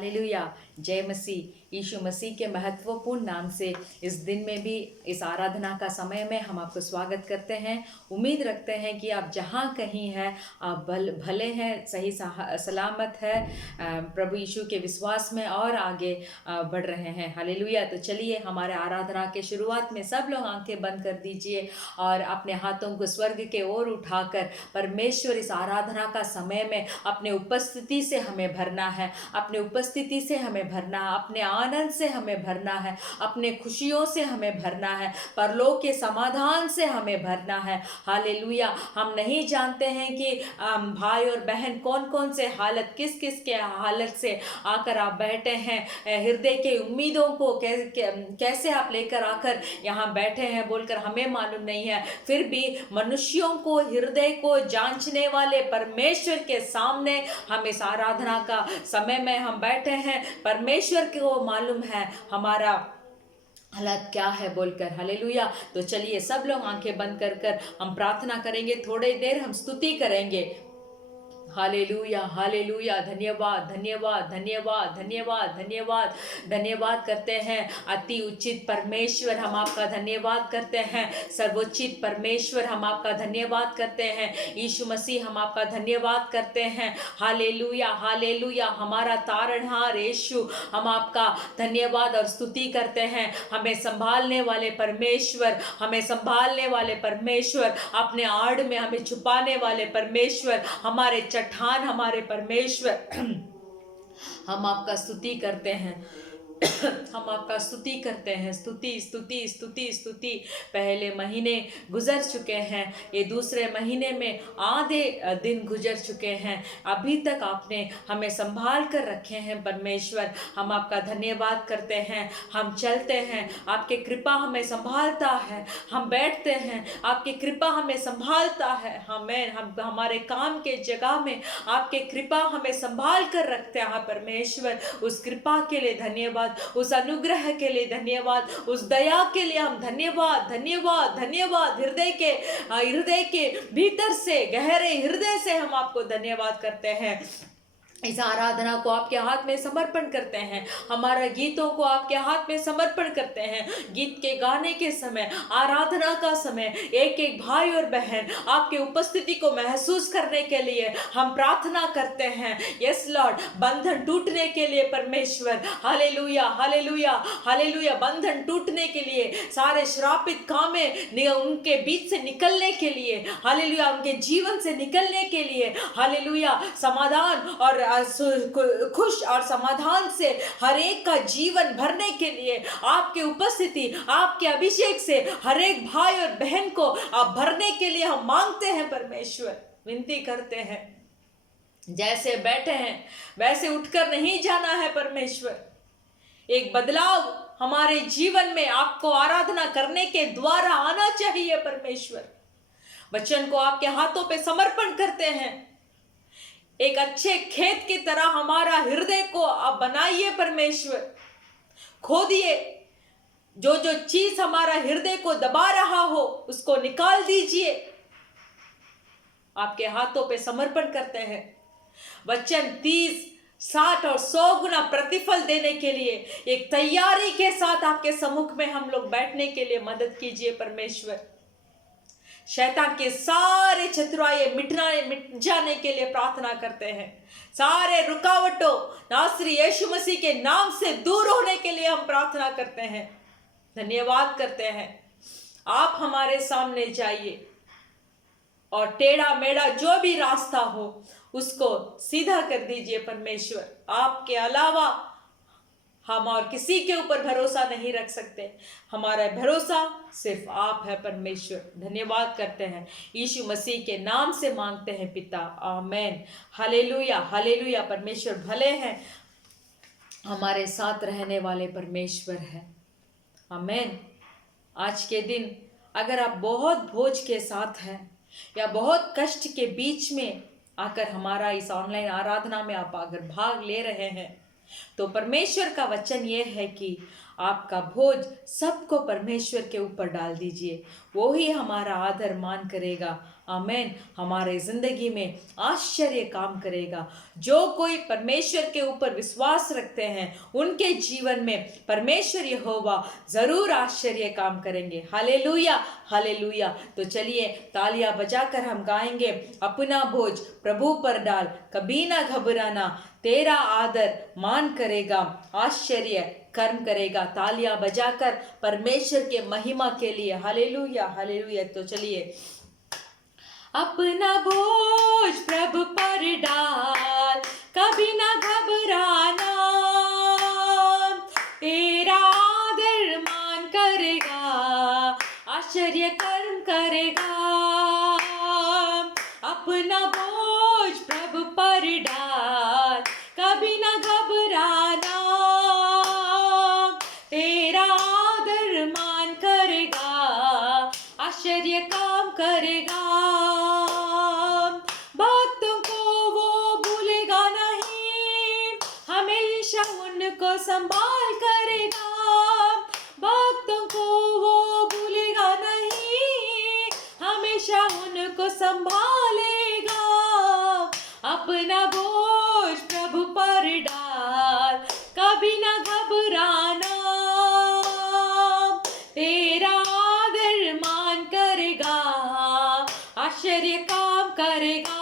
Hallelujah. जय मसीह। यीशु मसीह के महत्वपूर्ण नाम से इस दिन में भी, इस आराधना का समय में हम आपको स्वागत करते हैं। उम्मीद रखते हैं कि आप जहाँ कहीं हैं आप भले हैं, सही सलामत है, प्रभु यीशु के विश्वास में और आगे बढ़ रहे हैं। हालेलुया। तो चलिए हमारे आराधना के शुरुआत में सब लोग आंखें बंद कर दीजिए और अपने हाथों को स्वर्ग के ओर उठाकर परमेश्वर इस आराधना का समय में अपने उपस्थिति से हमें भरना है, अपने उपस्थिति से हमें भरना है, अपने आनंद से हमें भरना है, अपने खुशियों से हमें भरना है, परलोक के समाधान से हमें भरना है। हालेलुया। हम नहीं जानते हैं कि भाई और बहन कौन कौन से हालत, किस किस के हालत से आकर आप बैठे हैं, हृदय के उम्मीदों को कैसे आप लेकर आकर यहाँ बैठे हैं बोलकर हमें मालूम नहीं है। फिर भी मनुष्यों को, हृदय को जांचने वाले परमेश्वर के सामने हम इस आराधना का समय में हम बैठे हैं। परमेश्वर को मालूम है हमारा हालत क्या है बोलकर। हालेलुया। तो चलिए सब लोग आंखें बंद कर कर हम प्रार्थना करेंगे, थोड़ी देर हम स्तुति करेंगे। Hallelujah, hallelujah. धन्यवाद, धन्यवाद, धन्यवाद, धन्यवाद, धन्यवाद, धन्यवाद करते हैं अति उचित परमेश्वर, हम आपका धन्यवाद करते हैं। सर्वोचित परमेश्वर, हम आपका धन्यवाद करते हैं। यीशु मसीह, हम आपका धन्यवाद करते हैं। Hallelujah, hallelujah. हमारा तारणहार यीशु, हम आपका धन्यवाद और स्तुति करते हैं। हमें संभालने वाले परमेश्वर, हमें संभालने वाले परमेश्वर, अपने आड़ में हमें छुपाने वाले परमेश्वर, हमारे चट्टान, हमारे परमेश्वर, हम आपका स्तुति करते हैं। हम आपका स्तुति करते हैं। स्तुति, स्तुति, स्तुति, स्तुति। पहले महीने गुजर चुके हैं, ये दूसरे महीने में आधे दिन गुजर चुके हैं। अभी तक आपने हमें संभाल कर रखे हैं परमेश्वर, हम आपका धन्यवाद करते हैं। हम चलते हैं, आपके कृपा हमें संभालता है। हम बैठते हैं, आपकी कृपा हमें संभालता है। हम हमारे काम के जगह में आपके कृपा हमें संभाल कर रखते हैं परमेश्वर। उस कृपा के लिए धन्यवाद, उस अनुग्रह के लिए धन्यवाद, उस दया के लिए हम धन्यवाद, धन्यवाद, धन्यवाद। हृदय के भीतर से, गहरे हृदय से हम आपको धन्यवाद करते हैं। इस आराधना को आपके हाथ में समर्पण करते हैं, हमारा गीतों को आपके हाथ में समर्पण करते हैं। गीत के गाने के समय, आराधना का समय, एक एक भाई और बहन आपके उपस्थिति को महसूस करने के लिए हम प्रार्थना करते हैं। यस लॉर्ड, बंधन टूटने के लिए परमेश्वर, हालेलुया, हालेलुया, हालेलुया। बंधन टूटने के लिए, सारे श्रापित कामें उनके बीच से निकलने के लिए, हालेलुया, उनके जीवन से निकलने के लिए, हालेलुया, समाधान और खुश और समाधान से हर एक का जीवन भरने के लिए आपके उपस्थिति, आपके अभिषेक से हर एक भाई और बहन को आप भरने के लिए हम मांगते हैं परमेश्वर, विनती करते हैं। जैसे बैठे हैं वैसे उठकर नहीं जाना है परमेश्वर। एक बदलाव हमारे जीवन में आपको आराधना करने के द्वारा आना चाहिए परमेश्वर। वचन को आपके हाथों पे समर्पण करते हैं। एक अच्छे खेत की तरह हमारा हृदय को आप बनाइए परमेश्वर। खोदिए, जो जो चीज हमारा हृदय को दबा रहा हो उसको निकाल दीजिए। आपके हाथों पे समर्पण करते हैं। वचन 30, 60 और 100 गुना प्रतिफल देने के लिए एक तैयारी के साथ आपके सम्मुख में हम लोग बैठने के लिए मदद कीजिए परमेश्वर। शैतान के सारे चतुराई मिट जाने के लिए प्रार्थना करते हैं। सारे रुकावटों नासरी यीशु मसीह के नाम से दूर होने के लिए हम प्रार्थना करते हैं, धन्यवाद करते हैं। आप हमारे सामने जाइए और टेढ़ा मेढ़ा जो भी रास्ता हो उसको सीधा कर दीजिए परमेश्वर। आपके अलावा हम और किसी के ऊपर भरोसा नहीं रख सकते, हमारा भरोसा सिर्फ आप है परमेश्वर। धन्यवाद करते हैं, यीशु मसीह के नाम से मांगते हैं पिता, आमेन। Hallelujah, hallelujah. परमेश्वर भले हैं, हमारे साथ रहने वाले परमेश्वर है, आमेन। आज के दिन अगर आप बहुत बोझ के साथ हैं या बहुत कष्ट के बीच में आकर हमारा इस ऑनलाइन आराधना में आप अगर भाग ले रहे हैं तो परमेश्वर का वचन ये है कि आपका भोज सबको परमेश्वर के ऊपर डाल दीजिए, वो ही हमारा आदर मान करेगा। आमेन। हमारे जिंदगी में आश्चर्य काम करेगा। जो कोई परमेश्वर के ऊपर विश्वास रखते हैं उनके जीवन में परमेश्वर यहोवा जरूर आश्चर्य काम करेंगे। Hallelujah, hallelujah. तो चलिए तालियां बजाकर हम गाएंगे, अपना बोझ प्रभु पर डाल, कभी ना घबराना, तेरा आदर मान करेगा, आश्चर्य कर्म करेगा। तालियां बजाकर परमेश्वर के महिमा के लिए हालेलुया, हालेलुया। तो चलिए, अपना बोझ प्रभु पर डाल, कभी ना घबराना, तेरा आदर मान करेगा, आश्चर्य कर्म करेगा। अपना बोझ प्रभु पर डाल, कभी ना घबराना, तेरा आदर मान करेगा, आश्चर्य काम करेगा। भक्तों को वो भूलेगा नहीं, हमेशा उनको संभाल करेगा। भक्तों को वो भूलेगा नहीं, हमेशा उनको संभालेगा। अपना बोझ प्रभु पर डाल, कभी ना घबराना, तेरा आदर मान करेगा, आश्चर्य काम करेगा।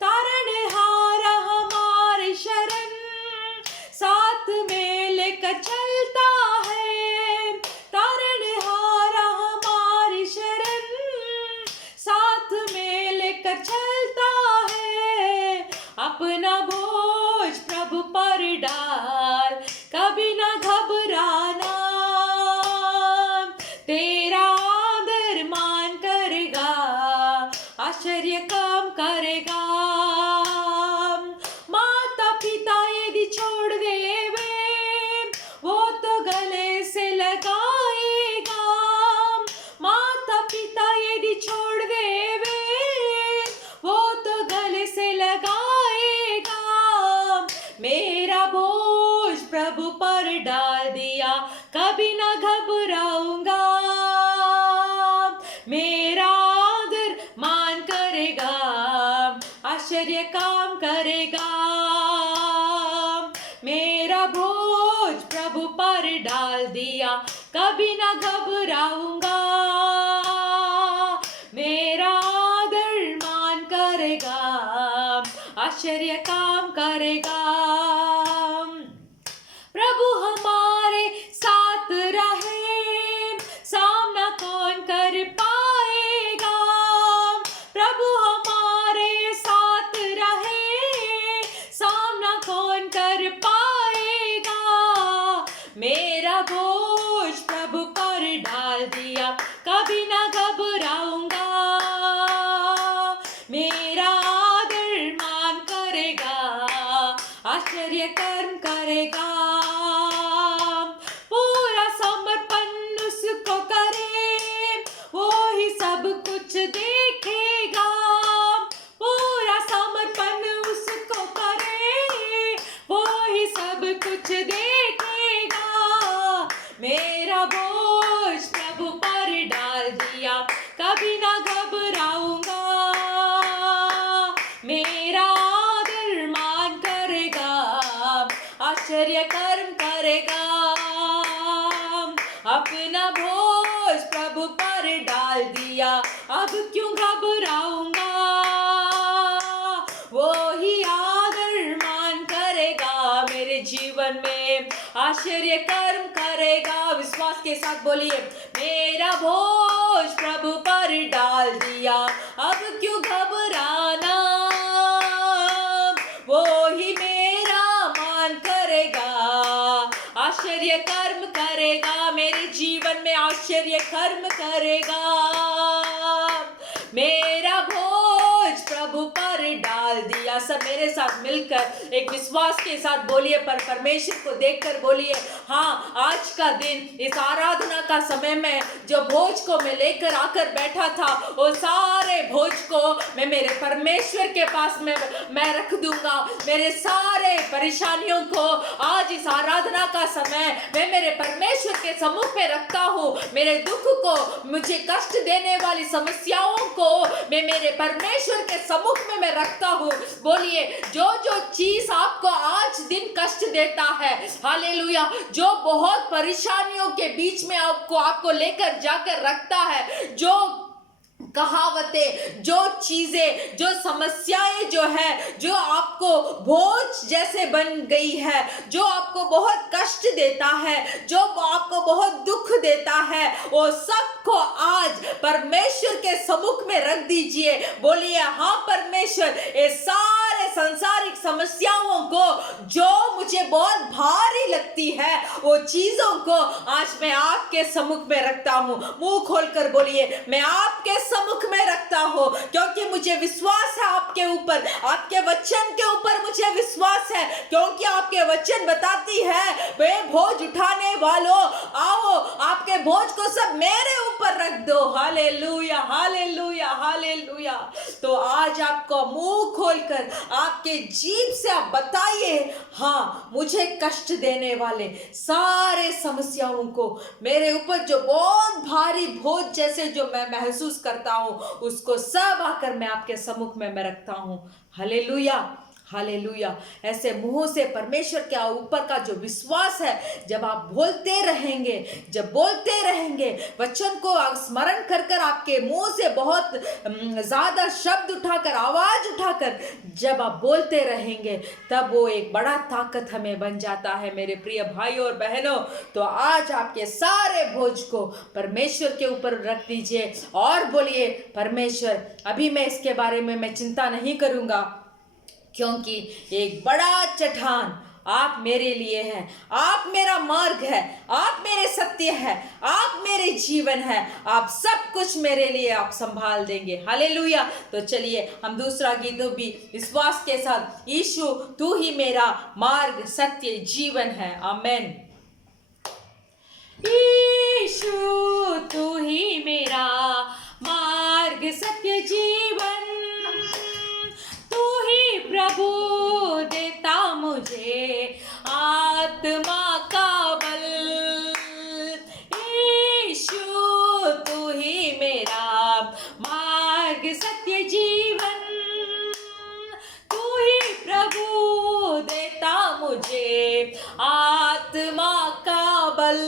तारणहारा हमारे शरण, साथ में लेकर चलता है। तारणहारा हमारी शरण, साथ में लेकर चलता है। अपना बोझ प्रभु पर डाल, कभी ना घबराना, तेरा आदर मान करेगा, आश्चर्य काम करेगा। माता पिता यदि छोड़ देवे, वो तो गले से लगाएगा। माता पिता यदि छोड़ देवे, वो तो गले से लगाएगा। मेरा बोझ प्रभु पर डाल दिया, कभी ना घबराऊंगा, मेरा आदर मान करेगा, आश्चर्य काम करेगा। मेरा बोझ प्रभु पर डाल दिया, कभी ना घबराऊंगा, मेरा आदर मान करेगा, आश्चर्य काम करेगा। प्रभु हमारे साथ रहे, सामना कौन कर पाएगा। प्रभु हमारे साथ रहे, सामना कौन कर पाएगा। मेरा बोझ प्रभु पर डाल दिया, कभी ना घबराऊंगा, मेरा आदर मान करेगा, आश्चर्य कर्म करेगा। पूरा समर्पण उसको करे, वो ही सब कुछ देखेगा। पूरा समर्पण उसको करे, वो ही सब कुछ देखेगा। मेरा बोझ प्रभु पर डाल दिया, कभी ना घबराऊंगा, मेरा आदर मान करेगा, आश्चर्य कर्म करेगा। अपना बोझ प्रभु पर डाल दिया, अब क्यों घबराऊंगा, वो ही आदर मान करेगा, मेरे जीवन में आश्चर्य कर्म करेगा। विश्वास के साथ बोलिए, मेरा बोझ प्रभु पर डाल दिया, अब क्यों घबराना, वो ही मेरा मान करेगा, आश्चर्य कर्म करेगा। मेरे जीवन में आश्चर्य कर्म करेगा। मेरा बोझ प्रभु पर डाल संभाल दिया। सब मेरे साथ मिलकर एक विश्वास के साथ बोलिए, पर परमेश्वर को देखकर बोलिए, हाँ आज का दिन इस आराधना का समय में जो भोज को मैं लेकर आकर बैठा था, वो सारे भोज को मैं मेरे परमेश्वर के पास में मैं रख दूंगा। मेरे सारे परेशानियों को आज इस आराधना का समय मैं मेरे परमेश्वर के सम्मुख में रखता हूँ। मेरे दुख को, मुझे कष्ट देने वाली समस्याओं को मैं मेरे परमेश्वर के सम्मुख में मैं रखता हूँ। बोलिए, जो जो चीज आपको आज दिन कष्ट देता है, हालेलुया, जो बहुत परेशानियों के बीच में आपको लेकर जाकर रखता है, जो कहावतें, जो चीजें, जो समस्याएं जो है, जो आपको बोझ जैसे बन गई है, जो आपको बहुत कष्ट देता है, जो आपको बहुत दुख देता है, वो सबको आज परमेश्वर के सम्मुख में रख दीजिए। बोलिए, हाँ परमेश्वर, ये सारे संसारिक समस्याओं को जो मुझे बहुत भारी लगती है, वो चीजों को आज मैं आपके सम्मुख में रखता हूँ। मुंह खोलकर बोलिए, मैं आपके सम्मुख में रखता हूँ, क्योंकि मुझे विश्वास है आपके ऊपर, आपके वचन के ऊपर मुझे विश्वास है, क्योंकि आपके वचन बताती है, वे भोज उठाने वालों आओ, आपके भोज को सब मेरे ऊपर रख दो। Hallelujah, hallelujah, hallelujah. तो आज आपको मुंह खोलकर आपके जीभ से आप बताइए, हाँ मुझे कष्ट देने वाले सारे समस्याओं को, मेरे ऊपर जो बहुत भारी भोज जैसे जो मैं महसूस करता हूँ, उसको सब आकर मैं आपके सम्मुख में मैं रखता हूँ। Hallelujah, hallelujah. ऐसे मुंह से परमेश्वर के ऊपर का जो विश्वास है, जब आप बोलते रहेंगे, जब बोलते रहेंगे, वचन को स्मरण कर कर आपके मुंह से बहुत ज्यादा शब्द उठाकर, आवाज उठाकर जब आप बोलते रहेंगे, तब वो एक बड़ा ताकत हमें बन जाता है। मेरे प्रिय भाइयों और बहनों, तो आज आपके सारे बोझ को परमेश्वर के ऊपर रख दीजिए और बोलिए, परमेश्वर अभी मैं इसके बारे में मैं चिंता नहीं करूंगा, क्योंकि एक बड़ा चट्टान आप मेरे लिए हैं। आप मेरा मार्ग है, आप मेरे सत्य है, आप मेरे जीवन है, आप सब कुछ मेरे लिए आप संभाल देंगे। हालेलुया। तो चलिए हम दूसरा गीत भी विश्वास के साथ, यीशु तू ही मेरा मार्ग सत्य जीवन है। आमेन। यीशु तू ही मेरा मार्ग सत्य जीवन, तू ही प्रभु देता मुझे आत्मा का बल। यीशु तू ही मेरा मार्ग सत्य जीवन, तू ही प्रभु देता मुझे आत्मा का बल।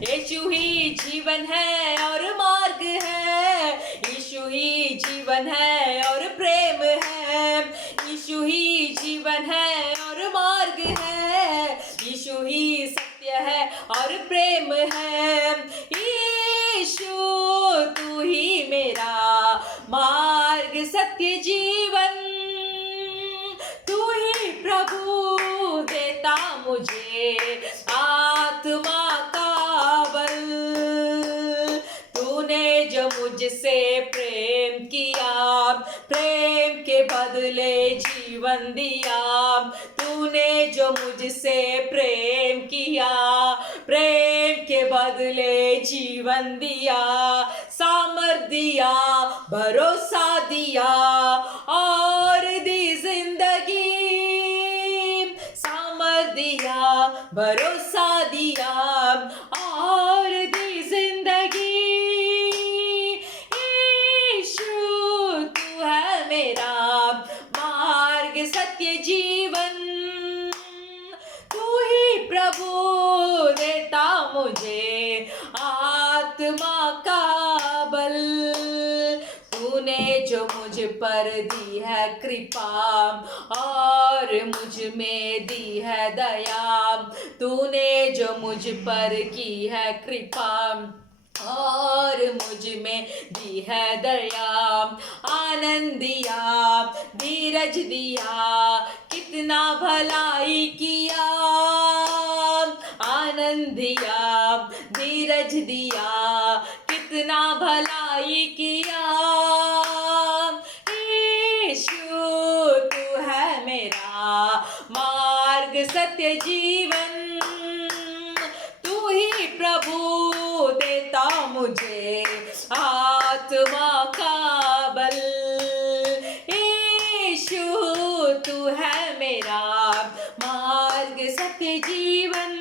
यीशु ही जीवन है और मार्ग है, यीशु ही जीवन है और प्रेम है, यीशु ही जीवन है और मार्ग है, यीशु ही सत्य है और प्रेम है। यीशु तू ही मेरा मार्ग सत्य जीवन, तू ही प्रभु देता मुझे आत्मा का बल। तूने जो मुझसे प्रेम किया, प्रेम के बदले जीवन दिया, तूने जो मुझसे प्रेम किया, प्रेम के बदले जीवन दिया, सामर्थ दिया, भरोसा दिया और दी जिंदगी, सामर्थ दिया, भरोसा दिया और दी जिंदगी। यीशु तू है मेरा मार्ग सत्य जीवन, तू ही प्रभु देता मुझे आत्मा का बल। तूने जो मुझ पर दी है कृपा और मुझ में दी है दया, तूने जो मुझ पर की है कृपा और मुझ में दी है दया, आनंद दिया, धीरज दिया, कितना भलाई किया, आनंद दिया, धीरज दिया, कितना भलाई किया। यीशु मार्ग सत्य जीवन, तू ही प्रभु देता मुझे आत्मा का बल। यीशु तू है मेरा मार्ग सत्य जीवन,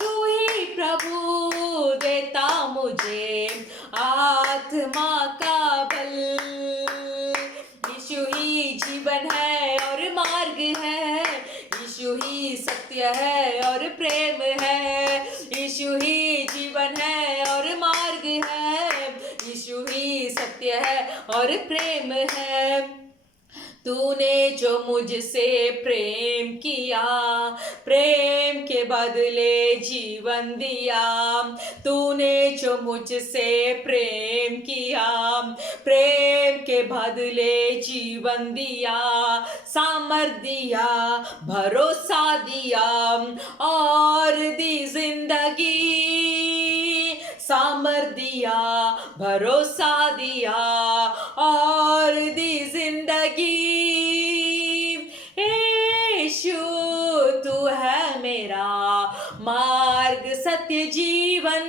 तू ही प्रभु देता मुझे आत्मा का बल। यीशु ही जीवन है और मार्ग है, यीशु ही सत्य है और प्रेम है। यीशु ही जीवन है और मार्ग है, यीशु ही सत्य है और प्रेम है। तूने जो मुझसे प्रेम किया, प्रेम के बदले जीवन दिया। तूने जो मुझसे प्रेम किया, प्रेम के बदले जीवन दिया। सामर्थ दिया, भरोसा दिया और दी जिंदगी। सामर्थ दिया, भरोसा दिया और दी जिंदगी। यीशु तू है मेरा मार्ग सत्य जीवन,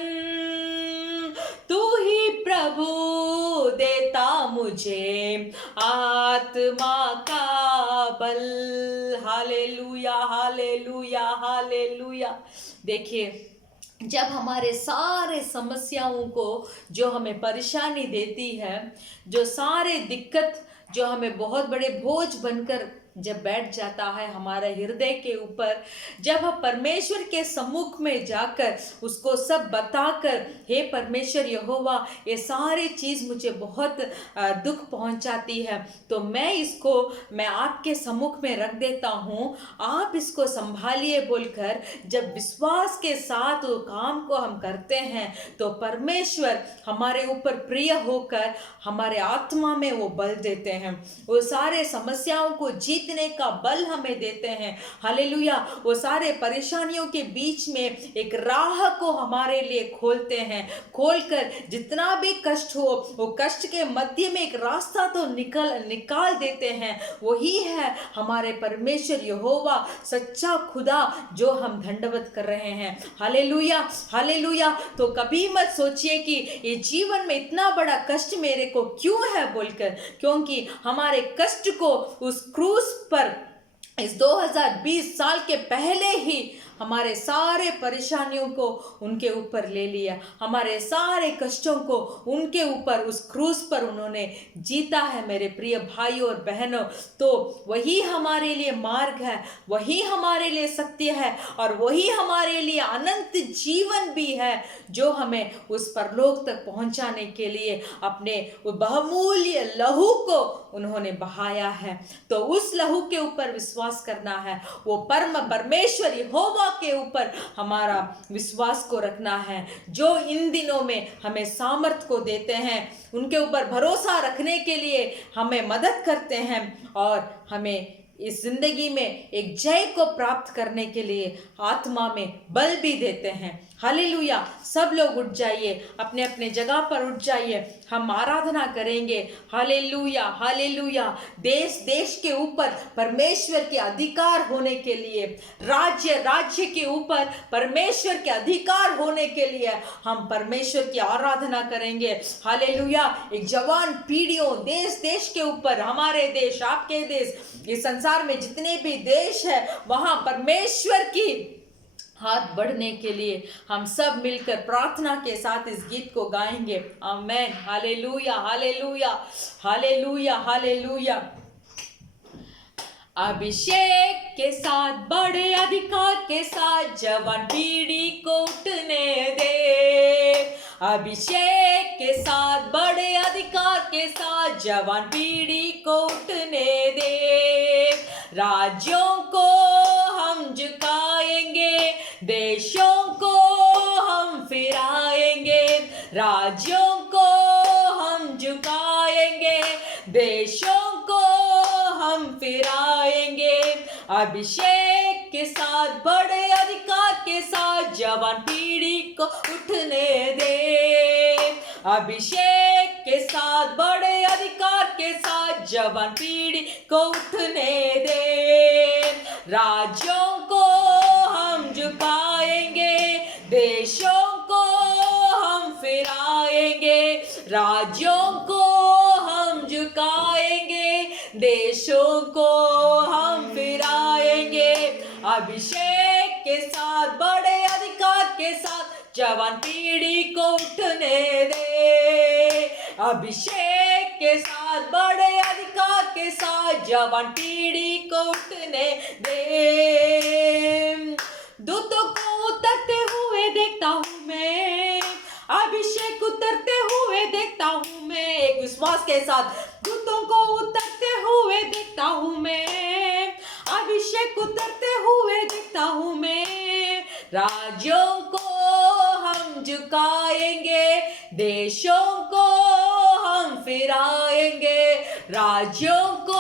तू ही प्रभु देता मुझे आत्मा का बल। Hallelujah, hallelujah, hallelujah. देखिए, जब हमारे सारे समस्याओं को जो हमें परेशानी देती है, जो सारे दिक्कत जो हमें बहुत बड़े बोझ बनकर जब बैठ जाता है हमारे हृदय के ऊपर, जब हम परमेश्वर के सम्मुख में जाकर उसको सब बताकर, हे परमेश्वर यहोवा ये सारी चीज़ मुझे बहुत दुख पहुंचाती है, तो मैं आपके सम्मुख में रख देता हूँ, आप इसको संभालिए बोलकर जब विश्वास के साथ वो काम को हम करते हैं, तो परमेश्वर हमारे ऊपर प्रिय होकर हमारे आत्मा में वो बल देते हैं, वो सारे समस्याओं को जीतने का बल हमें देते हैं। हालेलुया। वो सारे परेशानियों के बीच में एक राह को हमारे लिए खोलते हैं, खोलकर जितना भी कष्ट हो वो कष्ट के मध्य में एक रास्ता तो निकाल देते हैं। वही है हमारे परमेश्वर यहोवा सच्चा खुदा जो हम दंडवत कर रहे हैं। Hallelujah, hallelujah. तो कभी मत सोचिए कि ये जीवन में इतना बड़ा कष्ट मेरे को क्यों है बोलकर, क्योंकि हमारे कष्ट को उस क्रूस पर इस 2020 साल के पहले ही हमारे सारे परेशानियों को उनके ऊपर ले लिया, हमारे सारे कष्टों को उनके ऊपर उस क्रूस पर उन्होंने जीता है मेरे प्रिय भाइयों और बहनों। तो वही हमारे लिए मार्ग है, वही हमारे लिए सत्य है और वही हमारे लिए अनंत जीवन भी है, जो हमें उस परलोक तक पहुंचाने के लिए अपने बहुमूल्य लहू को उन्होंने बहाया है। तो उस लहू के ऊपर विश्वास करना है, वो परमेश्वर यहोवा के ऊपर हमारा विश्वास को रखना है, जो इन दिनों में हमें सामर्थ को देते हैं, उनके ऊपर भरोसा रखने के लिए हमें मदद करते हैं और हमें इस जिंदगी में एक जय को प्राप्त करने के लिए आत्मा में बल भी देते हैं। हालेलुया। सब लोग उठ जाइए, अपने अपने जगह पर उठ जाइए, हम आराधना करेंगे। Hallelujah, hallelujah. देश देश के ऊपर परमेश्वर के अधिकार होने के लिए, राज्य के ऊपर परमेश्वर के अधिकार होने के लिए हम परमेश्वर की आराधना करेंगे। हालेलुया। एक जवान पीढ़ियों देश देश के ऊपर, हमारे देश, आपके देश, इस संसार में जितने भी देश है, वहां परमेश्वर की हाथ बढ़ने के लिए हम सब मिलकर प्रार्थना के साथ इस गीत को गाएंगे। Amen. Hallelujah, hallelujah, hallelujah, hallelujah. अभिषेक के साथ, बड़े अधिकार के साथ जवान पीढ़ी को उठने दे। अभिषेक के साथ, बड़े अधिकार के साथ जवान पीढ़ी को उठने दे। राज्यों को हम झुकाएंगे, देशों को हम फिराएंगे। राज्यों को हम झुकाएंगे, देशों को हम फिराएंगे। अभिषेक के साथ, बड़े अधिकार के साथ जवान पीढ़ी को उठने दे। अभिषेक के साथ बड़े अधिकार के साथ जवान पीढ़ी को उठने दे। राज्यों को हम झुकाएंगे, देशों को हम फिराएंगे। राज्यों को हम झुकाएंगे, देशों को हम फिराएंगे। अभिषेक के साथ बड़े अधिकार के साथ जवान पीढ़ी को उठने दे। अभिषेक के साथ बड़े अधिकार के साथ जवान पीढ़ी को उठने दे। दूतों को उतरते हुए देखता हूँ मैं, अभिषेक उतरते हुए देखता हूँ मैं। एक विश्वास के साथ, दूतों को उतरते हुए देखता हूँ मैं, अभिषेक उतरते हुए देखता हूँ मैं। राज्यों को हम झुकाएंगे, देशों को हम फिराएंगे। राज्यों को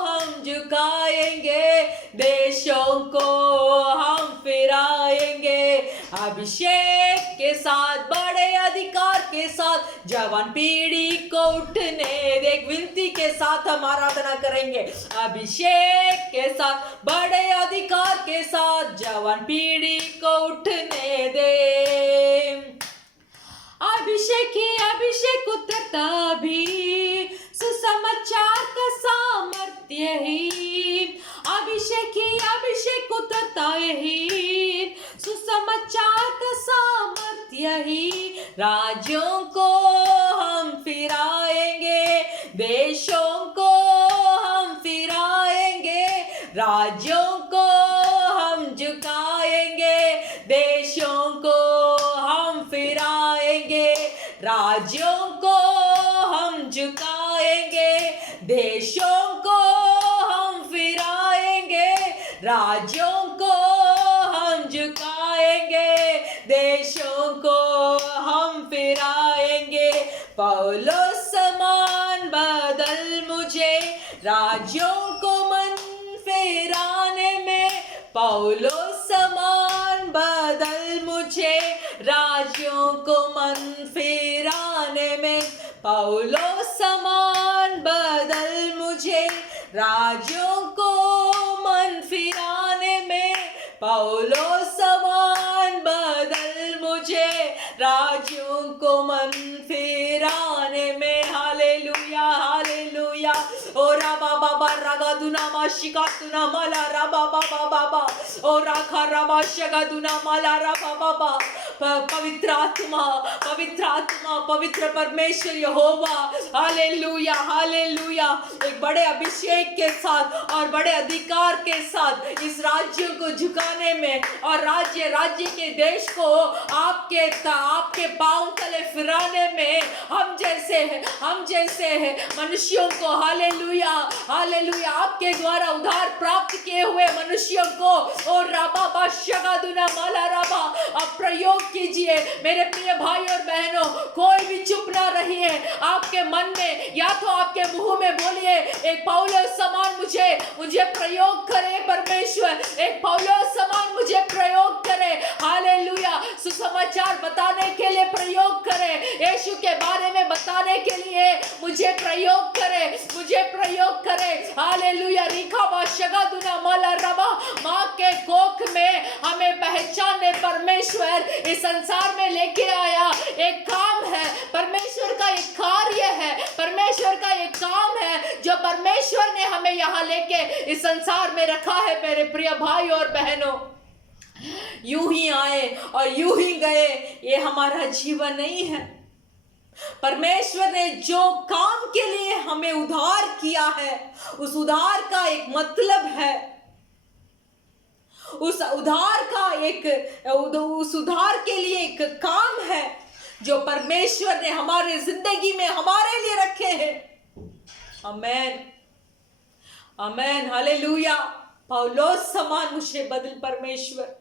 हम झुकाएंगे, देशों को हम फिराएंगे। अभिषेक के साथ बड़े अधिकार के साथ जवान पीढ़ी को उठने दे। एक विनती के साथ हम आराधना करेंगे। अभिषेक के साथ बड़े अधिकार के साथ जवान पीढ़ी को उठने दे। अभिषेक उतरता भी सुसमाचार का सामर्थ्य ही। अभिषेक उतरता ही सुसमाचार का सामर्थ्य ही। राज्यों को हम फिराएंगे, देशों को हम फिराएंगे। राज्यों को हम झुकाएंगे, देशों को हम फिराएंगे। राज्यों को हम झुकाएंगे, देशों को हम फिराएंगे। राज्यों को हम झुकाएंगे, देशों को हम फिराएंगे। पौलुस समान बदल मुझे, राज्यों को मन फिराने में। पौलुस समान बदल मुझे, राज्यों को मन फिराने में। पौलुस समान बदल मुझे, राज्यों को मन फिराने में। पौलुस समान बदल मुझे, राज्यों को मन फिराने में। Hallelujah, hallelujah. ओ राबा बाबा रागा दुना माशिका दुना माला राबा बाबा बाबा। ओ राखा राबा शगा दुना माला राबा बाबा। पवित्र आत्मा, पवित्र आत्मा, पवित्र परमेश्वर यहोवा। Hallelujah, hallelujah. एक बड़े अभिषेक के साथ और बड़े अधिकार के साथ इस राज्य को झुकाने में और राज्य के देश को आपके पांव तले फिराने में हम जैसे हैं मनुष्यों को। Hallelujah, hallelujah. आपके द्वारा उधार प्राप्त किए हुए मनुष्यों को और राबा बादशाह दुना माला राबा आप प्रयोग कीजिए। मेरे प्रिय भाई और बहनों, कोई भी चुप ना रहिए। आपके मन में या तो आपके मुंह में बोलिए, एक पौलुस समान मुझे प्रयोग करे परमेश्वर, एक पौलुस समान मुझे प्रयोग करे। हालेलुया। सुसमाचार बताने के लिए प्रयोग करे, यीशु के बारे में बताने के लिए मुझे प्रयोग करे, मुझे प्रयोग करे। हालेलुया। रिखा बादशाह दुना माला रबा। माँ के कोख में हमें पहचाने परमेश्वर इस संसार में लेके आया। एक काम है, परमेश्वर का एक कार्य है, परमेश्वर का एक काम है जो परमेश्वर ने हमें यहाँ लेके इस संसार में रखा है। मेरे प्रिय भाई और बहनों, यूं ही आए और यूं ही गए, ये हमारा जीवन नहीं है। परमेश्वर ने जो काम के लिए हमें उद्धार किया है, उस उद्धार का एक मतलब है, उस उद्धार के लिए एक काम है जो परमेश्वर ने हमारे जिंदगी में हमारे लिए रखे हैं। आमेन, आमेन, हालेलुया। पौलुस समान मुझे बदल परमेश्वर,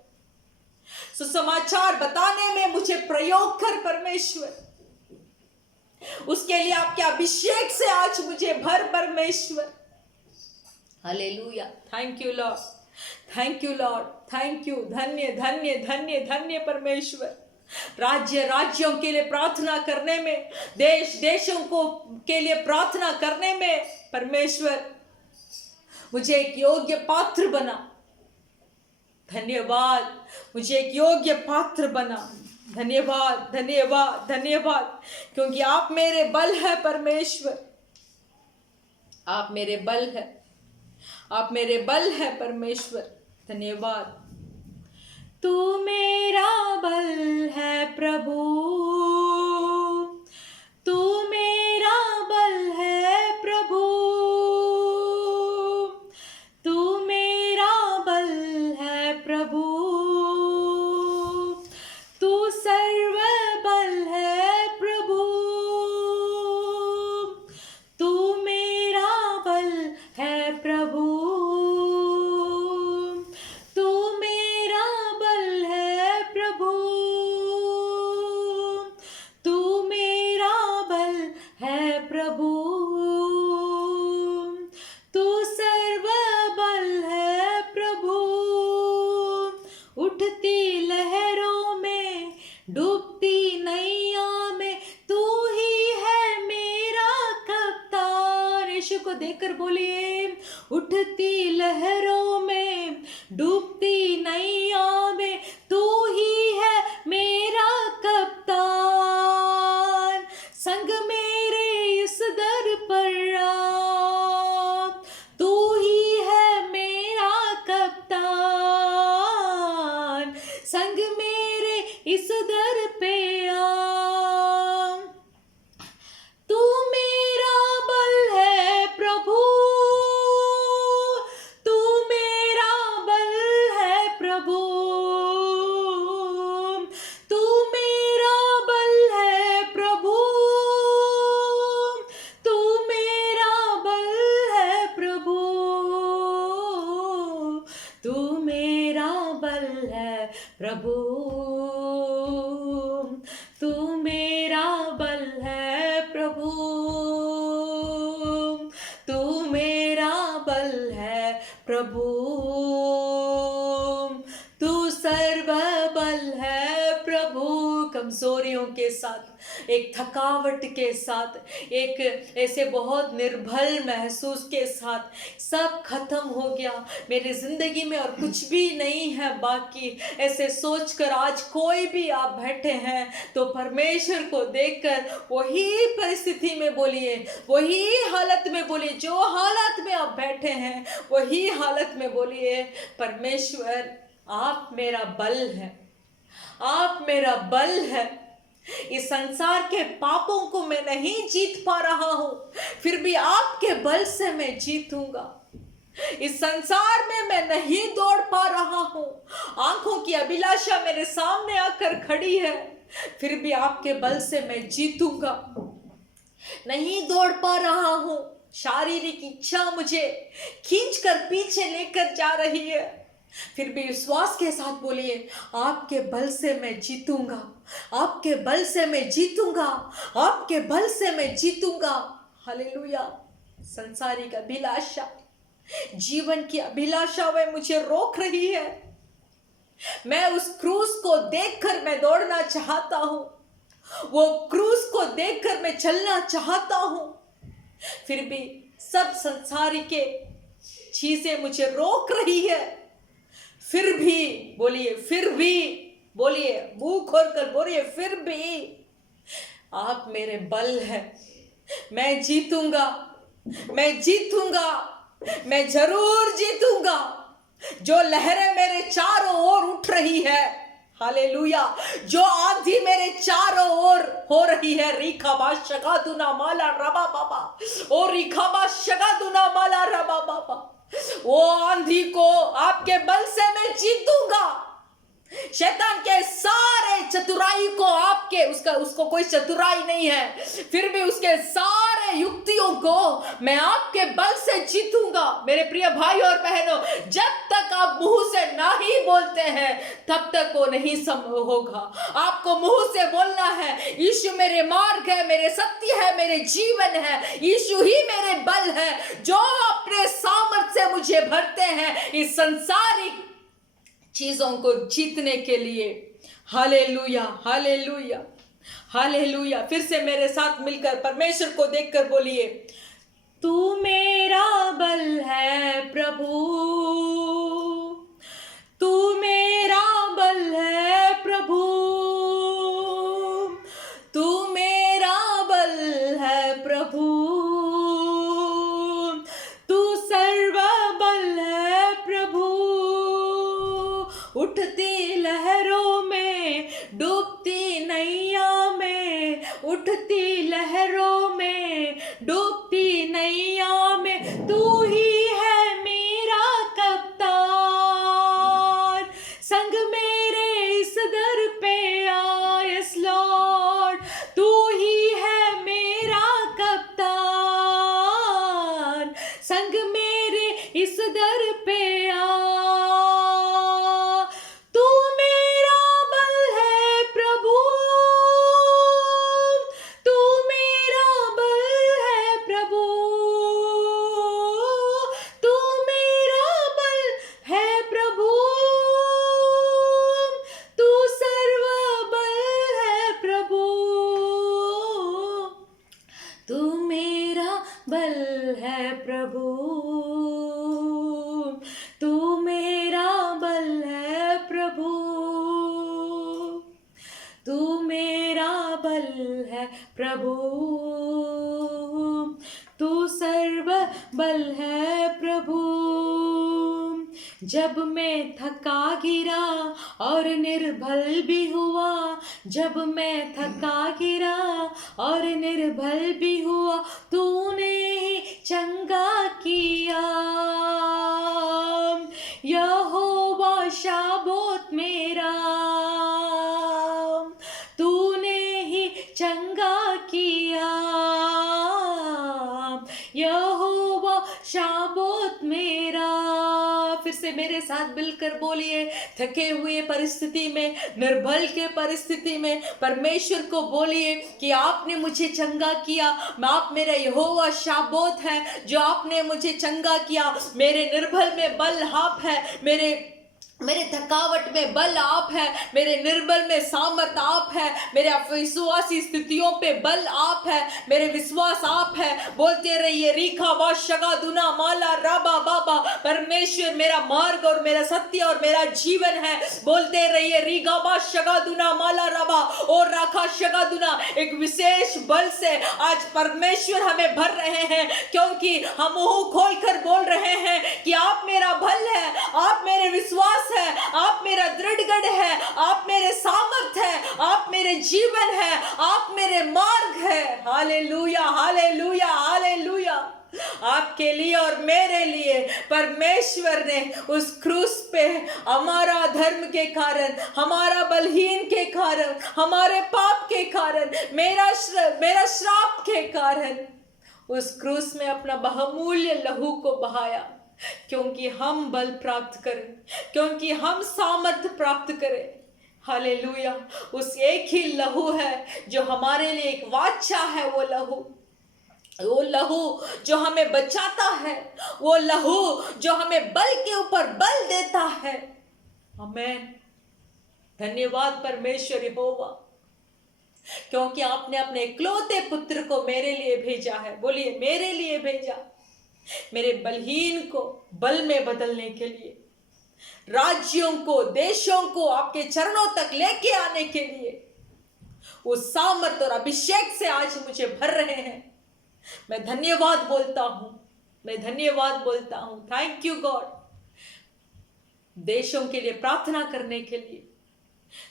सुसमाचार बताने में मुझे प्रयोग कर परमेश्वर। उसके लिए आपके अभिषेक से आज मुझे भर परमेश्वर। Hallelujah. Thank you Lord, thank you Lord, thank you. धन्य धन्य धन्य धन्य परमेश्वर, राज्य राज्यों के लिए प्रार्थना करने में, देश देशों को के लिए प्रार्थना करने में परमेश्वर मुझे एक योग्य पात्र बना। धन्यवाद, मुझे एक योग्य पात्र बना। धन्यवाद धन्यवाद धन्यवाद, क्योंकि आप मेरे बल है परमेश्वर, आप मेरे बल है, आप मेरे बल है परमेश्वर। धन्यवाद। तू मेरा बल है प्रभु, तू मेरा बल है प्रभु, तू मेरा बल है प्रभु, तू सर्व बल है प्रभु, तू मेरा बल है प्रभु, तू मेरा बल है प्रभु, तू मेरा बल है प्रभु, तू सर्व बल है प्रभु। उठती लहरों में, डूबती नैया में, तू ही है मेरा कप्तान। यीशु को देखकर बोलिए, उठती लहरों में, डूबती नैया में, तू ही है मेरा कप्तान। संग मेरे इस दर पर आ, तू ही है मेरा कप्तान। संग मेरे इस दर पे आ, तू मेरा बल है प्रभु, तू मेरा बल है प्रभु, तू मेरा बल है प्रभु, तू मेरा बल है प्रभु, तू मेरा बल है प्रभु, तू मेरा बल है प्रभु, तू मेरा बल है प्रभु, तू सर्व बल है प्रभु। कमजोरियों के साथ, एक थकावट के साथ, एक ऐसे बहुत निर्बल महसूस के साथ सब खत्म हो गया मेरी जिंदगी में और कुछ भी नहीं है बाकी, ऐसे सोचकर आज कोई भी आप बैठे हैं तो परमेश्वर को देखकर वही परिस्थिति में बोलिए, वही हालत में बोलिए, जो हालत में आप बैठे हैं वही हालत में बोलिए, परमेश्वर आप मेरा बल है, आप मेरा बल है। इस संसार के पापों को मैं नहीं जीत पा रहा हूं, फिर भी आपके बल से मैं जीतूंगा। इस संसार में मैं नहीं दौड़ पा रहा हूं, आंखों की अभिलाषा मेरे सामने आकर खड़ी है, फिर भी आपके बल से मैं जीतूंगा। नहीं दौड़ पा रहा हूं, शारीरिक इच्छा मुझे खींचकर पीछे लेकर जा रही है, फिर भी विश्वास के साथ बोलिए, आपके बल से मैं जीतूंगा, आपके बल से मैं जीतूंगा, आपके बल से मैं जीतूंगा। हालेलुया। संसारिक अभिलाषा, जीवन की अभिलाषा वह मुझे रोक रही है। मैं उस क्रूस को देखकर मैं दौड़ना चाहता हूं, वो क्रूस को देखकर मैं चलना चाहता हूं, फिर भी सब संसारिक चीजें मुझे रोक रही है। फिर भी बोलिए, फिर भी बोलिए, मुंह खोलकर बोलिए, फिर भी आप मेरे बल हैं, मैं जीतूंगा, मैं जीतूंगा, मैं जरूर जीतूंगा। जो लहरें मेरे चारों ओर उठ रही है, हालेलुया, जो आंधी मेरे चारों ओर हो रही है, रीखाबा शगादुना माला रबा बाबा, ओ रीखाबा शगादुना माला रबा बाबा, वो आंधी को आपके बल से मैं जीतूंगा। शैतान के सारे चतुराई को आपके उसको कोई चतुराई नहीं है, फिर भी उसके सारे युक्तियों को मैं आपके बल से जीतूंगा। मेरे प्रिय भाई और बहनों, जब तक आप मुंह से नहीं बोलते हैं तब तक वो नहीं संभव होगा। आपको मुंह से बोलना है, यीशु मेरे मार्ग है, मेरे सत्य है, मेरे जीवन है, यीशु ही मेरे बल है, जो अपने सामर्थ्य से मुझे भरते हैं इस संसारिक चीजों को जीतने के लिए। Hallelujah, hallelujah, hallelujah. फिर से मेरे साथ मिलकर परमेश्वर को देखकर बोलिए, तू मेरा बल है प्रभु, तू मेरा बल है प्रभु, तू मेरा बल है प्रभु, तू सर्व बल है प्रभु। उठती लहरों में, डूबती नैया में, उठती लहरों में, डूबती नैया में, तू ही है मेरा कप्तान, संग मेरे इस दर पे आ, यस लॉर्ड, तू ही है मेरा कप्तान, संग मेरे इस दर पे आ। बल है प्रभु, तू मेरा बल है प्रभु, तू मेरा बल है प्रभु, तू सर्व बल है प्रभु। जब मैं थका गिरा और निर्बल भी हुआ, जब मैं थका गिरा और निर्बल भी हुआ, तूने ही चंगा किया। यहोवा शाबोत मेरा, तूने ही चंगा किया। यहोवा शाबोत मेरा। फिर से मेरे साथ मिलकर बोलिए, थके हुए परिस्थिति में, निर्बल के परिस्थिति में परमेश्वर को बोलिए कि आपने मुझे चंगा किया। आप मेरा यहोवा शाबोत है जो आपने मुझे चंगा किया। मेरे निर्बल में बल आप है, मेरे थकावट में बल आप है, मेरे निर्बल में सामर्थ आप है, मेरे अविश्वासी स्थितियों पे बल आप है, मेरे विश्वास आप है। बोलते रहिए, रीखा वा शगा दुना माला राबा बाबा, परमेश्वर मेरा मार्ग और मेरा सत्य और मेरा जीवन है। बोलते रहिए, रीगा वा शगा दुना माला राबा और राखा शगा दुना। एक विशेष बल से आज परमेश्वर हमें भर रहे हैं, क्योंकि हम मुंह खोलकर बोल रहे हैं कि आप मेरा बल है, आप मेरे विश्वास है, आप मेरा दृढ़गढ़ है, आप मेरे सामर्थ है, आप मेरे जीवन है, आप मेरे मार्ग है। Hallelujah, hallelujah, hallelujah. आपके लिए और मेरे लिए परमेश्वर ने उस क्रूस पे हमारा धर्म के कारण, हमारा बलहीन के कारण, हमारे पाप के कारण, मेरा श्राप के कारण उस क्रूस में अपना बहुमूल्य लहू को बहाया, क्योंकि हम बल प्राप्त करें, क्योंकि हम सामर्थ प्राप्त करें। हालेलुया। उस एक ही लहू है जो हमारे लिए एक वाचा है। वो लहू जो हमें बचाता है, वो लहू जो हमें बल के ऊपर बल देता है। आमीन। धन्यवाद परमेश्वर यहोवा, क्योंकि आपने अपने इकलौते पुत्र को मेरे लिए भेजा है। बोलिए, मेरे लिए भेजा, मेरे बलहीन को बल में बदलने के लिए, राज्यों को, देशों को आपके चरणों तक लेके आने के लिए। उस सामर्थ और अभिषेक से आज मुझे भर रहे हैं। मैं धन्यवाद बोलता हूं, मैं धन्यवाद बोलता हूं। Thank you God. देशों के लिए प्रार्थना करने के लिए,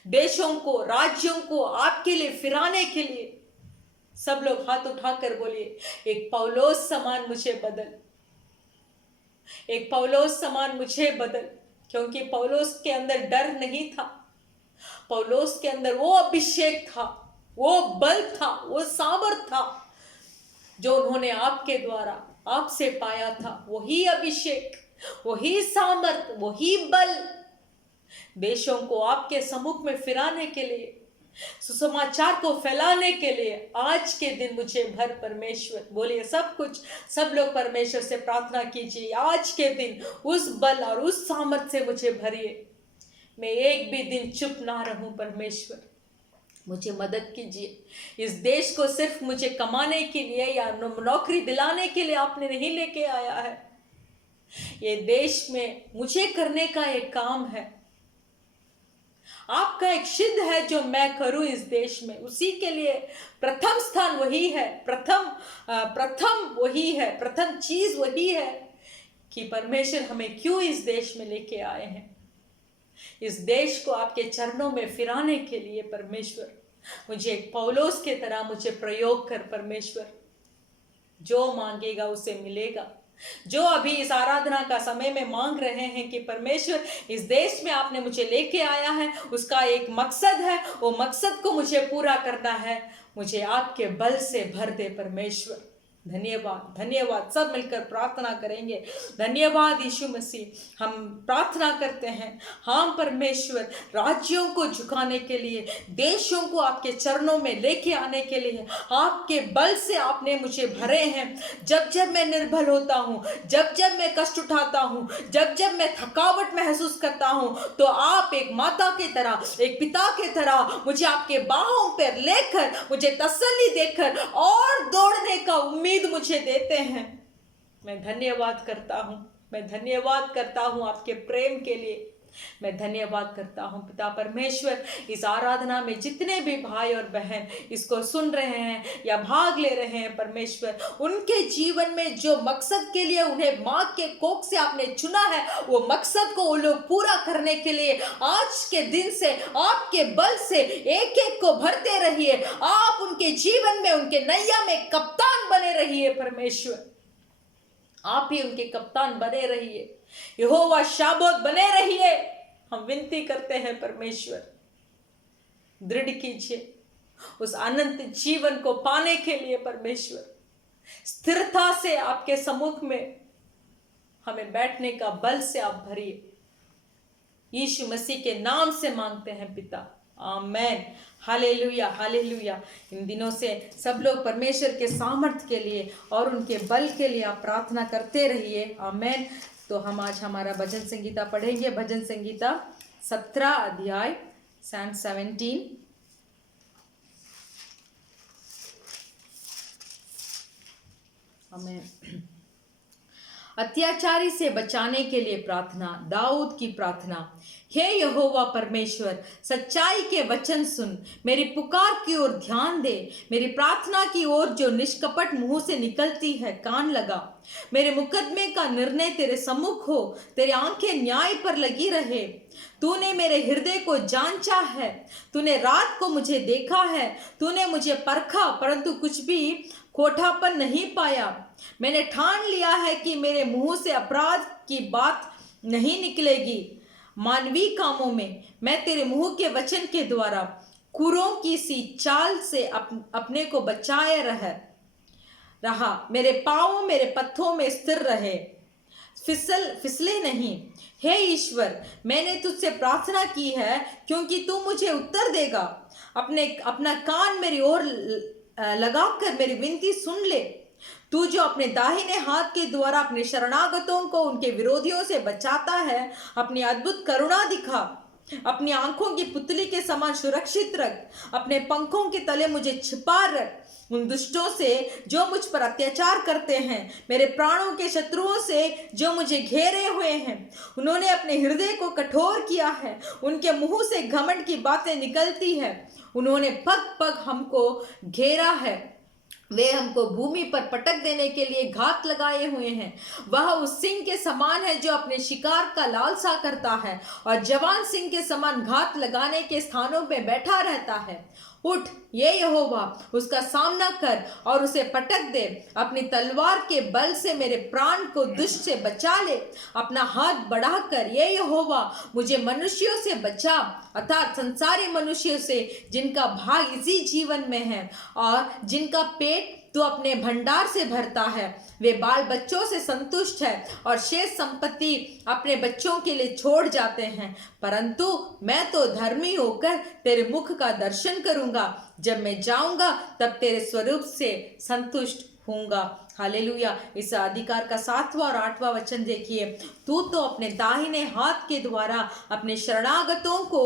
देशों को, राज्यों को आपके लिए फिराने के लिए सब लोग हाथ उठाकर बोलिए, एक पौलोस समान मुझे बदल, एक पौलोस समान मुझे बदल। क्योंकि पौलोस के अंदर डर नहीं था, पौलोस के अंदर वो अभिषेक था, वो बल था, वो सामर्थ था जो उन्होंने आपके द्वारा आपसे पाया था। वही अभिषेक, वही सामर्थ, वही बल देशों को आपके सम्मुख में फिराने के लिए, सुसमाचार को फैलाने के लिए आज के दिन मुझे भर परमेश्वर। बोलिए सब लोग परमेश्वर से प्रार्थना कीजिए, आज के दिन उस बल और उस सामर्थ से मुझे भरिए। मैं एक भी दिन चुप ना रहूं परमेश्वर, मुझे मदद कीजिए। इस देश को सिर्फ मुझे कमाने के लिए या नौकरी दिलाने के लिए आपने नहीं लेके आया है। ये देश में मुझे करने का एक काम है, आपका एक सिद्ध है जो मैं करूं इस देश में, उसी के लिए प्रथम स्थान वही है, प्रथम वही है, प्रथम चीज वही है कि परमेश्वर हमें क्यों इस देश में लेके आए हैं। इस देश को आपके चरणों में फिराने के लिए परमेश्वर, मुझे एक पौलोस के तरह मुझे प्रयोग कर परमेश्वर। जो मांगेगा उसे मिलेगा। जो अभी इस आराधना का समय में मांग रहे हैं कि परमेश्वर इस देश में आपने मुझे लेके आया है, उसका एक मकसद है, वो मकसद को मुझे पूरा करना है, मुझे आपके बल से भर दे परमेश्वर। धन्यवाद, धन्यवाद। सब मिलकर प्रार्थना करेंगे। धन्यवाद यीशु मसीह। हम प्रार्थना करते हैं, हाँ परमेश्वर, राज्यों को झुकाने के लिए, देशों को आपके चरणों में लेके आने के लिए आपके बल से आपने मुझे भरे हैं। जब जब मैं निर्बल होता हूँ, जब जब मैं कष्ट उठाता हूँ, जब जब मैं थकावट महसूस करता हूँ, तो आप एक माता की तरह, एक पिता की तरह मुझे आपके बाहों पर लेकर, मुझे तसल्ली देकर और दौड़ने का उम्मीद मुझे देते हैं। मैं धन्यवाद करता हूं, मैं धन्यवाद करता हूं आपके प्रेम के लिए। मैं धन्यवाद करता हूं पिता परमेश्वर, इस आराधना में जितने भी भाई और बहन इसको सुन रहे हैं या भाग ले रहे हैं परमेश्वर, उनके जीवन में जो मकसद के लिए उन्हें मां के कोख से आपने चुना है, वो मकसद को वो लोग पूरा करने के लिए आज के दिन से आपके बल से एक एक को भरते रहिए। आप उनके जीवन में, उनके नैया में कप्तान बने रहिए परमेश्वर। आप ही उनके कप्तान बने रहिए, यहोवा शाबोत बने रहिए। हम विनती करते हैं परमेश्वर, दृढ़ कीजिए उस अनंत जीवन को पाने के लिए परमेश्वर। स्थिरता से आपके सम्मुख में हमें बैठने का बल से आप भरिए। यीशु मसीह के नाम से मांगते हैं पिता, आमेन। Hallelujah, hallelujah. इन दिनों से सब लोग परमेश्वर के सामर्थ्य के लिए और उनके बल के लिए आप प्रार्थना करते रहिए, आमेन। तो हम आज हमारा भजन संगीता पढ़ेंगे। भजन संगीता 17 अध्याय Psalm 17। आमेन। अत्याचारी से बचाने के लिए प्रार्थना, दाऊद की प्रार्थना। हे यहोवा परमेश्वर, सच्चाई के वचन सुन, मेरी पुकार की ओर ध्यान दे, मेरी प्रार्थना की ओर जो निष्कपट मुंह से निकलती है कान लगा। मेरे मुकदमे का निर्णय तेरे सम्मुख हो, तेरी आंखें न्याय पर लगी रहे। तूने मेरे हृदय को जांचा है, तूने रात को मुझे देखा है, तूने मुझे परखा परंतु कुछ भी खोटापन नहीं पाया। मैंने ठान लिया है कि मेरे मुंह से अपराध की बात नहीं निकलेगी। मानवीय कामों में मैं तेरे मुंह के वचन के द्वारा कुरों की सी चाल से अपने को बचाए रहा। मेरे पाँव मेरे पत्थों में स्थिर रहे, फिसले नहीं। हे ईश्वर, मैंने तुझसे प्रार्थना की है क्योंकि तू मुझे उत्तर देगा। अपना कान मेरी ओर लगाकर मेरी विनती सुन ले। तू जो अपने दाहिने हाथ के द्वारा अपने शरणागतों को उनके विरोधियों से बचाता है, अपनी अद्भुत करुणा दिखा। अपनी आंखों की पुतली के समान सुरक्षित रख, अपने पंखों के तले मुझे छिपा रख। उन दुष्टों से जो मुझ पर अत्याचार करते हैं, मेरे प्राणों के शत्रुओं से जो मुझे घेरे हुए हैं, उन्होंने अपने हृदय को कठोर किया है, उनके मुंह से घमंड की बातें निकलती है। उन्होंने पग पग हमको घेरा है, वे हमको भूमि पर पटक देने के लिए घात लगाए हुए हैं। वह उस सिंह के समान है जो अपने शिकार का लालसा करता है और जवान सिंह के समान घात लगाने के स्थानों में बैठा रहता है। उठ ये यहोवा, उसका सामना कर और उसे पटक दे। अपनी तलवार के बल से मेरे प्राण को दुष्ट से बचा ले। अपना हाथ बढ़ाकर ये यहोवा मुझे मनुष्यों से बचा, अर्थात संसारी मनुष्यों से जिनका भाग इसी जीवन में है और जिनका पेट तू अपने भंडार से भरता है। वे बाल बच्चों से संतुष्ट है और शेष संपत्ति अपने बच्चों के लिए छोड़ जाते हैं। परंतु मैं तो धर्मी होकर तेरे मुख का दर्शन करूंगा। जब मैं जाऊंगा तब तेरे स्वरूप से संतुष्ट होऊंगा। हालेलुया। इस अधिकार का 7वां और 8वां वचन देखिए, तू तो अपने दाहिने हाथ के द्वारा अपने शरणागतों को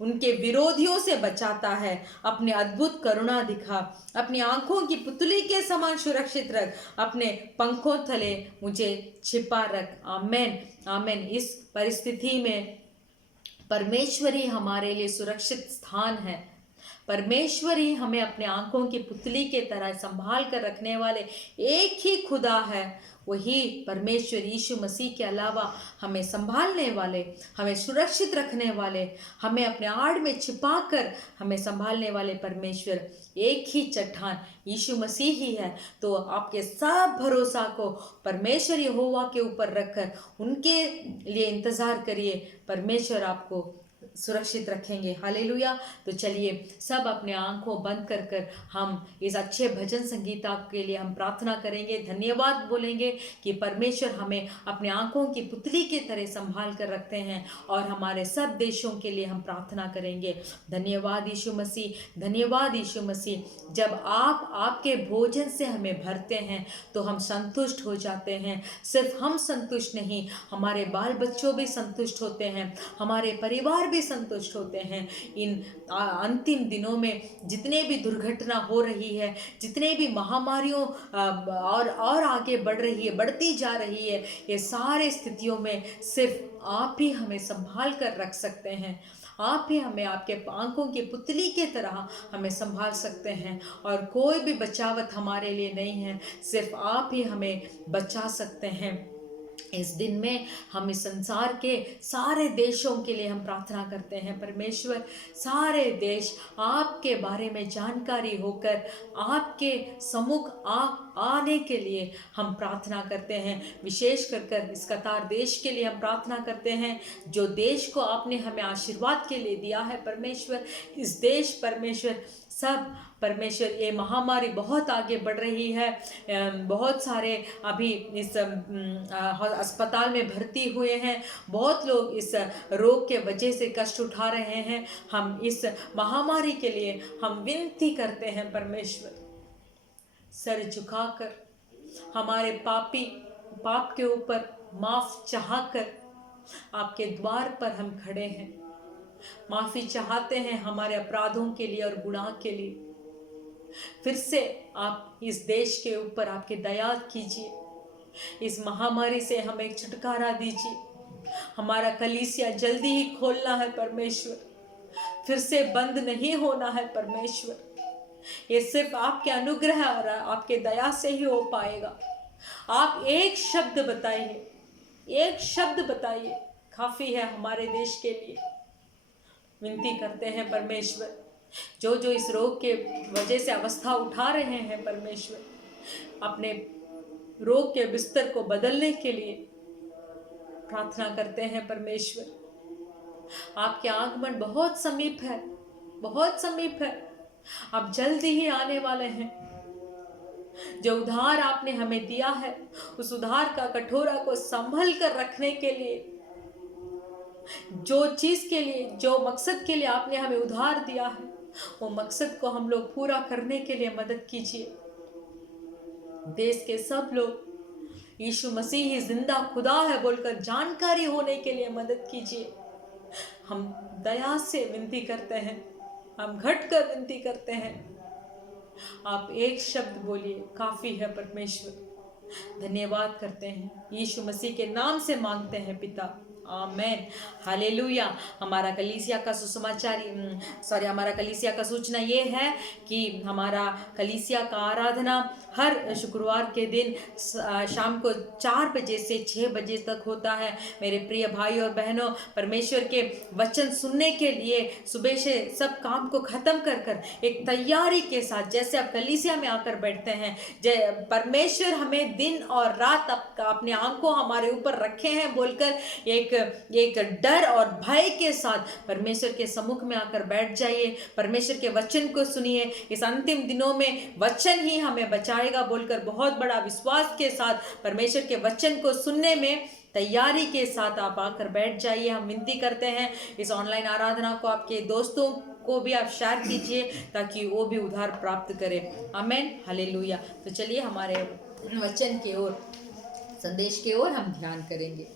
उनके विरोधियों से बचाता है। अपने अद्भुत करुणा दिखा, अपनी आंखों की पुतली के समान सुरक्षित रख, अपने पंखों तले मुझे छिपा रख। आमेन, आमेन। इस परिस्थिति में परमेश्वर ही हमारे लिए सुरक्षित स्थान है। परमेश्वर ही हमें अपने आंखों की पुतली के तरह संभाल कर रखने वाले एक ही खुदा है। वही परमेश्वर यीशु मसीह के अलावा हमें संभालने वाले, हमें सुरक्षित रखने वाले, हमें अपने आड़ में छिपा कर हमें संभालने वाले परमेश्वर एक ही चट्टान यीशु मसीह ही है। तो आपके सब भरोसा को परमेश्वर यहोवा के ऊपर रखकर उनके लिए इंतज़ार करिए, परमेश्वर आपको सुरक्षित रखेंगे। हालेलुया। तो चलिए सब अपने आंखों बंद कर कर हम इस अच्छे भजन संगीता के लिए हम प्रार्थना करेंगे, धन्यवाद बोलेंगे कि परमेश्वर हमें अपने आंखों की पुतली की तरह संभाल कर रखते हैं। और हमारे सब देशों के लिए हम प्रार्थना करेंगे। धन्यवाद यीशु मसीह, धन्यवाद यीशु मसीह। जब आप आपके भोजन से हमें भरते हैं तो हम संतुष्ट हो जाते हैं। सिर्फ हम संतुष्ट नहीं, हमारे बाल बच्चों भी संतुष्ट होते हैं, हमारे परिवार भी संतुष्ट होते हैं। इन अंतिम दिनों में जितने भी दुर्घटना हो रही है, जितने भी महामारियों और आगे बढ़ रही है, बढ़ती जा रही है, ये सारे स्थितियों में सिर्फ आप ही हमें संभाल कर रख सकते हैं। आप ही हमें आपके आंखों की पुतली के तरह हमें संभाल सकते हैं। और कोई भी बचावत हमारे लिए नहीं है, सिर्फ आप ही हमें बचा सकते हैं। इस दिन में हम इस संसार के सारे देशों के लिए हम प्रार्थना करते हैं। परमेश्वर सारे देश आपके बारे में जानकारी होकर आपके सम्मुख आने के लिए हम प्रार्थना करते हैं। विशेष कर इस कतार देश के लिए हम प्रार्थना करते हैं, जो देश को आपने हमें आशीर्वाद के लिए दिया है। परमेश्वर इस देश, परमेश्वर सब परमेश्वर, ये महामारी बहुत आगे बढ़ रही है। बहुत सारे अभी इस अस्पताल में भर्ती हुए हैं, बहुत लोग इस रोग के वजह से कष्ट उठा रहे हैं। हम इस महामारी के लिए हम विनती करते हैं परमेश्वर, सर झुकाकर हमारे पाप के ऊपर माफ चाहकर आपके द्वार पर हम खड़े हैं। माफी चाहते हैं हमारे अपराधों के लिए और गुनाह के लिए। फिर से आप इस देश के ऊपर आपकी दया कीजिए, इस महामारी से हमें एक छुटकारा दीजिए। हमारा कलीसिया जल्दी ही खोलना है परमेश्वर, फिर से बंद नहीं होना है परमेश्वर। ये सिर्फ आपके अनुग्रह और आपके दया से ही हो पाएगा। आप एक शब्द बताइए, एक शब्द बताइए, काफी है हमारे देश के लिए। विनती करते हैं परमेश्वर, जो इस रोग के वजह से अवस्था उठा रहे हैं परमेश्वर, अपने रोग के बिस्तर को बदलने के लिए प्रार्थना करते हैं परमेश्वर। आपके आगमन बहुत समीप है, बहुत समीप है। आप जल्दी ही आने वाले हैं। जो उधार आपने हमें दिया है, उस उधार का कटोरा को संभल कर रखने के लिए, जो चीज के लिए, जो मकसद के लिए आपने हमें उधार दिया है, वो मकसद को हम लोग पूरा करने के लिए मदद कीजिए। देश के सब लोग यीशु मसीह ही जिंदा खुदा है बोलकर जानकारी होने के लिए मदद कीजिए। हम दया से विनती करते हैं, हम घट कर विनती करते हैं। आप एक शब्द बोलिए, काफी है परमेश्वर। धन्यवाद करते हैं, यीशु मसीह के नाम से मांगते हैं पिता, आमेन। हालेलुया। हमारा कलीसिया का हमारा कलीसिया का सूचना ये है कि हमारा कलीसिया का आराधना हर शुक्रवार के दिन शाम को 4 बजे से 6 बजे तक होता है। मेरे प्रिय भाई और बहनों, परमेश्वर के वचन सुनने के लिए सुबह से सब काम को ख़त्म कर कर एक तैयारी के साथ, जैसे आप कलीसिया में आकर बैठते हैं, परमेश्वर हमें दिन और रात अपने आंखों हमारे ऊपर रखे हैं बोलकर एक डर और भय के साथ परमेश्वर के सम्मुख में आकर बैठ जाइए। परमेश्वर के वचन को सुनिए। इस अंतिम दिनों में वचन ही हमें बचाएगा बोलकर बहुत बड़ा विश्वास के साथ परमेश्वर के वचन को सुनने में तैयारी के साथ आप आकर बैठ जाइए। हम विनती करते हैं, इस ऑनलाइन आराधना को आपके दोस्तों को भी आप शेयर कीजिए ताकि वो भी उद्धार प्राप्त करे। आमेन, हालेलुया। तो चलिए हमारे वचन की ओर, संदेश की ओर हम ध्यान करेंगे।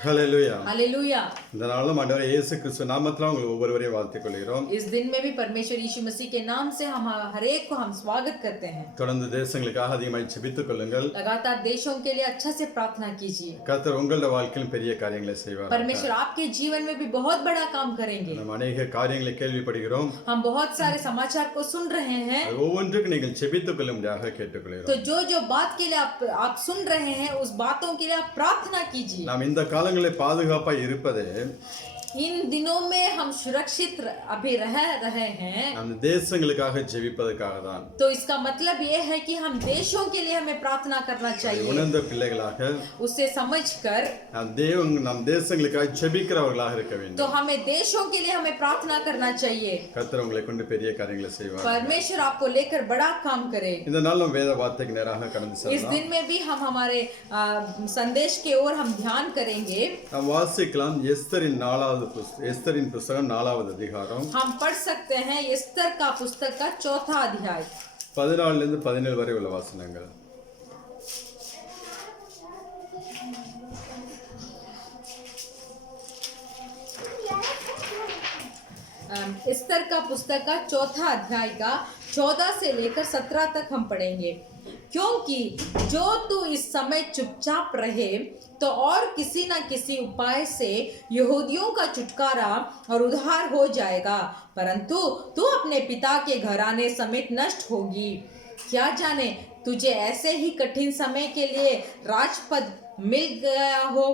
ஹல்லேலூயா. हालेलुया। இந்த நாளும் ஆண்டவர் இயேசு கிறிஸ்து நாமத்தில் உங்களை ஒவ்வொருவரையும் வாழ்த்திக் கொள்கிறோம். इस दिन में भी परमेश्वर यीशु मसीह के नाम से हम हर एक को हम स्वागत करते हैं। தொடர்ந்து தேசங்களுக்காக அதிகமாய் ஜெபித்துக் கொள்ளுங்கள். लगातार देशों के लिए अच्छा से प्रार्थना कीजिए। கர்த்தர் உங்களுடைய வாழ்க்கையில் பெரிய காரியங்களை செய்வார். परमेश्वर आपके जीवन में भी बहुत बड़ा काम करेंगे। நாம் अनेक காரியங்களை கேள்விப்படுகிறோம். हम बहुत सारे समाचार को सुन रहे हैं। ஒவ்வொன்றுக்கும் நீங்கள் ஜெபித்துக் கொள்ளும்படியாக கேட்டுக்கொள்கிறோம். तो जो बात के लिए आप सुन रहे हैं उस बातों के लिए आप प्रार्थना कीजिए। நாம் இந்த காலங்களில் பாதுகாப்பாய் இருப்பதே इन दिनों में हम सुरक्षित अभी रह रहे हैं, அந்த தேசங்களுக்காக ஜெபிப்பதற்காக தான். तो इसका मतलब ये है कि हम देशों के लिए हमें प्रार्थना करना चाहिए। உணர்ந்த பிள்ளைகளாக उसे समझकर நம் தேசங்களுக்காக ஜெபிக்கிறவர்களாக இருக்க வேண்டும். तो हमें देशों के लिए हमें प्रार्थना करना चाहिए। கர்த்தர் உங்களை கொண்டு பெரிய காரியங்களை செய்வார். परमेश्वर आपको लेकर बड़ा काम करे। இந்த நாள் நம்ம வேத வார்த்தைக்கு நேராக கடந்து इस செல்லலாம். दिन में भी हम हमारे संदेश के ओर हम ध्यान करेंगे। நாம் வாசிக்கலாம் எஸ்தரின் புஸ்தகம் 4வது அதிகாரம். हम पढ़ सकते हैं एस्तर का पुस्तक का 4था अध्याय 14 இருந்து 17 வரை உள்ள வசனங்கள். एस्तर का पुस्तक का 4था अध्याय का 14 से लेकर 17 तक हम पढ़ेंगे। क्योंकि जो तू इस समय चुपचाप रहे तो और किसी न किसी उपाय से यहूदियों का छुटकारा और उद्धार हो जाएगा, परंतु तू अपने पिता के घराने समेत नष्ट होगी। क्या जाने तुझे ऐसे ही कठिन समय के लिए राजपद मिल गया हो।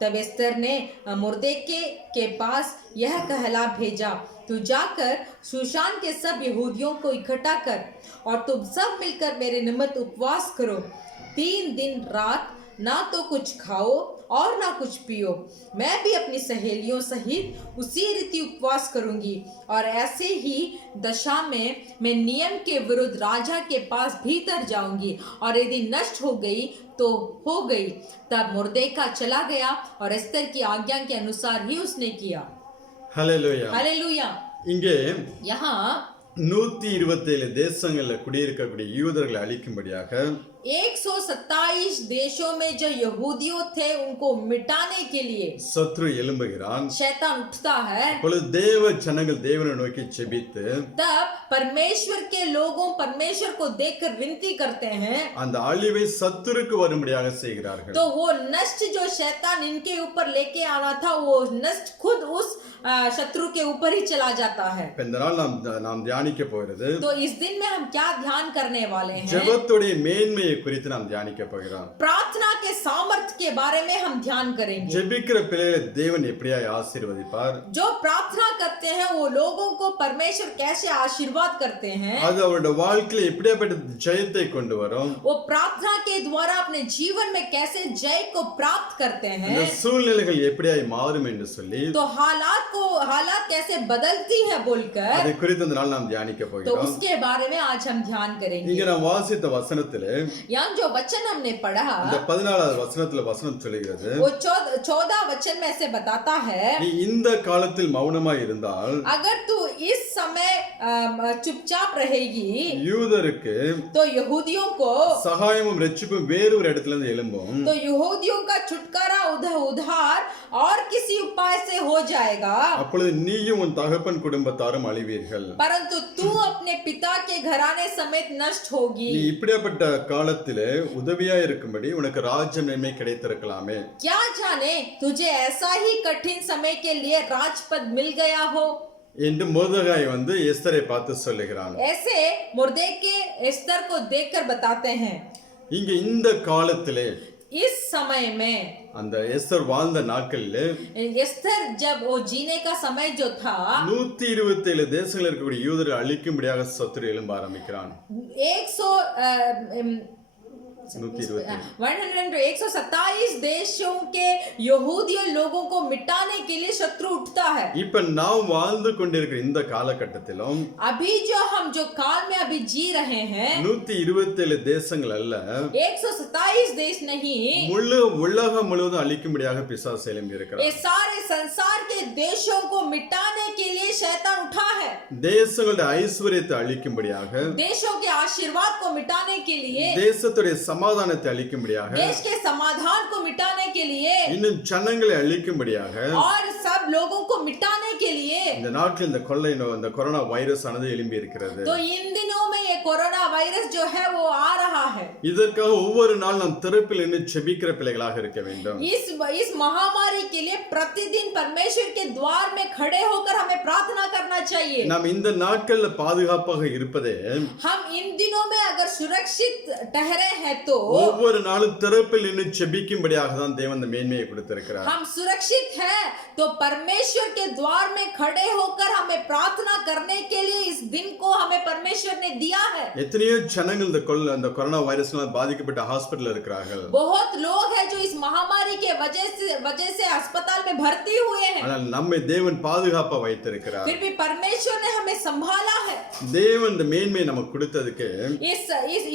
तब एस्तर ने मुर्देके के पास यह कहला भेजा, तू जाकर शूशान के सब यहूदियों को इकट्ठा कर और तुम सब मिलकर मेरे निमित्त उपवास करो। 3 दिन रात ना तो कुछ खाओ और ना कुछ पियो। मैं भी अपनी सहेलियों सहित उसी रीति उपवास करूंगी और ऐसे ही दशा में मैं नियम के विरुद्ध राजा के पास भीतर जाऊंगी, और यदि नष्ट हो गई तो हो गई। तब मुर्देका चला गया और एस्तर की आज्ञा के अनुसार ही उसने किया। ஹல்லேலூயா. हालेलुया। இங்கே यहाँ 127 தேசங்களில் குடியிருக்கக்கூடிய யூதர்களை அழிக்கும்படியாக 127 देशों में जो यहूदियों थे उनको मिटाने के लिए சத்ரு எழும்புகிறான். शैतान उठता है। அப்பொழுது தேவ ஜனங்கள் தேவனை நோக்கி ஜெபித்து तब परमेश्वर के लोगों परमेश्वर को देखकर विनती करते हैं, அந்த அழிவை சத்துருக்கு வரும்படியாக செய்கிறார்கள். तो वो नष्ट जो शैतान इनके ऊपर लेके आना था वो नष्ट खुद उस शत्रु के ऊपर ही चला जाता है। இப்ப இந்த நாள் நாம் தியானிக்க போகிறது तो इस दिन में हम क्या ध्यान करने वाले हैं? ஜெபத்துடைய மேன்மையை குறித்து நாம் தியானிக்க போகிறோம். प्रार्थना के सामर्थ्य के बारे में हम ध्यान करेंगे। ஜெபிக்கிற பிள்ளைகளை தேவன் எப்படியாய் ஆசீர்வதிப்பார், जो प्रार्थना करते हैं वो लोगों को परमेश्वर कैसे आशीर्वाद करते हैं, அது அவருடைய வாழ்க்கையில எப்படியாப்பட்ட ஜெயத்தை கொண்டு வரும், वो प्रार्थना के द्वारा अपने जीवन में कैसे जय को प्राप्त करते हैं, இந்த சூழ்நிலைகள் எப்படியாய் மாறும் என்று சொல்லி तो हालात कैसे बदलती है बोलकर, அதை குறித்து இந்த நாள் நாம் தியானிக்க तो போகிறோம். उसके बारे में आज हम ध्यान करेंगे। இங்க நாம் வாசித்த வசனத்திலே यहाँ जो वचन हमने पढ़ा இந்த 14வது வசனத்துல வசனம் சொல்கிறது, वो 14 वचन में से बताता है, நீ இந்த காலத்தில் மௌனமாய் இருந்தால் अगर तू इस समय चुपचाप रहेगी யூதருக்கு तो यहूदियों को சகாயமும் ரட்சிப்பும் வேறு ஒரு இடத்துல இருந்து எழும்பும். तो यहूदियों का छुटकारा उद्धार और किसी उपाय से हो जाएगा, அப்பொழுது நீயும் உன் தகப்பன் குடும்பத்தாரும் அழிவீர்கள். परंतु तू अपने पिता के घराने समेत नष्ट होगी। நீ இப்படியாப்பட்ட காலத்திலே உதவியா இருக்கும்படி உனக்கு ராஜ்யம் நன்மை கிடைத்திருக்கலாமே. क्या जाने तुझे ऐसा ही कठिन समय के लिए राजपद मिल गया हो என்று மொர்தெகாய் எஸ்தரை பார்த்து சொல்லுகிறான். ऐसे मुर्देके एस्तर को देखकर बताते हैं। இங்க இந்த காலத்திலே इस समय में அந்த எஸ்தர் வாழ்ந்த நாட்களிலே एस्तर जब वो जीने का समय जो था 127 தேசங்களில் இருக்கக்கூடிய யூதரை அழிக்கும்படியாக சத்துரு எழும்ப ஆரம்பிக்கிறான். 127 127 देशों के यहूदियों लोगों को मिटाने के लिए शत्रु उठता है। இப்ப நாம் வாழ்ந்து கொண்டிருக்கிற இந்த காலகட்டத்திலும் अभी जो काल में अभी जी रहे हैं 127 தேசங்கள் அல்ல 127 देश नहीं, முழு உலகம் முழுவதும் அழிக்கும்படியாக பிசாசு எழும்பி இருக்கிறார். ये सारे संसार के देशों को मिटाने के लिए शैतान उठा है। தேசங்களுடைய ஐஸ்வர்யத்தை அழிக்கும்படியாக, देशों के आशीर्वाद को मिटाने के लिए, தேசத்துடைய சமாதானத்தை அழிக்கும்படியாக, देश के समाधान को मिटाने के लिए இன்னும் ஜனங்களை அழிக்கும்படியாக, और सब लोगों को मिटाने के लिए இந்த நாட்டில் இந்த கொள்ளை நோய், இந்த கொரோனா வைரஸ் ஆனது எழும்பி இருக்கிறது. तो इन दिनों में ये कोरोना वायरस जो है वो आ रहा है। இதற்காக ஒவ்வொரு நாள் நாம் திறப்பில் நின்று ஜெபிக்கிற பிள்ளைகளாக இருக்க வேண்டும். इस महामारी के लिए प्रतिदिन परमेश्वर के द्वार में खड़े होकर हमें प्रार्थना करना चाहिए। நாம் இந்த நாட்கள்ல பாதுகாப்பாக இருப்பதே, हम इन दिनों में अगर सुरक्षित ठहरे हैं तो ஒவ்வொரு நாளும் திறப்பில் நின்று ஜெபிக்கும்படியாக தான் தேவன் இந்த மேன்மையை கொடுத்திருக்கிறார். हम सुरक्षित हैं तो परमेश्वर के द्वार में खड़े होकर हमें प्रार्थना करने के लिए इस दिन को हमें परमेश्वर ने दिया है। எத்தனையோ ஜனங்கள் இந்த கொரோனா வைரஸ்னால பாதிக்கப்பட்ட ஹாஸ்பிடல்ல இருக்கிறார்கள். बहुत लोग हैं जो इस महामारी के वजह से अस्पताल में भर्ती हुए हैं, ஆனால் நம்மை தேவன் பாதுகாப்பா வைத்திருக்கிறார். फिर भी परमेश्वर ने हमें संभाला है। தேவன் இந்த மேன்மையை நமக்கு கொடுத்ததுக்கு, इस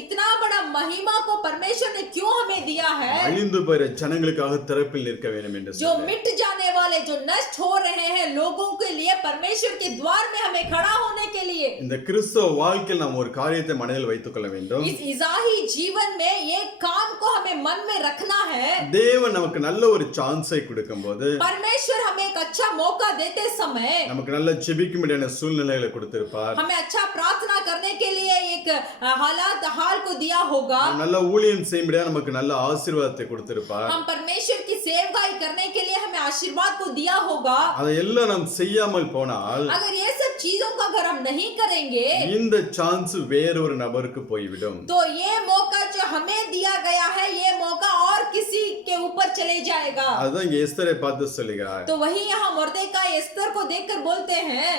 इतना बड़ा महिमा को परमेश्वर ने क्यों हमें दिया है? அழிந்து போகிற ஜனங்களுக்காக திறப்பில் நிற்க வேண்டும் என்று जो मिट जाने वाले, जो नष्ट हो रहे हैं लोगों के लिए परमेश्वर के द्वार में हमें खड़ा होने के लिए இந்த கிறிஸ்தவ வாழ்க்கையில் நாம் ஒரு காரியத்தை மனதில் வைத்துக் கொள்ள வேண்டும். इस इज़ाही जीवन में एक काम को हमें मन में रखना है। தேவன் நமக்கு நல்ல ஒரு சான்ஸை கொடுக்கும்போது, परमेश्वर हमें एक अच्छा मौका देते समय நமக்கு நல்ல ஜெபிக்கும்படியான சூழ்நிலைகளை கொடுத்திருப்பார். हमें अच्छा प्रार्थना करने के लिए एक हाल को दिया होगा। நல்ல ஊழியம் செய்யும்படியாக நமக்கு நல்ல ஆசீர்வாதத்தை கொடுத்திருப்பார். हम परमेश्वर की सेवकाई करने के लिए हमें आशीर्वाद को दिया होगा। அதையெல்லாம் நாம் செய்யாமல் போனால், अगर ये सब चीजों का अगर हम नहीं करेंगे இந்த சான்ஸ் வேறொரு நபருக்கு போய்விடும். तो ये मौका जो हमें दिया गया है ये मौका और किसी के ऊपर चले जाएगा। அதுதான் இங்க எஸ்தரை பார்த்து சொல்லுகிறார். तो वही यहाँ मुर्देकाई एस्तर को देखकर बोलते हैं,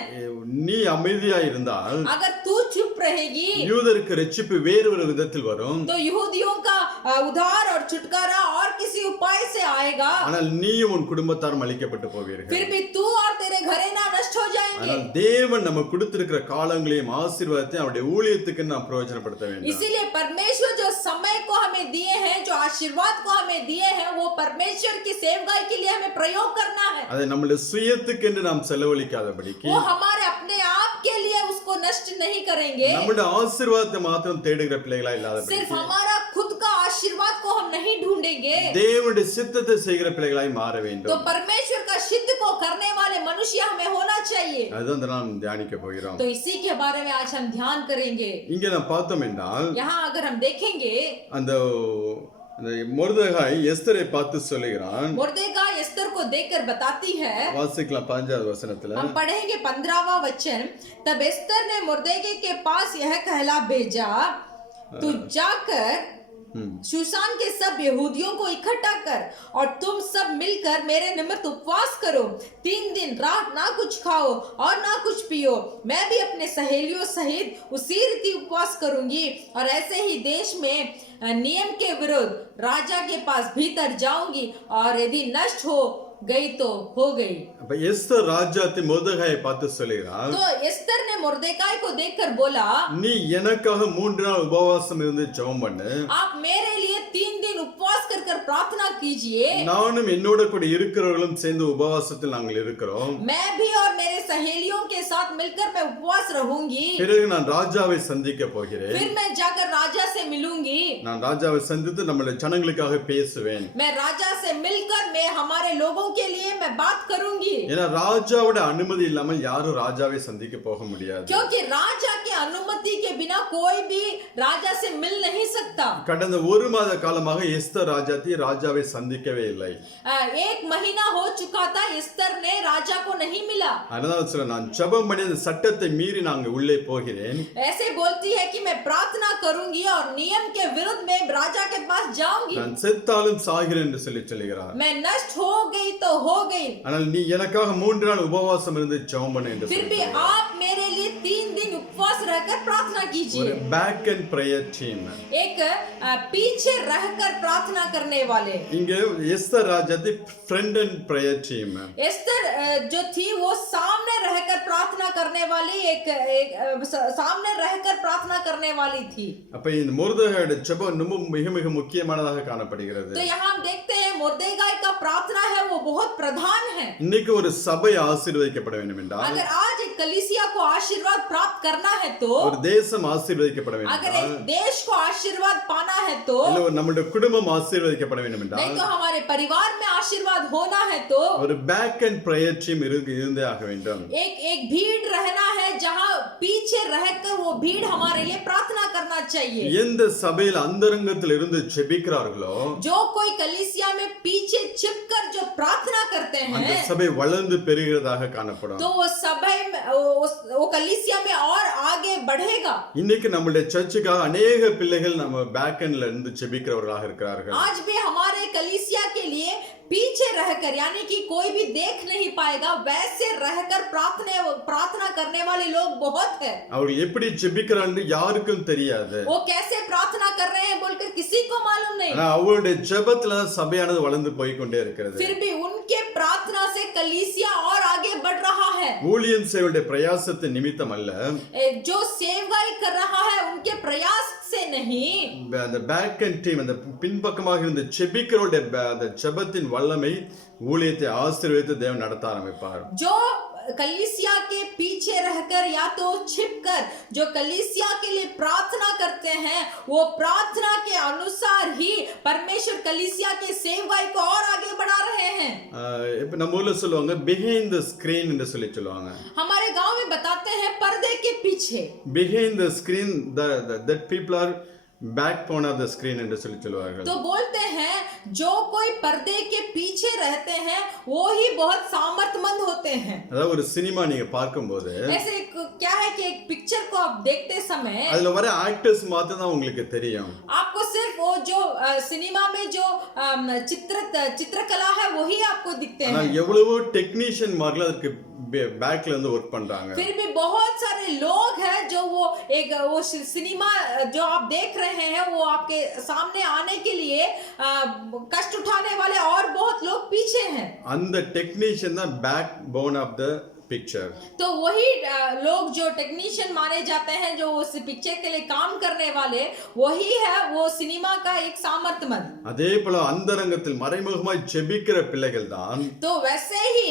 நீ அமைதியா இருந்தால் अगर तू चुप रहेगी யூதருக்கு ரட்சிப்பு வேறொரு விதத்தில் வரும். तो यहूदियों का उद्धार और छुटकारा और किसी उपाय से आएगा, ஆனால் நீயும் உன் குடும்பத்தாரும் அழிக்கப்பட்டு போவீர்கள். फिर भी तू और तेरे घरेना नष्ट हो जाएंगे। ஆனால் தேவன் நமக்கு கொடுத்திருக்கிற காலங்களையும் ஆசீர்வாதத்தையும் அவருடைய ஊழியத்துக்கு நாம் பிரயோஜனப்படுத்த வேண்டும். इसीलिए परमेश्वर जो समय को हमें दिए हैं, जो आशीर्वाद को हमें दिए हैं, वो परमेश्वर की सेवकाई के लिए हमें प्रयोग करना है। அதை நம்முடைய சுயத்துக்கு என்று நாம் செலவழிக்காதபடிக்கு, वो हमारे अपने आप के लिए उसको नष्ट नहीं करेंगे, நம்முடைய ஆசீர்வாதத்தை மாத்திரம் தேடுகிற பிள்ளைகளா सिर्फ இல்லாதபடிக்கு, हमारा खुद का आशीर्वाद को हम नहीं ढूंढेंगे, தேவனுடைய சித்தத்தை செய்கிற பிள்ளைகளாய் மாற तो வேண்டும். परमेश्वर का सिद्ध को करने वाले मनुष्य हमें होना चाहिए। அதுதான் இந்த நாம் தியானிக்க போகிறோம். तो इसी के बारे में आज हम ध्यान करेंगे। இங்க நாம் பார்த்தோம் என்றால், यहाँ अगर हम देखेंगे அந்த மொர்தெகாய் எஸ்தரை பார்த்து சொல்லுகிறான். मुर्देकाई एस्तर को देखकर बताती है, வாசிக்கலாம் 15வது வசனத்துல, हम पढ़ेंगे 15वां वचन। तब एस्तर ने मुर्देकाई के पास यह कहला भेजा, तू जाकर शूशान के सब यहूदियों को इकट्ठा कर और तुम सब मिलकर मेरे निमित्त उपवास करो। 3 दिन रात ना कुछ खाओ और ना कुछ पियो। मैं भी अपने सहेलियों सहित उसी रीति उपवास करूंगी और ऐसे ही देश में नियम के विरुद्ध राजा के पास भीतर जाऊंगी और यदि नष्ट हो गई तो हो गई। அப்ப எஸ்தர் ராஜாத்தி மொர்தெகாயை பார்த்து சொல்லுகிறாள், तो एस्तर ने मुर्देकाई को देखकर बोला, நீ எனக்காக 3 நாள் உபவாசம் இருந்து ஜெபம் பண்ணு. आप मेरे लिए 3 दिन उपवास कर प्रार्थना कीजिए। நானும் என்னோட கூட இருக்கிறவர்களும் சேர்ந்து உபவாசத்தில் நாங்கள் இருக்கிறோம். मैं भी और मेरे सहेलियों के साथ मिलकर मैं उपवास रहूंगी। பிறகு நான் ராஜாவை சந்திக்க போகிறேன். फिर मैं जाकर राजा से मिलूंगी। நான் ராஜாவை சந்தித்து நம்முடைய ஜனங்களுக்காக பேசுவேன். मैं राजा से मिलकर मैं हमारे लोगों के लिए मैं बात करूंगी। ஏன்னா ராஜாவோட அனுமதி இல்லாமல் யாரும் ராஜாவை சந்திக்க போக முடியாது. क्योंकि राजा की अनुमति के बिना कोई भी राजा से मिल नहीं सकता। கடந்த 1 மாத காலமாக எஸ்தர் ராஜாத்தி ராஜாவை சந்திக்கவே இல்லை. 1 महीना हो चुका था, एस्तर ने राजा को नहीं मिला। அதனால சொல்ல, நான் ஜெபம் பண்ணி அந்த சட்டத்தை மீறி நான் உள்ளே போகிறேன். ऐसे बोलती है कि मैं प्रार्थना करूंगी और नियम के विरुद्ध में राजा के पास जाऊंगी। நான் செத்தாலும் சாகிறேன் என்று சொல்லுகிறார். मैं नष्ट हो गई तो हो गई, ஆனால் நீ எனக்காக 3 நாள் உபவாசம் இருந்து ஜெபம் பண்ணு என்று फिर भी சொல்லுகிறார். आप मेरे लिए 3 दिन उपवास रह रहकर प्रार्थना ஒரு कीजिए। Back and prayer team. एक पीछे रहकर प्रार्थना करने वाले। இங்க Esther Rajathi front and prayer team. Esther जो थी वो सामने रहकर प्रार्थना करने वाली सामने रहकर प्रार्थना करने वाली थी। அப்ப இந்த மொர்தெகாயோட ஜெபம் ரொம்ப மிக மிக முக்கியமானதாக காணப்படுகிறது. तो यहाँ हम देखते हैं मोर्देगाई का प्रार्थना है वो बहुत प्रधान है। இன்னைக்கு ஒரு சபை ஆசீர்வதிக்கப்பட வேண்டும் என்றால், अगर आज एक कलीसिया को आशीर्वाद प्राप्त करना है तो, ஒரு தேசம் ஆசீர்வதிக்கப்பட வேண்டும் अगर என்றால், एक देश को आशीर्वाद पाना है तो, இல்ல நம்முடைய குடும்பம் ஆசீர்வதிக்கப்பட வேண்டும் नहीं என்றால், तो हमारे परिवार में आशीर्वाद होना है तो ஒரு பேக் அண்ட் ப்ரேயர் டீம் இருந்தே ஆக வேண்டும். एक भीड़ रहना है जहाँ पीछे रहकर वो भीड़ हमारे लिए प्रार्थना करना चाहिए। எந்த சபையில் அந்தரங்கத்தில் இருந்து ஜெபிக்கிறார்களோ, जो कोई कलीसिया में पीछे छिपकर जो प्रार्थना करते அந்த हैं சபை வளர்ந்து பெருகிறதாக காணப்படும். तो वो सभा में वो कलीसिया में और आगे बढ़ेगा। இன்னைக்கு நம்மளுடைய சர்ச்சுக்காக अनेक பிள்ளைகள் நம்ம பேக் எண்ட்ல இருந்து ஜெபிக்கிறவர்களாக இருக்கிறார்கள். आज भी हमारे कलीसिया के लिए पीछे रहकर, यानी कि कोई भी देख नहीं पाएगा वैसे रहकर प्रार्थना करने वाले लोग बहुत है। அவர்கள் எப்படி ஜெபிக்கிறான்னு யாருக்கும் தெரியாது. वो कैसे प्रार्थना कर रहे हैं बोलकर किसी को मालूम नहीं। ஆனா அவருடைய ஜெபத்துல சபையானது வளர்ந்து போய் கொண்டே இருக்கிறது. फिर भी उनके प्रार्थना से कलीसिया और आगे बढ़ रहा है। ஊழியம் செய்வடைய பிரயாசத்தின் நிமித்தம் அல்ல, जो सेवकाई कर रहा है उनके प्रयास से नहीं, அந்த பேக் அண்ட் டீம், அந்த பின்பக்கமாக இருந்த ஜெபிக்கிறவருடைய அந்த ஜெபத்தின் வல்லமை ஊழியத்தை ஆசீர்வதித்து தேவன் நடத்த ஆரம்பிப்பார். जो कलीसिया के पीछे रहकर या तो छिपकर जो कलीसिया के लिए प्रार्थना करते हैं वो प्रार्थना के अनुसार ही परमेश्वर कलीसिया के सेवकाई को और आगे बढ़ा रहे हैं। இப்ப நம்ம ஊர்ல சொல்லுவாங்க பிஹைண்ட் द ஸ்கிரீன் என்று சொல்லி சொல்லுவாங்க. हमारे गांव में बताते हैं पर्दे के पीछे। Behind the screen that people are backbone of the screen என்று சொல்லி சொல்வார்கள். तो बोलते हैं जो कोई पर्दे के पीछे रहते हैं वो ही बहुत सामर्थ्यमंद होते हैं। அதாவது ஒரு சினிமா நீங்க பார்க்கும்போது ऐसे क्या है कि एक पिक्चर को आप देखते समय அதுல வர ஆக்டர்ஸ் மாத்திரம் தான் உங்களுக்கு தெரியும். आपको सिर्फ वो जो सिनेमा में जो चित्रकला है वही आपको दिखते ஆனா हैं। எவ்வளவோ டெக்னீஷியன் மார்க்ல அதுக்கு பேக்ல இருந்து வர்க் பண்றாங்க. फिर भी बहुत सारे लोग हैं जो वो सिनेमा जो आप देख रहे हैं वो आपके सामने आने के लिए कष्ट उठाने वाले और बहुत लोग पीछे हैं। அந்த டெக்னீஷியன் தான் backbone of the picture. तो वही लोग जो टेक्नीशियन माने जाते हैं जो उस पिक्चर के लिए काम करने वाले वही है वो सिनेमा का एक सामर्थ्यमंद। அதே போல அந்தரங்கத்தில் மறைமுகமாய் ஜெபிக்கிற பிள்ளைகள் தான் तो वैसे ही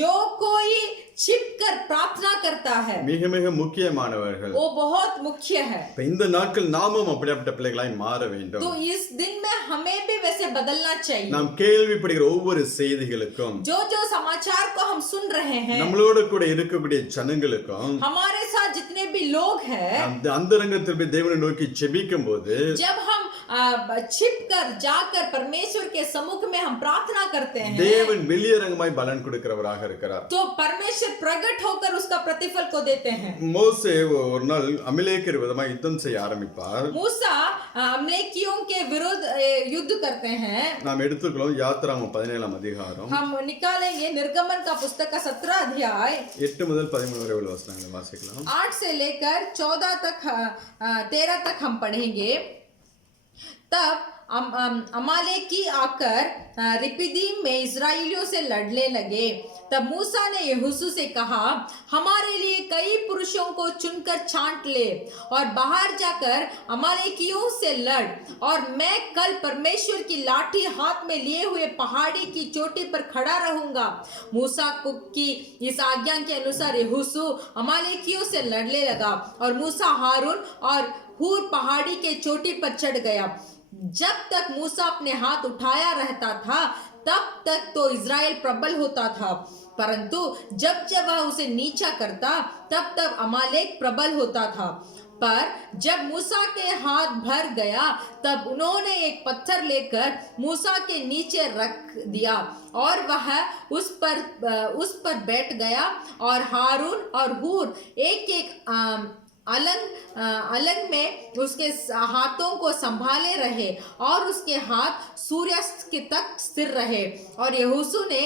जो कोई छिपकर प्रार्थना करता है மிக மிக முக்கியமானவர்கள். वो बहुत मुख्य है। இப்ப இந்த நாட்கள் நாமும் அப்படிப்பட்ட பிள்ளைகளாய் மாற வேண்டும். तो इस दिन में हमें भी वैसे बदलना चाहिए। நாம் கேள்விப்படுகிற ஒவ்வொரு செய்திகளுக்கும் जो जो समाचार को हम सुन रहे हैं நம்மளோட கூட இருக்கக்கூடிய ஜனங்களுக்கும் हमारे साथ जितने भी लोग हैं அந்த அந்தரங்கத்தில் போய் தேவனை நோக்கி ஜெபிக்கும் போது जब हम छिपकर जाकर परमेश्वर के सम्मुख में हम प्रार्थना करते हैं தேவன் வெளியரங்கமாய் பலன் கொடுக்கிறவராக இருக்கிறார். तो परमेश्वर प्रकट होकर उसका प्रतिफल को देते हैं। மோசே ஒரு நாள் அமலேக்கியர் விரோதமாக யுத்தம் செய்ய ஆரம்பிப்பார். मूसा अमलेकियों के विरुद्ध युद्ध करते हैं। நாம் எடுத்துக்கிறோம் யாத்ராகமம் 17ஆம் அதிகாரம் हम निकालेंगे निर्गमन का पुस्तक का 17 अध्याय 8 முதல் 13 वரை உள்ள வசனங்களை வாசிக்கலாம். 8 से लेकर 14 तक 13 तक हम पढ़ेंगे। तब अमालेकी आकर रिपिदीम में इस्राएलियों से लड़ने लगे। तब मूसा ने यहोशू से कहा, हमारे लिए कई पुरुषों को चुनकर छांट ले और बाहर जाकर अमालेकियों से लड़, और मैं कल परमेश्वर की लाठी हाथ में लिए हुए पहाड़ी की चोटी पर खड़ा रहूंगा। मूसा की इस आज्ञा के अनुसार यहोशू अमालेकियों से लड़ने लगा और मूसा हारून और हूर पहाड़ी के चोटी पर चढ़ गया। जब तक मूसा अपने हाथ उठाया रहता था तब तक तो इज़राइल प्रबल होता था, परंतु जब जब वह उसे नीचा करता तब तब अमालेक प्रबल होता था। पर जब मूसा के हाथ भर गया तब उन्होंने एक पत्थर लेकर मूसा के नीचे रख दिया और वह उस पर बैठ गया, और हारून और हूर एक एक अलग में उसके हाथों को संभाले रहे और उसके हाथ सूर्यास्त के तक स्थिर रहे। और यहोशू ने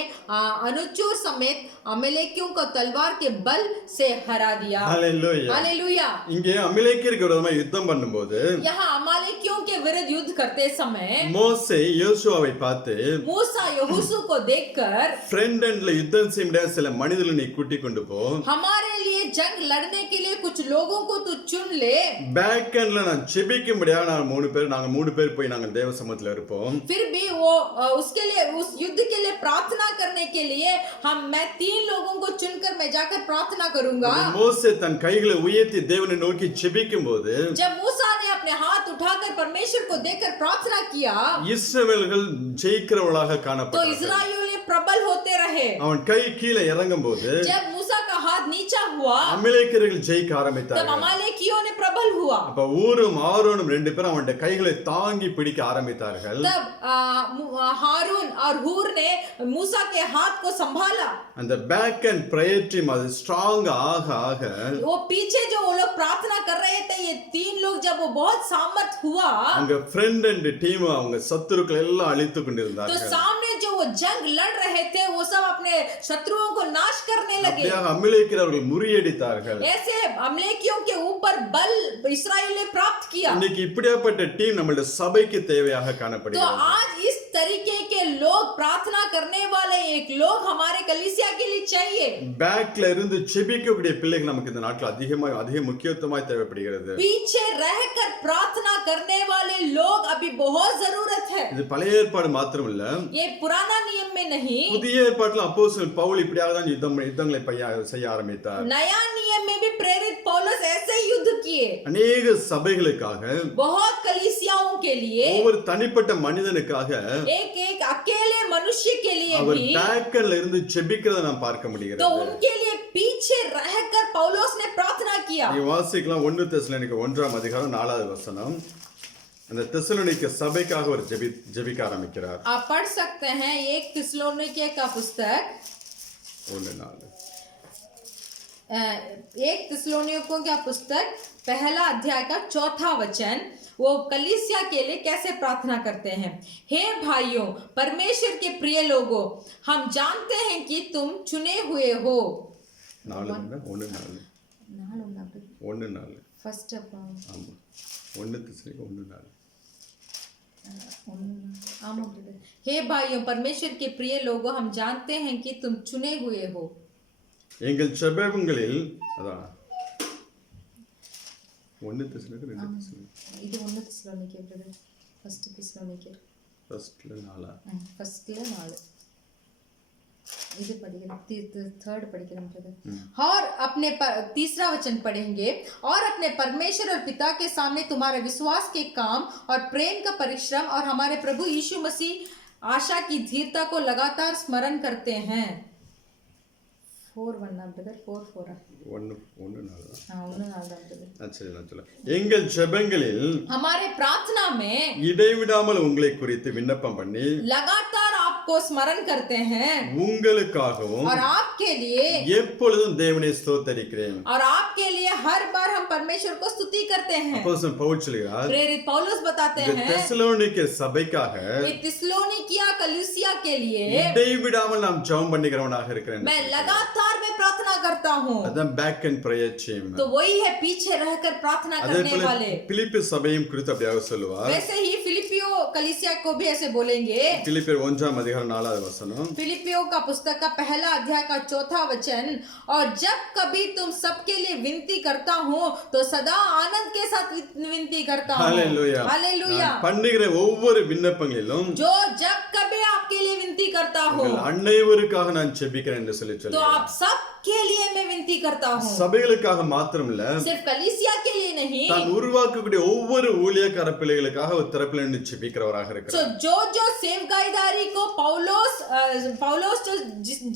अनुचूर समेत अमलेकियों को तलवार के बल से हरा दिया। ஹalleluya. हालेलुया। இங்கே அமலேக்கியருக்கு விரோதமா யுத்தம் பண்ணும்போது यहाँ अमालेकियों के विरुद्ध युद्ध करते समय மோசே யோசுவாவை பார்த்து मूसा यहोशू को देखकर ஃப்ரண்ட் எண்ட்ல யுத்தம் செய்ய முடியாத சில மனிதர்களை நீ கூட்டி கொண்டு போ, हमारे लिए जंग लड़ने के लिए कुछ लोगों को तू चुन ले। பேக் எண்ட்ல நான் செபிக்க முடியாத நாங்க மூணு பேர் போய் நாங்க தேவ சமூகத்துல இருப்போம். फिर भी वो उसके लिए उस युद्ध के लिए प्रार्थना करने के लिए मैं 3 लोगों को चुनकर मैं जाकर प्रार्थना करूंगा। மோசே தன் கைகளை உயர்த்தி தேவனை நோக்கி செபிக்கும் போது जब मूसा ने अपने हाथ उठाकर परमेश्वर को देखकर प्रार्थना किया இஸ்ரவேலர்கள் ஜெயிக்கிறவர்களாக तो காணப்பட்டார்கள். इस्राएली प्रबल होते रहे। அவன் கை கீழே இறங்கும் போது जब मूसा का हाथ नीचा हुआ அமலேக்கியர்கள் ஜெயிக்க तब ஆரம்பித்தார்கள். अमालेकियों ने प्रबल हुआ। அப்ப ஊரும் ஆரோனும் ரெண்டு பேரும் அவனுடைய கைகளை தாங்கி பிடிக்க ஆரம்பித்தார்கள். तब हारून और हूर ने मूसा के हाथ को संभाला। அந்த பேக் அண்ட் பிரேயர் டீம் அது ஸ்ட்ராங் ஆக ஆக वो पीछे जो वो लोग प्रार्थना कर रहे थे ये 3 लोग जब वो बहुत सामर्थ हुआ அங்க ஃப்ரெண்ட் அண்ட் டீம் அவங்க சத்துருக்களை எல்லாம் அழித்து तो கொண்டிருந்தார்கள். सामने जो वो जंग लड़ रहे थे वो सब अपने शत्रुओं को नाश करने लगे। அப்படியாக அமலேக்கியர்கள் முறியடித்தார்கள். ऐसे अमलेकियों के ऊपर बल इस्राएल ने प्राप्त किया। இன்னைக்கு இப்படியாப்பட்ட டீம் நம்மளுடைய சபைக்கு தேவையாக तो காணப்படுகிறது. आज इस तरीके के लोग प्रार्थना करने वाले एक लोग हमारे कलीसिया के लिए चाहिए। பேக்ல இருந்து செபிக்கக்கூடிய பிள்ளைகள் நமக்கு இந்த நாட்கள் அதிக முக்கியத்துவமாய் தேவைப்படுகிறது. पीछे रहकर प्रार्थना करने वाले लोग अभी बहुत जरूरत है। இது பழைய ஏற்பாடு மாத்திரமல்ல, ये पुराना नियम में नहीं, புதிய ஏற்பாட்டுல அப்போஸ்தலன் பவுல் இப்படியாக தான் யுத்தங்களை செய்ய ஆரம்பித்தார். नया नियम में भी प्रेरित पौलुस ऐसे ही युद्ध किए। அநேக சபைகளுக்காக, बहुत कलीसियाओं के लिए, ஒவ்வொரு தனிப்பட்ட மனிதனுக்காக एक एक अकेले मनुष्य के लिए அவர் भी, பேக்கல்ல இருந்து செபிக்கிறத நாம் பார்க்க तो முடிகிறது. उनके लिए पीछे रहकर पौलुस ने प्रार्थना किया। நீ வாசிக்கலாம் 1 தெசலோனிக்கர் 1 அதிகாரம் 4வது வசனம். அந்த தெசலோனிக்க சபைக்காக அவர் ஜெபிக்க ஆரம்பிக்கிறார். आप पढ़ सकते हैं 1 थिस्सलुनीके का पुस्तक 1:4. 1 थिस्सलुनीकों का पुस्तक पहला अध्याय का 4था वचन वो कलीसिया के लिए कैसे प्रार्थना करते हैं। हे भाइयों, परमेश्वर के प्रिय लोगों, हम जानते हैं कि तुम चुने हुए हो। 1:4 फर्स्ट ஆமா 1 தெசலோனிக்க 1:4. हे भाइयों, परमेश्वर के प्रिय लोगों, हम जानते हैं कि तुम चुने हुए हो। எங்கள் செபங்களில் அதான் 1 தெசலோனிக்க 2 தெசலோனிக்க இது 1 थिस्सलुनीके ब्रदर, फर्स्ट थिस्सलुनीके ஃபர்ஸ்ட்ல 4. फर्स्टல 4 इधर पढ़ेंगे, थर्ड पढ़ेंगे ब्रदर। और अपने तीसरा वचन पढ़ेंगे, और अपने परमेश्वर और पिता के सामने तुम्हारे विश्वास के काम और प्रेम का परिश्रम और हमारे प्रभु यीशु मसीह आशा की धीरता को लगातार स्मरण करते हैं। 4:1 ब्रदर, 4:4 1:4 हाँ 1:4 ब्रदर। சரி நான் சொல்ல. எங்கள் ஜெபங்களில் हमारे प्रार्थना में இடைவிடாமல் உங்களை குறித்து விண்ணப்பம் பண்ணி लगातार आपको स्मरण करते हैं உங்களுக்காகவும் और आपके लिए, எப்பொழுதும் தேவனை ஸ்தோத்தரிக்கிறேன். और आपके लिए हर बार हम परमेश्वर को स्तुति करते हैं। அப்போஸ்தலன் பவுல் சொல்கிறார், प्रेरित पौलुस बताते இந்த हैं தெசலோனிக்க சபைக்காக ये थिस्सलुनीकिया कलीसिया के लिए இடைவிடாமல் நாம் ஜெபம் பண்ணிக்கிறவனாக இருக்கிறேன். मैं लगातार में प्रार्थना करता हूँ। அதான் பேக் அண்ட் பிரேயர் டீம். तो वही है पीछे रहकर प्रार्थना அதே करने போல वाले। பிலிப்பி சபையும் குறித்து அப்படியாக சொல்லுவார். वैसे ही फिलिपियो कलीसिया को भी ऐसे बोलेंगे। பிலிப்பியர் 1 அதிகாரம் 4வது வசனம். फिलिपियो का पुस्तक का पहला अध्याय का 4था वचन, और जब कभी तुम सबके लिए विनती करता हूँ तो सदा आनंद के साथ विनती करता हूँ। ஹalleluya. हालेलुया। நான் பண்ணுகிற ஒவ்வொரு விண்ணப்பங்களிலும் जो जब कभी आपके लिए विनती करता हूँ உங்கள் அனைவருக்காக நான் ஜெபிக்கிறேன் என்று சொல்லி तो சொல்லுகிறார். आप सब के लिए मैं विनती करता हूँ। சபைகளுக்காக மாத்திரம் இல்ல, सिर्फ कलीसिया के लिए नहीं, தான் உருவாக்கக்கூடிய ஒவ்வொரு ஊழியக்கார பிள்ளைகளுக்காக ஒரு தரப்பில் நின்று ஜெபிக்கிறவராக तो இருக்கிறார். जो सेवगाईदारी को पौलुस जो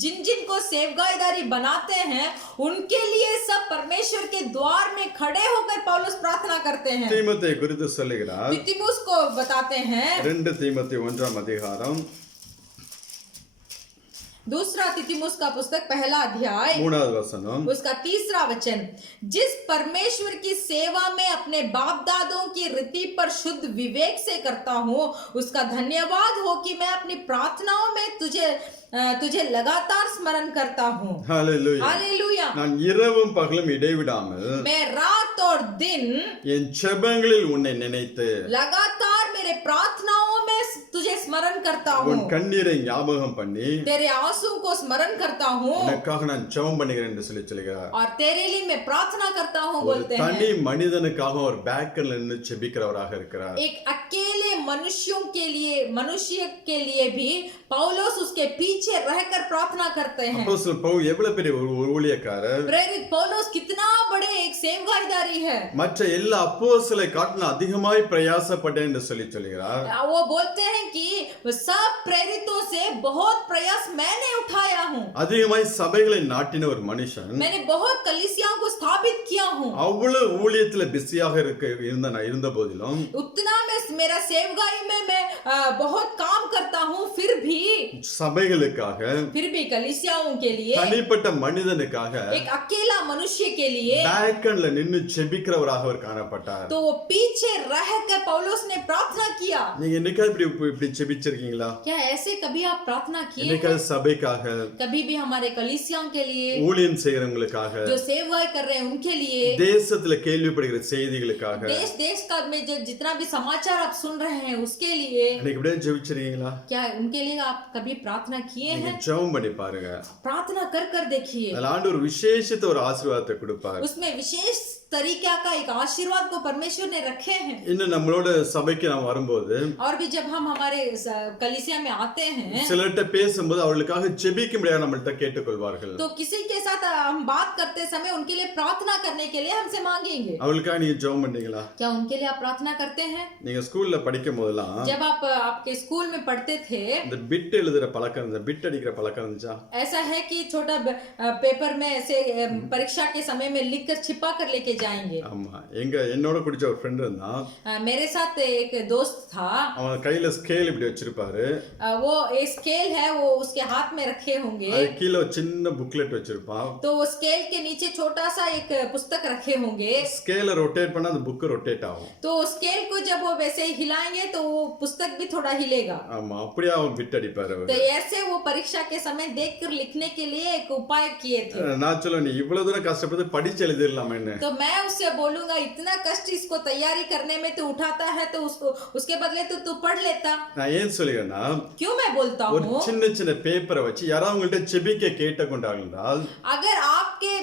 जिन को सेवगाईदारी बनाते हैं उनके लिए सब परमेश्वर के द्वार में खड़े होकर पौलुस प्रार्थना करते हैं। தீமோத்தேயு குறித்து சொல்லுகிறார். तीमुथियुस को बताते हैं 2 தீமோத்தேயு 1 அதிகாரம் दूसरा तिथिमुस का पुस्तक पहला अध्याय 3வது வசனம் उसका तीसरा वचन, जिस परमेश्वर की सेवा में अपने बाप दादों की रीति पर शुद्ध विवेक से करता हूँ, उसका धन्यवाद हो कि मैं अपनी प्रार्थनाओं में तुझे लगातार स्मरण करता हूँ। ஹalleluya हालेलुया। நான் இரவும் பகலும் இடைவிடாமல் मैं रात और दिन என் ஜெபங்களில் உன்னை நினைத்து लगातार मेरे प्रार्थनाओं में तुझे स्मरण करता हूँ, உன் கண்ணீரை ஞாபகம் பண்ணி तेरे आंसू को स्मरण करता हूँ உனக்காக நான் ஜெபம் பண்ணுகிறேன் என்று சொல்லுகிறார். और तेरे लिए मैं प्रार्थना करता हूँ ஒரு बोलते हैं। தனி மனிதனுக்காக ஒரு பேக்கல்ல நின்னு ஜெபிக்கிறவராக இருக்கிறார். एक अकेले मनुष्य के लिए भी पौलुस उसके पीछे रहकर प्रार्थना करते हैं। அப்போஸ்தலர் பவுல் எவ்வளவு பெரிய ஒரு ஊழியக்காரர். प्रेरित पौलुस कितना बड़े एक सेवकाईदारी है। மற்ற எல்லா அப்போஸ்தலரை காட்டிலும் அதிகமாய் பிரயாசப்பட்டேன் என்று சொல்லுகிறார். वो बोलते हैं कि सब प्रेरितों से बहुत प्रयास मैंने उठाया हूँ, அதிகமாய் சபைகளை நாட்டின ஒரு மனுஷன் मैंने बहुत कलीसियाओं को स्थापित किया हूँ। அவ்வளவு ஊழியத்துல பிஸியாக இருந்த போதிலும் उतना में मेरा सेवकाई में मैं बहुत काम करता हूँ, फिर சபைகளுக்காக भी कलीसियाओं के लिए, தனிப்பட்ட மனிதனுக்காக एक अकेला मनुष्य के लिए பேக்கன்ல நின்னு ஜெபிக்கிறவராக அவர் காணப்பட்டார். तो वो पीछे रहकर पौलुस ने प्रार्थना किया। நீங்க என்னைக்காவது இப்படி ஜெபிச்சிருக்கீங்களா? क्या ऐसे कभी आप प्रार्थना किए हैं? என்னைக்காவது சபைக்காக, कभी भी हमारे कलीसियाओं के लिए, ஊழியம் செய்யறவங்களுக்காக, जो सेवकाई कर रहे हैं उनके लिए, தேசத்துல கேள்விப்படுகிற செய்திகளுக்காக, देश का में जो जितना भी समाचार आप सुन रहे हैं उसके लिए, இன்னைக்கு இப்படியே ஜெபிச்சிருக்கீங்களா? क्या उनके लिए आप कभी प्रार्थना किए நீங்க हैं? ஜெபம் பண்ணி பாருங்க. प्रार्थना कर देखिए, அதுல ஆண்டவர் ஒரு விசேஷித்த ஒரு ஆசீர்வாதத்தை கொடுப்பார். उसमें विशेष तरीका का एक आशीर्वाद को परमेश्वर ने रखे हैं। இன்னும் நம்மளோட சபைக்கு நாம் வரும்போது और भी जब हम हमारे कलीसिया में आते हैं, சிலர்கிட்ட பேசும்போது அவர்களுக்காக ஜெபிக்க முடியாது நம்மள்ட்ட கேட்டுக்கொள்வார்கள். तो किसी के साथ हम बात करते समय उनके लिए प्रार्थना करने के लिए हमसे मांगेंगे। அவளுக்காக நீங்க ஜெபம் பண்ணீங்களா? क्या उनके लिए आप प्रार्थना करते हैं? நீங்க ஸ்கூல்ல படிக்கும் போதெல்லாம் जब आप आपके स्कूल में पढ़ते थे, இந்த பிட் எழுதுற பழக்கம் இருந்துச்சா? பிட் அடிக்கிற பழக்கம் இருந்துச்சா? ऐसा है कि छोटा पेपर में ऐसे परीक्षा के समय में लिखकर छिपा कर लेके जाएंगे। ஆமா, என்னோட குடிச்ச ஒரு ஃப்ரெண்ட் இருந்தான். मेरे साथ एक दोस्त था, அவன் கையில ஸ்கேல் இப்படி வச்சிருப்பாரு. वो एक स्केल है, वो उसके हाथ में रखे होंगे, அது கீழ ஒரு சின்ன புக்லெட் வச்சிருப்பான். तो वो स्केल के नीचे छोटा सा एक पुस्तक रखे होंगे। ஸ்கேலை ரொட்டேட் பண்ணா அந்த புக் ரொட்டேட் ஆகும். तो स्केल को जब वो वैसे ही हिलाएंगे तो वो पुस्तक भी थोड़ा हिलेगा। ஆமா, அப்படியே அவன் பிட் அடிப்பாரு तो அவரு. ऐसे वो परीक्षा के समय देखकर लिखने के लिए एक उपाय किए थे। நான் சொல்ல நீ இவ்வளவு தூரம் கஷ்டப்பட்டு படிச்சு எழுதிடலாமேன்னு. तो मैं उससे बोलूंगा, इतना कष्ट इसको तैयारी करने में तू उठाता है तो उसके बदले तो तू पढ़ लेता। நான் ஏன் சொல்லுகிறேன்னா, क्यों मैं बोलता ஒரு हूँ, சின்ன சின்ன பேப்பரை வச்சு யாராவது உங்கள்ட்ட ஜெபிக்க கேட்டுக்கொண்டால், अगर आपके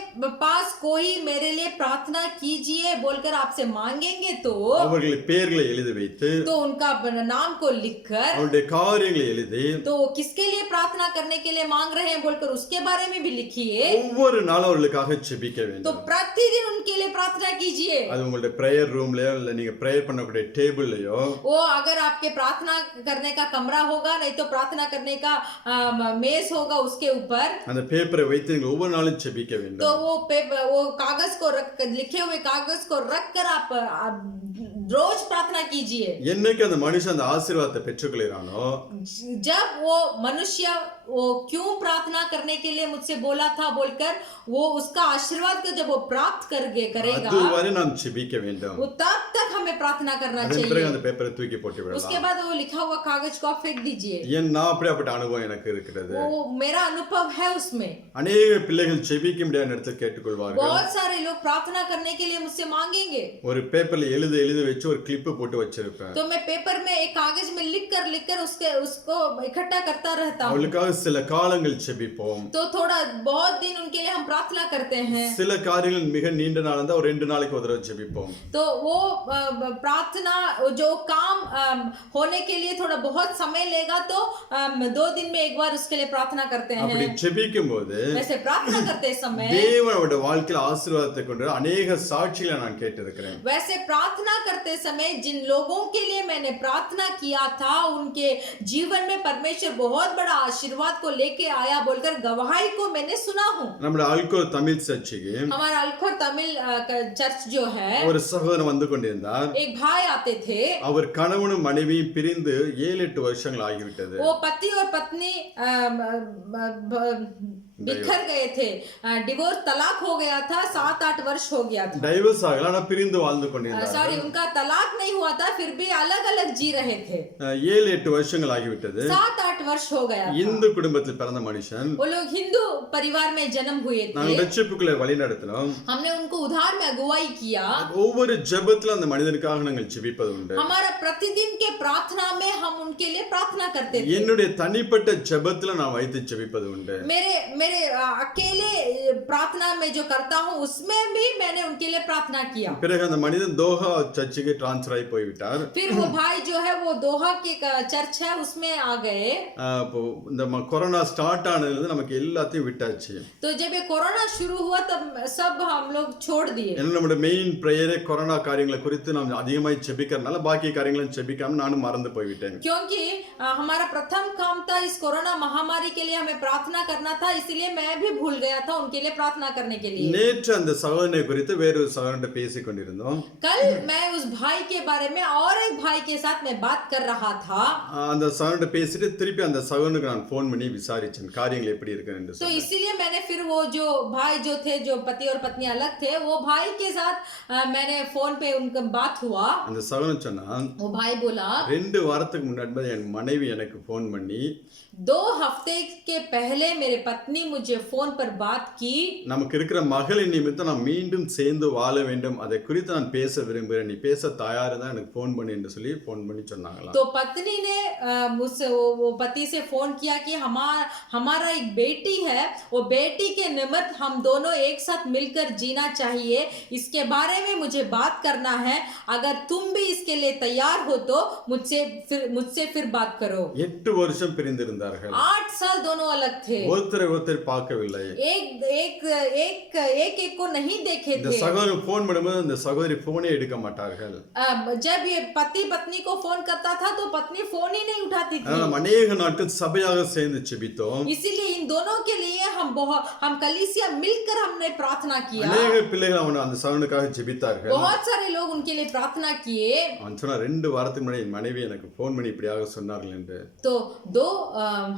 पास कोई मेरे लिए प्रार्थना कीजिए बोलकर आपसे मांगेंगे तो அவர்கள் பேர்களை எழுதி வைத்து उनका नाम को लिखकर, அவருடைய காரியங்களை எழுதி तो किसके लिए प्रार्थना करने के लिए मांग रहे हैं बोलकर उसके बारे में भी लिखिए। ஒவ்வொரு நாளும் அவர்களுக்காக ஜெபிக்க तो வேண்டும். प्रतिदिन उनके लिए प्रार्थना कीजिए। அது உங்களுடைய பிரேயர் ரூம்லயோ இல்ல நீங்க பிரேயர் பண்ணக்கூடிய டேபிள்லயோ, वो अगर आपके प्रार्थना करने का कमरा होगा, नहीं तो प्रार्थना करने का मेज होगा, उसके ऊपर அந்த பேப்பரை வைத்து நீங்கள் ஒவ்வொரு நாளும் ஜெபிக்க तो வேண்டும். वो कागज को लिखे हुए कागज को रख कर आप रोज प्रार्थना कीजिए। என்னைக்கு அந்த மனுஷன் அந்த ஆசீர்வாதத்தை பெற்றுக்கொள்கிறானோ, जब वो मनुष्य वो क्यों प्रार्थना करने के लिए मुझसे बोला था बोलकर वो उसका आशीर्वाद को जब वो प्राप्त करेगा, அதுவரை நாம் ஜெபிக்க வேண்டும். वो तब तक हमें प्रार्थना करना அதன் பிறகு चाहिए। அந்த பேப்பரை தூக்கி போட்டு उसके விடலாம். बाद वो लिखा हुआ कागज को आप फेंक दीजिए। ஏன் நான் அப்படிப்பட்ட அனுபவம் எனக்கு இருக்கிறது. वो मेरा अनुभव है उसमें। அநேக பிள்ளைகள் ஜெபிக்க முடியாத நேரத்தில் கேட்டுக்கொள்வார்கள். बहुत सारे लोग प्रार्थना करने के लिए मुझसे मांगेंगे, ஒரு பேப்பர்ல எழுதி வச்சு ஒரு கிளிப் போட்டு வச்சிருப்பேன். तो मैं पेपर में एक कागज में लिख कर उसको इकट्ठा करता रहता हूँ। அவளுக்காக சில காலங்கள் ஜெபிப்போம். तो थोड़ा बहुत दिन उनके लिए हम प्रार्थना करते हैं। சில காரியங்கள் மிக நீண்ட நாள் இருந்தா ஒரு 2 நாளைக்கு ஒரு தடவை ஜெபிப்போம். तो वो प्रार्थना जो काम होने के लिए थोड़ा बहुत समय लेगा तो 2 दिन में एक बार उसके लिए प्रार्थना करते हैं। அப்படி ஜெபிக்கும் போது वैसे प्रार्थना करते समय தேவனோட வாழ்க்கையில ஆசீர்வாதத்தை கொண்டு அநேக சாட்சிகளை நான் கேட்டிருக்கிறேன். वैसे प्रार्थना करते समय जिन लोगों के लिए मैंने प्रार्थना किया था उनके जीवन में परमेश्वर बहुत बड़ा आशीर्वाद आशीर्वाद को लेके आया बोलकर गवाही को मैंने सुना हूँ। நம்முடைய அல்கோல் தமிழ் சர்ச்சுக்கு हमारा अल्खोर तमिल चर्च जो है, ஒரு சகோதரன் வந்து கொண்டிருந்தார். एक भाई आते थे। அவர் கணவனும் மனைவியும் பிரிந்து 7-8 வருஷங்கள் ஆகிவிட்டது. वो पति और पत्नी बिखर गए थे, डिवोर्स तलाक हो गया था, 7-8 वर्ष हो गया था। டைவர்ஸ் ஆகல, ஆனா பிரிந்து வாழ்ந்து கொண்டிருந்தார். सॉरी, उनका तलाक नहीं हुआ था, फिर भी अलग अलग जी रहे थे। 7-8 வருஷங்கள் ஆகிவிட்டது. 7-8 वर्ष हो गया था। இந்து குடும்பத்தில் பிறந்த மனுஷன். वो लोग हिंदू परिवार में जन्म हुए थे। நாங்கள் ரட்சிப்புக்குள்ளே வழி நடத்தினோம். हमने उनको उद्धार में अगुवाई किया। ஒவ்வொரு ஜெபத்துல அந்த மனிதனுக்காக நாங்கள் ஜெபிப்பது உண்டு. हमारा प्रतिदिन के प्रार्थना में हम उनके लिए प्रार्थना करते थे। என்னுடைய தனிப்பட்ட ஜெபத்துல நான் வைத்து ஜெபிப்பது உண்டு. मेरे अकेले प्रार्थना में जो करता हूँ उसमें भी मैंने उनके लिए प्रार्थना किया। பிறகு அந்த மனிதன் தோஹா சர்ச்சுக்கு ட்ரான்ஸ்ஃபர் ஆகி போய்விட்டார். फिर वो भाई जो है वो दोहा के चर्च है उसमें आ गए। அப்போ இந்த கொரோனா ஸ்டார்ட் ஆனதுல இருந்து நமக்கு எல்லாத்தையும் விட்டாச்சு. तो जब ये कोरोना शुरू हुआ तब सब हम लोग छोड़ दिए। ஏன்னா நம்முடைய மெயின் பிரேயரே கொரோனா காரியங்களை குறித்து நாம் அதிகமாக ஜெபிக்கிறதுனால பாக்கி காரியங்களும் ஜெபிக்காம நானும் மறந்து போய்விட்டேன். क्योंकि हमारा प्रथम काम था इस कोरोना महामारी के लिए हमें प्रार्थना करना था, इसलिए मैं भी भूल गया था उनके लिए प्रार्थना करने के लिए। நேற்று அந்த சகோதரனை குறித்து வேறொரு சகோதரன்ட்ட பேசிக் கொண்டிருந்தோம். कल मैं उस भाई के बारे में और एक भाई के साथ मैं बात कर रहा था। அந்த சகோதரன்ட்ட பேசிட்டு திருப்பி அந்த சகோதரனுக்கு நான் ஃபோன் பண்ணி விசாரிச்சேன் காரியங்கள் எப்படி இருக்குன்னு என்று. तो इसीलिए मैंने फिर वो जो भाई जो थे, जो पति और पत्नी अलग थे, वो भाई के साथ मैंने फोन पे उनका बात हुआ। அந்த சகோதரன் சொன்னா, वो भाई बोला 2 வாரத்துக்கு முன்னாடி என் மனைவி எனக்கு ஃபோன் பண்ணி 2 हफ्ते के पहले मेरे पत्नी मुझे फोन पर बात की। நமக்கு இருக்கிற மகளின் நிமித்தம் நான் மீண்டும் சேர்ந்து வாழ வேண்டும், அதை குறித்து நான் பேச விரும்புகிறேன், நீ பேச தயாரா தான் எனக்கு ஃபோன் பண்ணு என்று சொல்லி ஃபோன் பண்ணி சொன்னாங்களாம். तो पत्नी ने मुझसे वो पति से फोन किया कि हमारा एक बेटी है, वो बेटी के निमित्त हम दोनों एक साथ मिलकर जीना चाहिए, इसके बारे में मुझे बात करना है, अगर तुम भी इसके लिए तैयार हो तो मुझसे फिर बात करो। 8 வருஷம் பிரிந்திருந்தார்கள். 8 साल दोनों अलग थे। ஒருத்தரை ஒருத்தர் பார்க்கவில்லை. एक को नहीं देखे இந்த थे। சகோதரன் ஃபோன் பண்ணும்போது அந்த சகோதரி போனே எடுக்க மாட்டார்கள். जब ये पति पत्नी को फोन करता था तो पत्नी फोन ही नहीं उठाती थी। நம்ம अनेक நாட்கள் சபையாக சேர்ந்து ஜெபித்தோம். इसीलिए इन दोनों के लिए हम कलीसिया मिलकर हमने प्रार्थना किया। अनेक பிள்ளைகள் அந்த சகோதரனுக்காக ஜெபித்தார்கள். बहुत सारे लोग उनके लिए प्रार्थना किए। அவன் சொன்னா 2 வாரத்துக்கு முன்னாடி என் மனைவி எனக்கு ஃபோன் பண்ணி இப்படியாக சொன்னார்கள் என்று. तो 2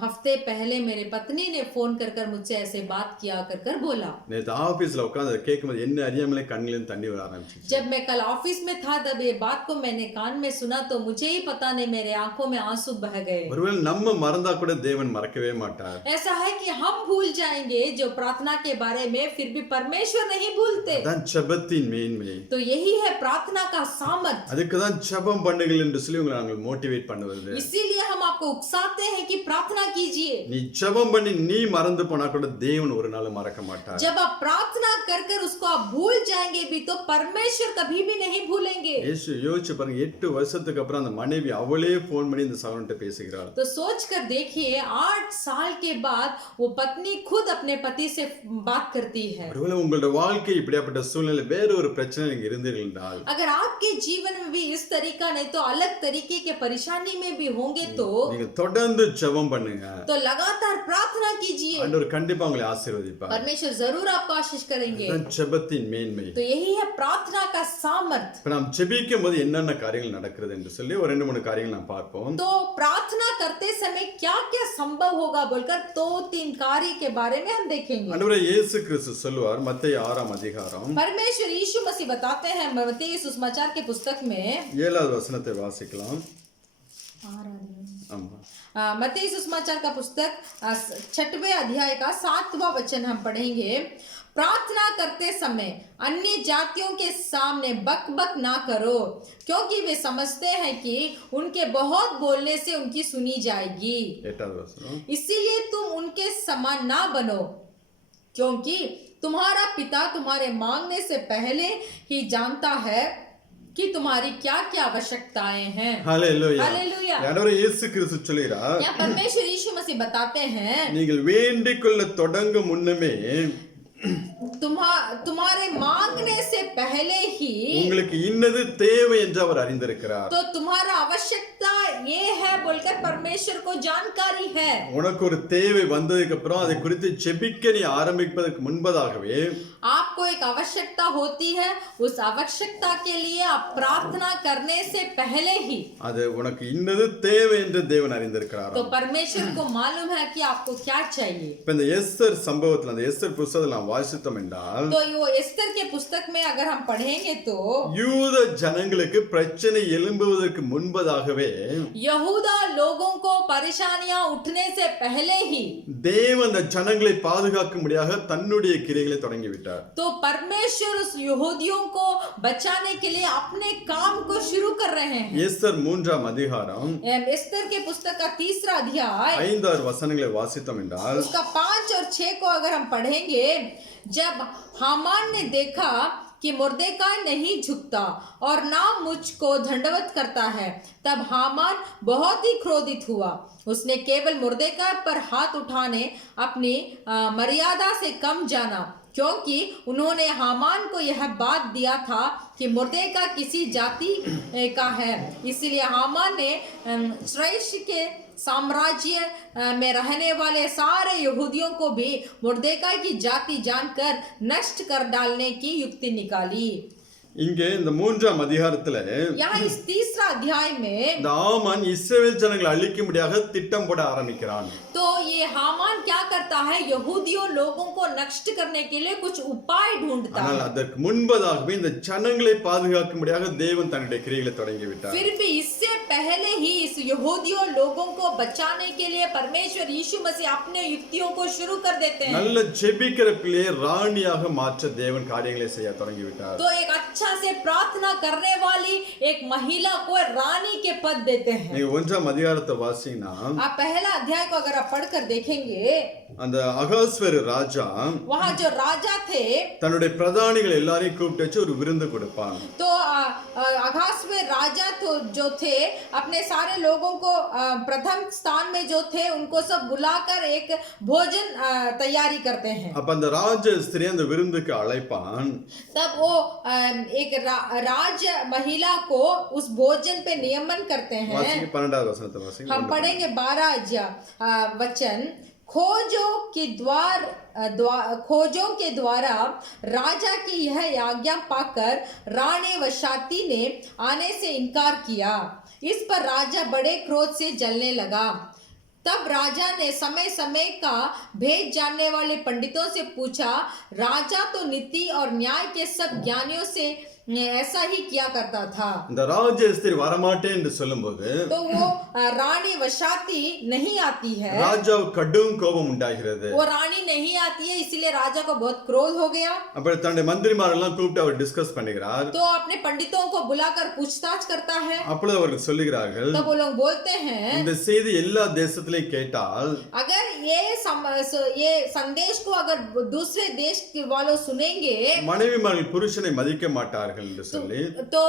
हफ्ते पहले मेरे पत्नी ने फोन कर मुझसे ऐसे बात किया कर बोला। நேத்து ஆபீஸ்ல உட்கார்ந்து கேட்கும்போது என்ன அறியாமலே கண்ணில தண்ணி வர ஆரம்பிச்சிச்சு. जब मैं कल ऑफिस में था तब ये बात को मैंने कान में सुना तो मुझे ही पता नहीं मेरे आंखों में आंसू बह गए। ஒருவேளை நம்ம மறந்தா கூட தேவன் மறக்கவே மாட்டார். ऐसा है कि हम भूल जाएंगे जो प्रार्थना के बारे में, फिर भी परमेश्वर नहीं भूलते। அதான் ஜெபத்தின் மேன்மை. तो यही है प्रार्थना का सामर्थ। அதுக்கு தான் ஜெபம் பண்ணுங்கள் என்று சொல்லி உங்களை நாங்கள் மோட்டிவேட் பண்ணுவது. इसीलिए हम आपको उकसाते हैं कि प्रार्थना कीजिए। நீ ஜெபம் பண்ணி நீ மறந்து போனா கூட தேவன் ஒரு நாள் மறக்க மாட்டார். जब आप प्रार्थना कर उसको आप भूल जाएंगे भी तो परमेश्वर कभी भी नहीं भूलेंगे। இயேசு யோசிச்சு பாருங்க, 8 வருஷத்துக்கு அப்புறம் அந்த மனைவி அவளே ஃபோன் பண்ணி இந்த சகோதரன்ட்ட பேசுகிறாள். तो सोच कर देखिए 8 साल के बाद वो पत्नी खुद अपने पति से बात करती है। ஒருவேளை உங்களுடைய வாழ்க்கை இப்படியாப்பட்ட சூழ்நிலை வேற ஒரு பிரச்சனை நீங்க இருந்தீர்கள் என்றால், अगर आपके जीवन में भी इस तरीका नहीं तो अलग तरीके के परेशानी में भी होंगे तो நீங்க தொடர்ந்து ஜெபம் பண்ணுங்க. तो लगातार प्रार्थना कीजिए। ஆண்டவர் கண்டிப்பா உங்களை ஆசீர்வதிப்பார். परमेश्वर जरूर आपको आशीष करेंगे। அதான் ஜெபத்தின் மேன்மை. तो यही है प्रार्थना का सामर्थ। இப்ப நாம் ஜெபிக்கும் போது என்னென்ன காரியங்கள் நடக்கிறது என்று சொல்லி ஒரு 2-3 காரியங்கள் நாம் பார்ப்போம். तो प्रार्थना करते समय क्या क्या संभव होगा बोलकर 2-3 कार्य के बारे में हम देखेंगे। ஆண்டவரே இயேசு கிறிஸ்து சொல்லுவார் மத்தேயு 6ஆம் அதிகாரம் परमेश्वर यीशु मसीह बताते हैं मत्ती सुसमाचार के पुस्तक में 7வது வசனத்தை வாசிக்கலாம். ஆமா, मत्ती सुसमाचार का पुस्तक 6वें अध्याय का 7वां वचन हम पढ़ेंगे। प्रार्थना करते समय अन्य जातियों के सामने बक ना करो, क्योंकि वे समझते हैं कि उनके बहुत बोलने से उनकी सुनी जाएगी। 8வது வசனம். इसीलिए तुम उनके समान ना बनो, क्योंकि तुम्हारा पिता तुम्हारे मांगने से पहले ही जानता है कि तुम्हारी क्या क्या आवश्यकताएं हैं। ஹalleluya. हालेलुया। ஆண்டவரே இயேசு கிறிஸ்து சொல்கிறார், यहाँ परमेश्वर यीशु मसीह बताते हैं நீங்கள் வேண்டிக் கொள்ள தொடங்கும் முன்னமே तुम्हारे मांगने से पहले ही உங்களுக்கு இன்னது தேவை என்று அவர் அறிந்திருக்கிறார். तो तुम्हारा आवश्यकता ये है बोलकर परमेश्वर को जानकारी है. உனக்கு ஒரு தேவை வந்ததுக்கு அப்புறம் அதை குறித்து ஜெபிக்க நீ ஆரம்பிப்பதற்கு முன்பதாகவே आपको एक आवश्यकता होती है, उस आवश्यकता के लिए आप प्रार्थना करने से पहले ही அது உனக்கு இன்னது தேவை என்று தேவன் அறிந்திருக்கிறார். तो परमेश्वर को मालूम है कि आपको क्या चाहिए. இப்ப இந்த எஸ்தர் சம்பவத்துல அந்த எஸ்தர் புத்தகத்துல நாம் வாசித்தோம் என்றால் तो वो एस्तर के पुस्तक में अगर हम पढ़ेंगे तो யூத ஜனங்களுக்கு பிரச்சனை எழும்புவதற்கு முன்பதாகவே यहूदा लोगों को परेशानियां उठने से पहले ही தேவன் அந்த ஜனங்களை பாதுகாக்கும்படியாக தன்னுடைய கிரியைகளை தொடங்கிவிட்டார். तो परमेश्वर उस यहूदियों को बचाने के लिए अपने काम को शुरू कर रहे हैं. எஸ்தர் 3ஆம் அதிகாரம் एस्तर के पुस्तक का 3रा अध्याय 5-6 वசனங்களை வாசித்தோம் என்றால் उसका 5 और 6 को अगर हम पढ़ेंगे, जब हामान ने देखा कि मुर्देकाय नहीं झुकता और ना मुझको दंडवत करता है, तब हामान बहुत ही क्रोधित हुआ. उसने केवल मुर्देकाय पर हाथ उठाने अपनी मर्यादा से कम जाना, क्योंकि उन्होंने हामान को यह बात दिया था कि मुर्देकाय किसी जाति का है. इसलिए हामान ने श्रेष्ठ के साम्राज्य में रहने वाले सारे यहूदियों को भी मुर्देकाय की जाति जानकर नष्ट कर डालने की युक्ति निकाली. இங்கே இந்த 3ஆம் அதிகாரத்துல यहाँ इस 3रा अध्याय में இந்த ஆமான் இஸ்ரவேல் ஜனங்களை அழிக்கும்படியாக திட்டம் போட ஆரம்பிக்கிறான். तो ये हामान क्या करता है, यहूदियों लोगों को नष्ट करने के लिए कुछ उपाय ढूंढता ஆனால் है. அதற்கு முன்பதாகவே இந்த ஜனங்களை பாதுகாக்கும்படியாக தேவன் தன்னுடைய கிரியைகளை தொடங்கிவிட்டார். फिर भी इससे पहले ही इस यहूदियों लोगों को बचाने के लिए परमेश्वर यीशु मसीह अपने युक्तियों को शुरू कर देते हैं. நல்ல ஜெபிக்கிற பிள்ளையை ராணியாக மாற்ற தேவன் காரியங்களை செய்ய தொடங்கிவிட்டார். तो एक अच्छा से प्रार्थना करने वाली एक महिला को रानी के पद देते हैं. நீங்க 1ஆம் அதிகாரத்தை வாசிங்கன்னா आप पहला अध्याय को अगर आप पढ़कर देखेंगे, அந்த அகாஸ்வேரு ராஜா वहाँ जो राजा थे தன்னுடைய பிரதானிகள் எல்லாரையும் கூப்பிட்டு வச்சு ஒரு விருந்து கொடுப்பான். तो अगास में राजा तो जो थे अपने सारे लोगों को प्रथम स्थान में जो थे उनको सब बुलाकर एक भोजन तैयारी करते हैं. அப்ப அந்த ராஜ ஸ்திரி அந்த விருந்துக்கு அழைப்பான். तब वो एक राज महिला को उस भोजन पे नियमन करते हैं. வாசிங்க 12வது वचனத்தை வாசிங்க. हम पढ़ेंगे 12 वचन. खोजों के द्वारा राजा की यह आज्ञा पाकर रानी वशाती ने आने से इनकार किया. इस पर राजा बड़े क्रोध से जलने लगा. तब राजा ने समय समय का भेद जानने वाले पंडितों से पूछा. राजा तो नीति और न्याय के सब ज्ञानियों से ऐसा ही किया करता था. இந்த ராஜ ஸ்திரி வரமாட்டேன் என்று சொல்லும்போது तो वो रानी वशाती नहीं आती है. ராஜாவுக்கு கடும் கோபம் உண்டாகிறது. वो रानी नहीं आती है, इसलिए राजा को बहुत क्रोध हो गया. அப்ப தன்னுடைய மந்திரிமாரெல்லாம் கூப்பிட்டு அவர் டிஸ்கஸ் பண்ணுகிறார். तो अपने पंडितों को बुलाकर पूछताछ करता है. அப்பொழுது அவர்கள் சொல்லுகிறார்கள், तो वो लोग बोलते हैं, இந்த செய்தி எல்லா தேசத்திலையும் கேட்டால் अगर ये संदेश को अगर दूसरे देश के वालों सुनेंगे, மனைவிமார்கள் புருஷனை மதிக்க மாட்டார்கள் என்று சொல்லி तो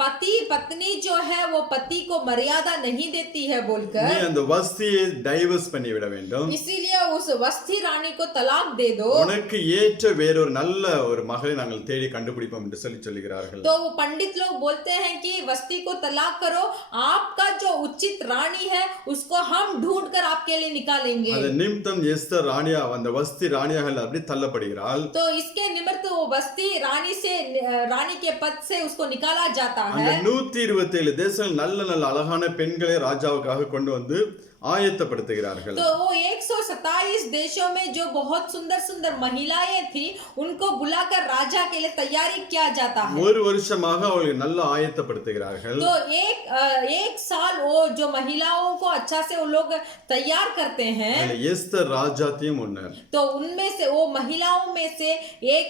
पति पत्नी जो है वो पति को मर्यादा नहीं देती है நீ बोलकर, அந்த வஸ்தியை டைவர்ஸ் பண்ணி விட வேண்டும். इसीलिए उस वस्ती रानी को तलाक दे दो. உனக்கு ஏற்ற வேறொரு நல்ல ஒரு மகளை நாங்கள் தேடி கண்டுபிடிப்போம் என்று சொல்லுகிறார்கள். तो वो पंडित लोग बोलते हैं कि वस्ती को तलाक करो, आपका जो उचित रानी है उसको हम ढूंढ कर आपके लिए निकालेंगे. அந்த நிமித்தம் எஸ்தர் ராணியா அந்த வஸ்தி ராணியாக அப்படி தள்ளப்படுகிறாள். तो इसके निमित्त वो वस्ती रानी के पद से उसको निकाला जाता அந்த है. 127 தேசங்கள் நல்ல நல்ல அழகான பெண்களை ராஜாவுக்காக கொண்டு வந்து ஆயத்தப்படுத்துகிறார்கள். तो वो 127 देशों में जो बहुत सुंदर सुंदर महिलाएं थी उनको बुलाकर राजा के लिए तैयारी किया जाता है. ஒரு வருஷமாக அவர்களை நல்ல ஆயத்தப்படுத்துகிறார்கள். तो एक साल वो जो महिलाओं को अच्छा से वो लोग तैयार करते हैं. அதுல எஸ்தர் ராஜாத்தியும் ஒண்ணு. तो उनमें से वो महिलाओं में से एक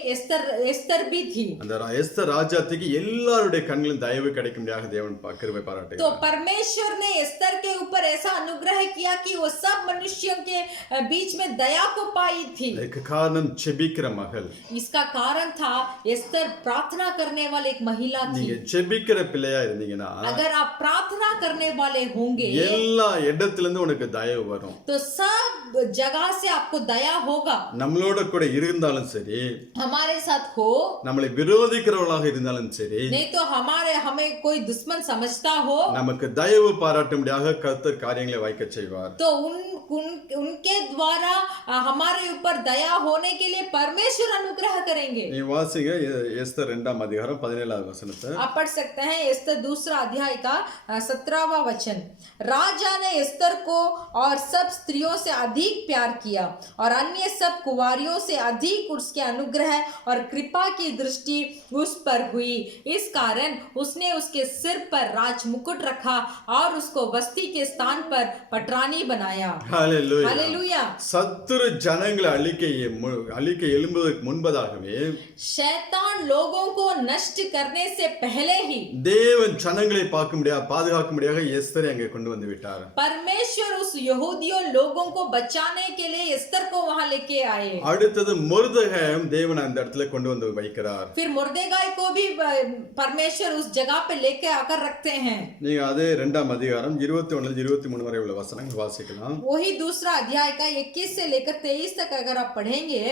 एस्तर भी थी. அந்த எஸ்தர் ராஜாத்திக்கு எல்லாருடைய கண்களிலும் தயவு கிடைக்கும்படியாக தேவன் கிருபை तो பாராட்டுகிறார். परमेश्वर ने एस्तर के ऊपर ऐसा अनुग्रह किया कि वो सब मनुष्यों के बीच में दया को पाई थी. அதுக்கு காரணம் செபிக்கிற மகள். इसका कारण था एस्तर प्रार्थना करने वाली एक महिला थी. நீங்க செபிக்கிற பிள்ளையா இருந்தீங்கன்னா अगर आप प्रार्थना करने वाले होंगे எல்லா இடத்துல இருந்து உனக்கு தயவு வரும். तो सब जगह से आपको दया होगा, நம்மளோட கூட இருந்தாலும் சரி, हमारे साथ हो, நம்மளை விரோதிக்கிறவர்களாக இருந்தாலும் சரி, नहीं तो हमें कोई दुश्मन समझता हो, நமக்கு தயவு பாராட்டும்படியாக கர்த்தர் காரியங்களை வைக்க செய்வார். तो उनके द्वारा हमारे ऊपर दया होने के लिए परमेश्वर अनुग्रह करेंगे। நீ வாசிங்க எஸ்தர் 2ஆம் அதிகாரம் 17வது வசனத்தை. आप पढ़ सकते हैं एस्तर 2 अध्याय का 17वां वचन। राजा ने एस्तर को और सब स्त्रियों से अधिक प्यार किया और अन्य सब कुंवारियों से अधिक उसके अनुग्रह और कृपा की दृष्टि उस पर हुई। इस कारण उसने उसके सिर पर राज मुकुट रखा और उसको बस्ती के स्थान पर पटरानी बनाया। ஹalleluya. हालेलुया। சத்துரு ஜனங்களை அழிக்க எழும்புவதற்கு முன்பதாகவே शैतान लोगों को नष्ट करने से पहले ही தேவன் ஜனங்களை பாதுகாக்கும்படியாக எஸ்தரை அங்கே கொண்டு வந்து விட்டார். परमेश्वर उस यहूदियों लोगों को बचाने के लिए एस्तर को वहां लेके आए। அடுத்தது மொர்தெகாயும் தேவன் அந்த இடத்துல கொண்டு வந்து வைக்கிறார். फिर मुर्देगाय को भी परमेश्वर उस जगह पे लेके आकर रखते हैं। நீங்க அதே 2ஆம் அதிகாரம் 21 23 வரை உள்ள வசனங்கள் வாசிக்கலாம். वही 2 अध्याय का 21 से लेकर 23 तक अगर आप पढ़ेंगे,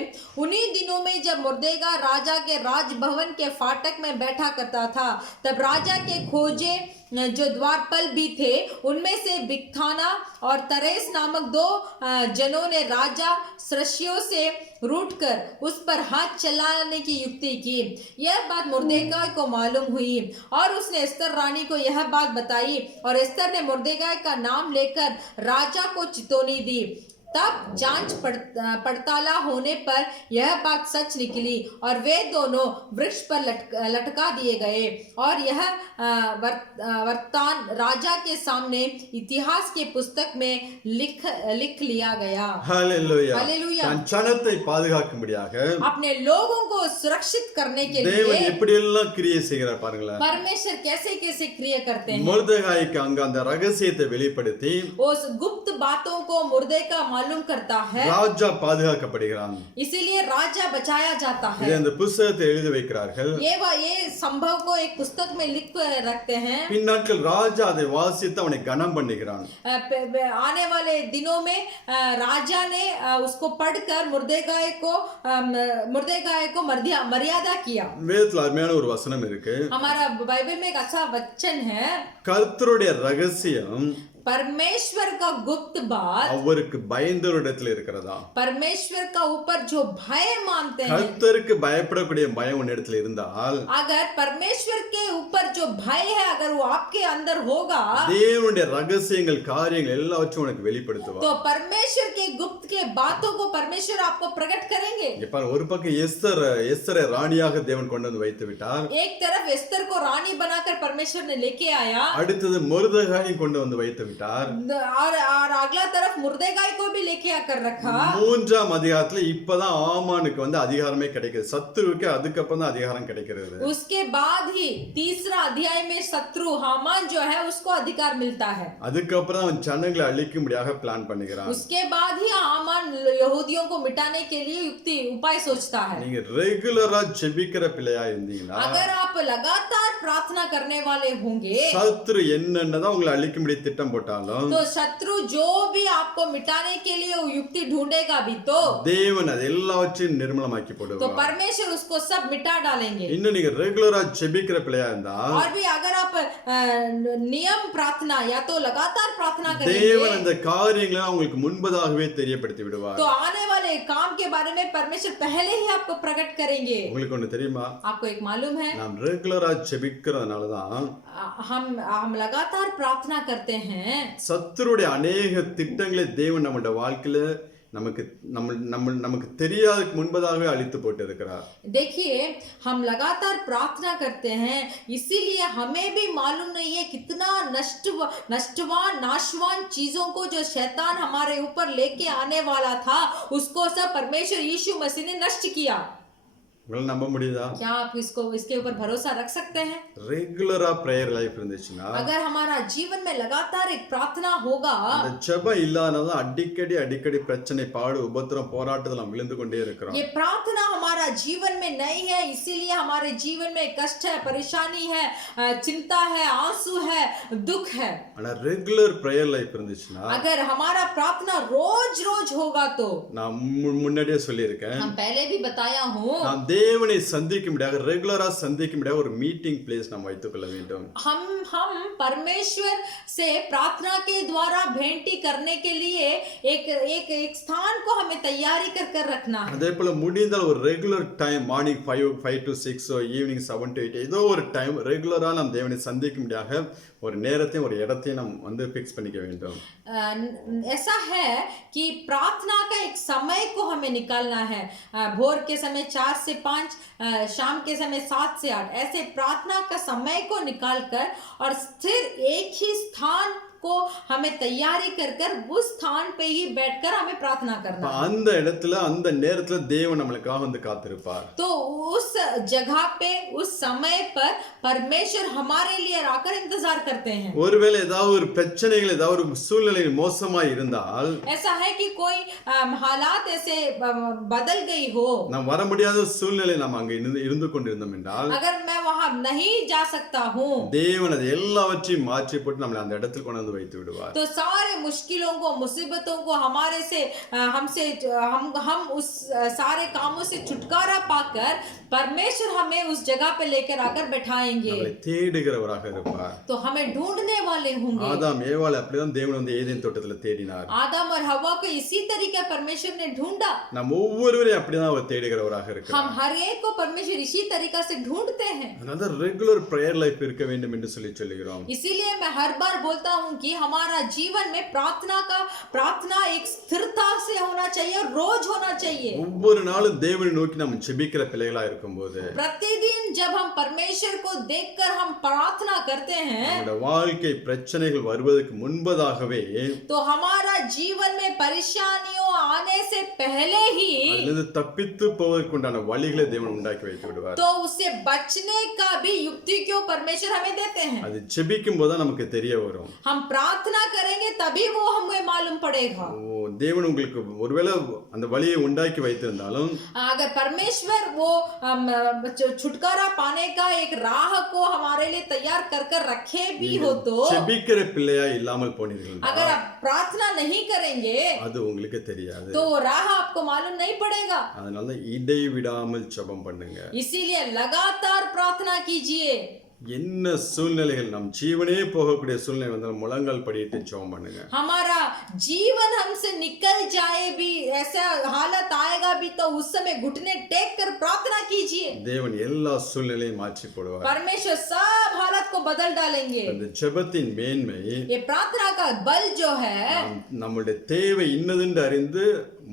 उन्हीं दिनों में जब मुर्देगा राजा के राजभवन के फाटक में बैठा करता था, तब राजा के खोजे जो द्वारपाल भी थे, उनमें से बिगथाना और तरेस नामक 2 जनों ने राजा सृष्यों से रूठकर उस पर हाथ चलाने की युक्ति की। यह बात मुर्देगाय को मालूम हुई और उसने एस्तर रानी को यह बात बताई और एस्तर ने मुर्देगाय का नाम लेकर राजा को चितौनी दी। तब जांच पड़ताला होने पर यह बात सच निकली और वे दोनों वृक्ष पर लटका दिए गए और यह वर्तान राजा के सामने इतिहास के पुस्तक में लिख लिया गया। ஹalleluya. हालेलुया। தன் ஜனத்தை பாதுகாக்கும்படியாக अपने लोगों को सुरक्षित करने के தேவன் लिए எப்படி எல்லாம் கிரியை செய்கிறார் பாருங்களேன். परमेश्वर कैसे कैसे क्रिया करते हैं। மொர்தெகாய்க்கு அங்க அந்த ரகசியத்தை வெளிப்படுத்தி उस गुप्त बातों को मुर्देगा मालूम करता है, ராஜா பாதுகாக்கப்படுகிறான். इसीलिए राजा बचाया जाता है। இதை அந்த புத்தகத்தை எழுதி வைக்கிறார்கள். ये संभव को एक पुस्तक में लिख कर रखते हैं। பின்னாட்கள் ராஜா அதை வாசித்து அவனை கனம் பண்ணுகிறான். आने वाले दिनों में राजा ने उसको पढ़कर मुर्देगाय को मर्यादा किया। வேதத்துல அருமையான ஒரு வசனம் இருக்கு. हमारा बाइबल में एक अच्छा वचन है, கர்த்தருடைய ரகசியம் परमेश्वर का गुप्त बात அவருக்கு பயந்தவரிடத்தில் இருக்கிறதா. परमेश्वर का ऊपर जो भय मानते हैं, கர்த்தருக்கு பயப்படக்கூடிய பயம் உன்னிடத்தில் இருந்தால், अगर परमेश्वर के ऊपर जो भय है अगर वो आपके अंदर होगा, தேவனுடைய ரகசியங்கள் காரியங்கள் எல்லாவற்றையும் உனக்கு வெளிப்படுத்துவார். तो परमेश्वर के गुप्त के बातों को परमेश्वर आपको प्रकट करेंगे। இப்ப ஒரு பக்கம் எஸ்தரை ராணியாக தேவன் கொண்டு வந்து வைத்து விட்டார். एक तरफ एस्तर को रानी बनाकर परमेश्वर ने लेके आया, அடுத்தது மொர்தெகாயை கொண்டு வந்து வைத்து விட்டார். और अगला तरफ मुर्देगाय को भी लेके आकर रखा। 3ஆம் அதிகாரத்துல இப்பதான் ஆமானுக்கு வந்து அதிகாரமே கிடைக்குது. சத்துருவுக்கு அதுக்கப்புறம் தான் அதிகாரம் கிடைக்கிறது. उसके बाद ही 3 अध्याय में शत्रु हामान जो है उसको अधिकार मिलता है। அதுக்கப்புறம் அவன் ஜனங்களை அழிக்கும்படியாக பிளான் பண்ணுகிறான். उसके बाद ही हामान यहूदियों को मिटाने के लिए युक्ति उपाय सोचता है। நீங்க ரெகுலரா ஜெபிக்கிற பிள்ளையா இருந்தீங்கன்னா, अगर आप लगातार प्रार्थना करने वाले होंगे, சத்துரு என்னன்னதான் உங்களை அழிக்கும்படி திட்டம் போட்டாலும், तो शत्रु जो भी आपको मिटाने के लिए युक्ति ढूंढेगा भी तो தேவன் அது எல்லாவற்றையும் நிர்மூலமாக்கி तो போடுவார். परमेश्वर उसको सब मिटा डालेंगे। இன்னும் நீங்க ரெகுலரா ஜெபிக்கிற பிள்ளையா இருந்தா, और भी अगर आप नियम प्रार्थना या तो लगातार प्रार्थना தேவன் करेंगे, அந்த காரியங்களை உங்களுக்கு முன்பதாகவே தெரியப்படுத்தி விடுவார். तो आने वाले काम के बारे में परमेश्वर पहले ही आपको प्रकट करेंगे। உங்களுக்கு ஒண்ணு தெரியுமா? आपको एक मालूम है, நாம் ரெகுலரா ஜெபிக்கிறதுனாலதான் हम लगातार प्रार्थना करते हैं, சத்துருடைய அநேக திட்டங்களை தேவன் நம்முடைய வாழ்க்கையில நமக்கு தெரியாததுக்கு முன்பதாகவே அழித்து போட்டு இருக்கிறார். देखिए हम लगातार प्रार्थना करते हैं, इसीलिए हमें भी मालूम नहीं है कितना नाशवान चीजों को जो शैतान हमारे ऊपर लेके आने वाला था, उसको सब परमेश्वर यीशु मसीह ने नष्ट किया। உங்களை நம்ப முடியுதா? क्या आप इसके ऊपर भरोसा रख सकते हैं? ரெகுலரா பிரேயர் லைஃப் இருந்துச்சுன்னா अगर हमारा जीवन में लगातार एक प्रार्थना होगा, அந்த ஜெபம் இல்லாதனால அடிக்கடி பிரச்சனை, பாடு, உபத்திரம், போராட்டத்துல நம்ம விழுந்து கொண்டே இருக்கிறோம். ये प्रार्थना हमारा जीवन में नहीं है, इसीलिए हमारे जीवन में कष्ट है, परेशानी है, चिंता है, आंसू है, दुख है। ஆனா ரெகுலர் பிரேயர் லைஃப் இருந்துச்சுன்னா अगर हमारा प्रार्थना रोज रोज होगा तो நான் முன்னாடியே சொல்லியிருக்கேன், हम पहले भी बताया हूँ, நாம் தேவனை சந்திக்க முடியாத ரெகுலரா சந்திக்க முடியாத ஒரு மீட்டிங் பிளேஸ் நாம் வைத்துக் கொள்ள வேண்டும். हम परमेश्वर से प्रार्थना के द्वारा भेंटी करने के लिए एक स्थान को हमें तैयारी कर रखना है। அதே போல முடிந்தால் ஒரு regular time, morning 5 to 6 evening 7 to 8 ஏதோ ஒரு டைம் ரெகுலரா நாம் தேவனை சந்திக்க முடியாத ஒரு நேரத்தையும் ஒரு இடத்தையும் நாம் வந்து ஃபிக்ஸ் பண்ணிக்க வேண்டும். ऐसा है कि प्रार्थना का एक समय को हमें निकालना है। भोर के समय 4 से 5, शाम के समय 7 से 8, ऐसे प्रार्थना का समय को निकालकर और स्थिर एक ही स्थान को हमें तैयारी कर उस स्थान पे ही बैठकर हमें प्रार्थना करना है। அந்த இடத்துல அந்த நேரத்துல தேவன் நமக்காக வந்து காத்திருப்பார். तो उस जगह पे उस समय पर परमेश्वर हमारे लिए आकर इंतजार करते हैं। ஒருவேளை ஏதாவது ஒரு பிரச்சனைகள், ஏதாவது ஒரு சூழ்நிலை மோசமா இருந்தால், ऐसा है कि कोई हालात ऐसे बदल गई हो, நாம் வர முடியாத சூழ்நிலை நாம் அங்க இருந்து கொண்டிருந்தோம் என்றால், अगर मैं वहां नहीं जा सकता हूँ, தேவன் அது எல்லாவற்றையும் மாற்றி போட்டு நம்மளை அந்த இடத்துல கொண்டு வந்து வைத்து விடுவார். तो सारे मुश्किलों को, मुसीबतों को हमारे से हम उस सारे कामों से छुटकारा पाकर परमेश्वर हमें उस जगह पे लेकर आकर बैठाएंगे। நம்மளை தேடுகிறவராக இருப்பார். तो हमें ढूंढने वाले होंगे। ஆதாம் ஏவாளை அப்படிதான் தேவன் வந்து ஏதேன் தோட்டத்துல தேடினார். आदम और हवा को इसी तरीके परमेश्वर ने ढूंढा। நாம் ஒவ்வொருவரையும் அப்படிதான் அவர் தேடுகிறவராக இருக்கிறார். हम हर एक को परमेश्वर इसी तरीका से ढूंढते हैं। அதனால ரெகுலர் பிரேயர் லைஃப் இருக்க வேண்டும் என்று சொல்லுகிறோம். इसीलिए मैं हर बार बोलता हूँ कि हमारा जीवन में प्रार्थना एक स्थिरता से होना चाहिए, रोज होना चाहिए। ஒவ்வொரு நாளும் தேவனை நோக்கி நாம் ஜெபிக்கிற பிள்ளைகளா இருக்கும்போது, प्रतिदिन जब हम परमेश्वर को देखकर हम प्रार्थना करते हैं, நம்முடைய வாழ்க்கை பிரச்சனைகள் வருவதற்கு முன்பதாகவே तो हमारा जीवन में परेशानियों आने से पहले ही அதிலிருந்து தப்பித்து போவதற்குண்டான வழிகளை தேவன் உண்டாக்கி வைத்து விடுவார். तो उससे बचने का भी युक्ति क्यों परमेश्वर हमें देते हैं। அது ஜெபிக்கும் போது தான் நமக்கு தெரிய வரும். हम प्रार्थना करेंगे तभी वो हमें मालूम पड़ेगा। தேவன் உங்களுக்கு ஒருவேளை அந்த வழியை உண்டாக்கி வைத்திருந்தாலும், अगर परमेश्वर वो छुटकारा पाने का एक राह को हमारे लिए तैयार कर रखे भी हो तो, ஜெபிக்கிற பிள்ளையா இல்லாமல் போனீர்கள் अगर आप प्रार्थना नहीं करेंगे அது உங்களுக்கு தெரியாது. तो वो राह आपको मालूम नहीं पड़ेगा। அதனால இடைவிடாமல் ஜெபம் பண்ணுங்க. इसीलिए लगातार प्रार्थना कीजिए। என்ன சூழ்நிலைகள், நம் ஜீவனே போகக்கூடிய சூழ்நிலை வந்தால் முழங்கால் படியிட்டு ஜெபம் பண்ணுங்க. हमारा जीवन हमसे निकल जाए भी, ऐसा हालत आएगा भी, तो उस समय घुटने टेक कर प्रार्थना कीजिए। தேவன் எல்லா சூழ்நிலையும் மாற்றி போடுவார். परमेश्वर सब हालत को बदल डालेंगे। அந்த ஜெபத்தின் மேன்மை, ये प्रार्थना का बल जो है, நம்முடைய தேவை இன்னதென்று அறிந்து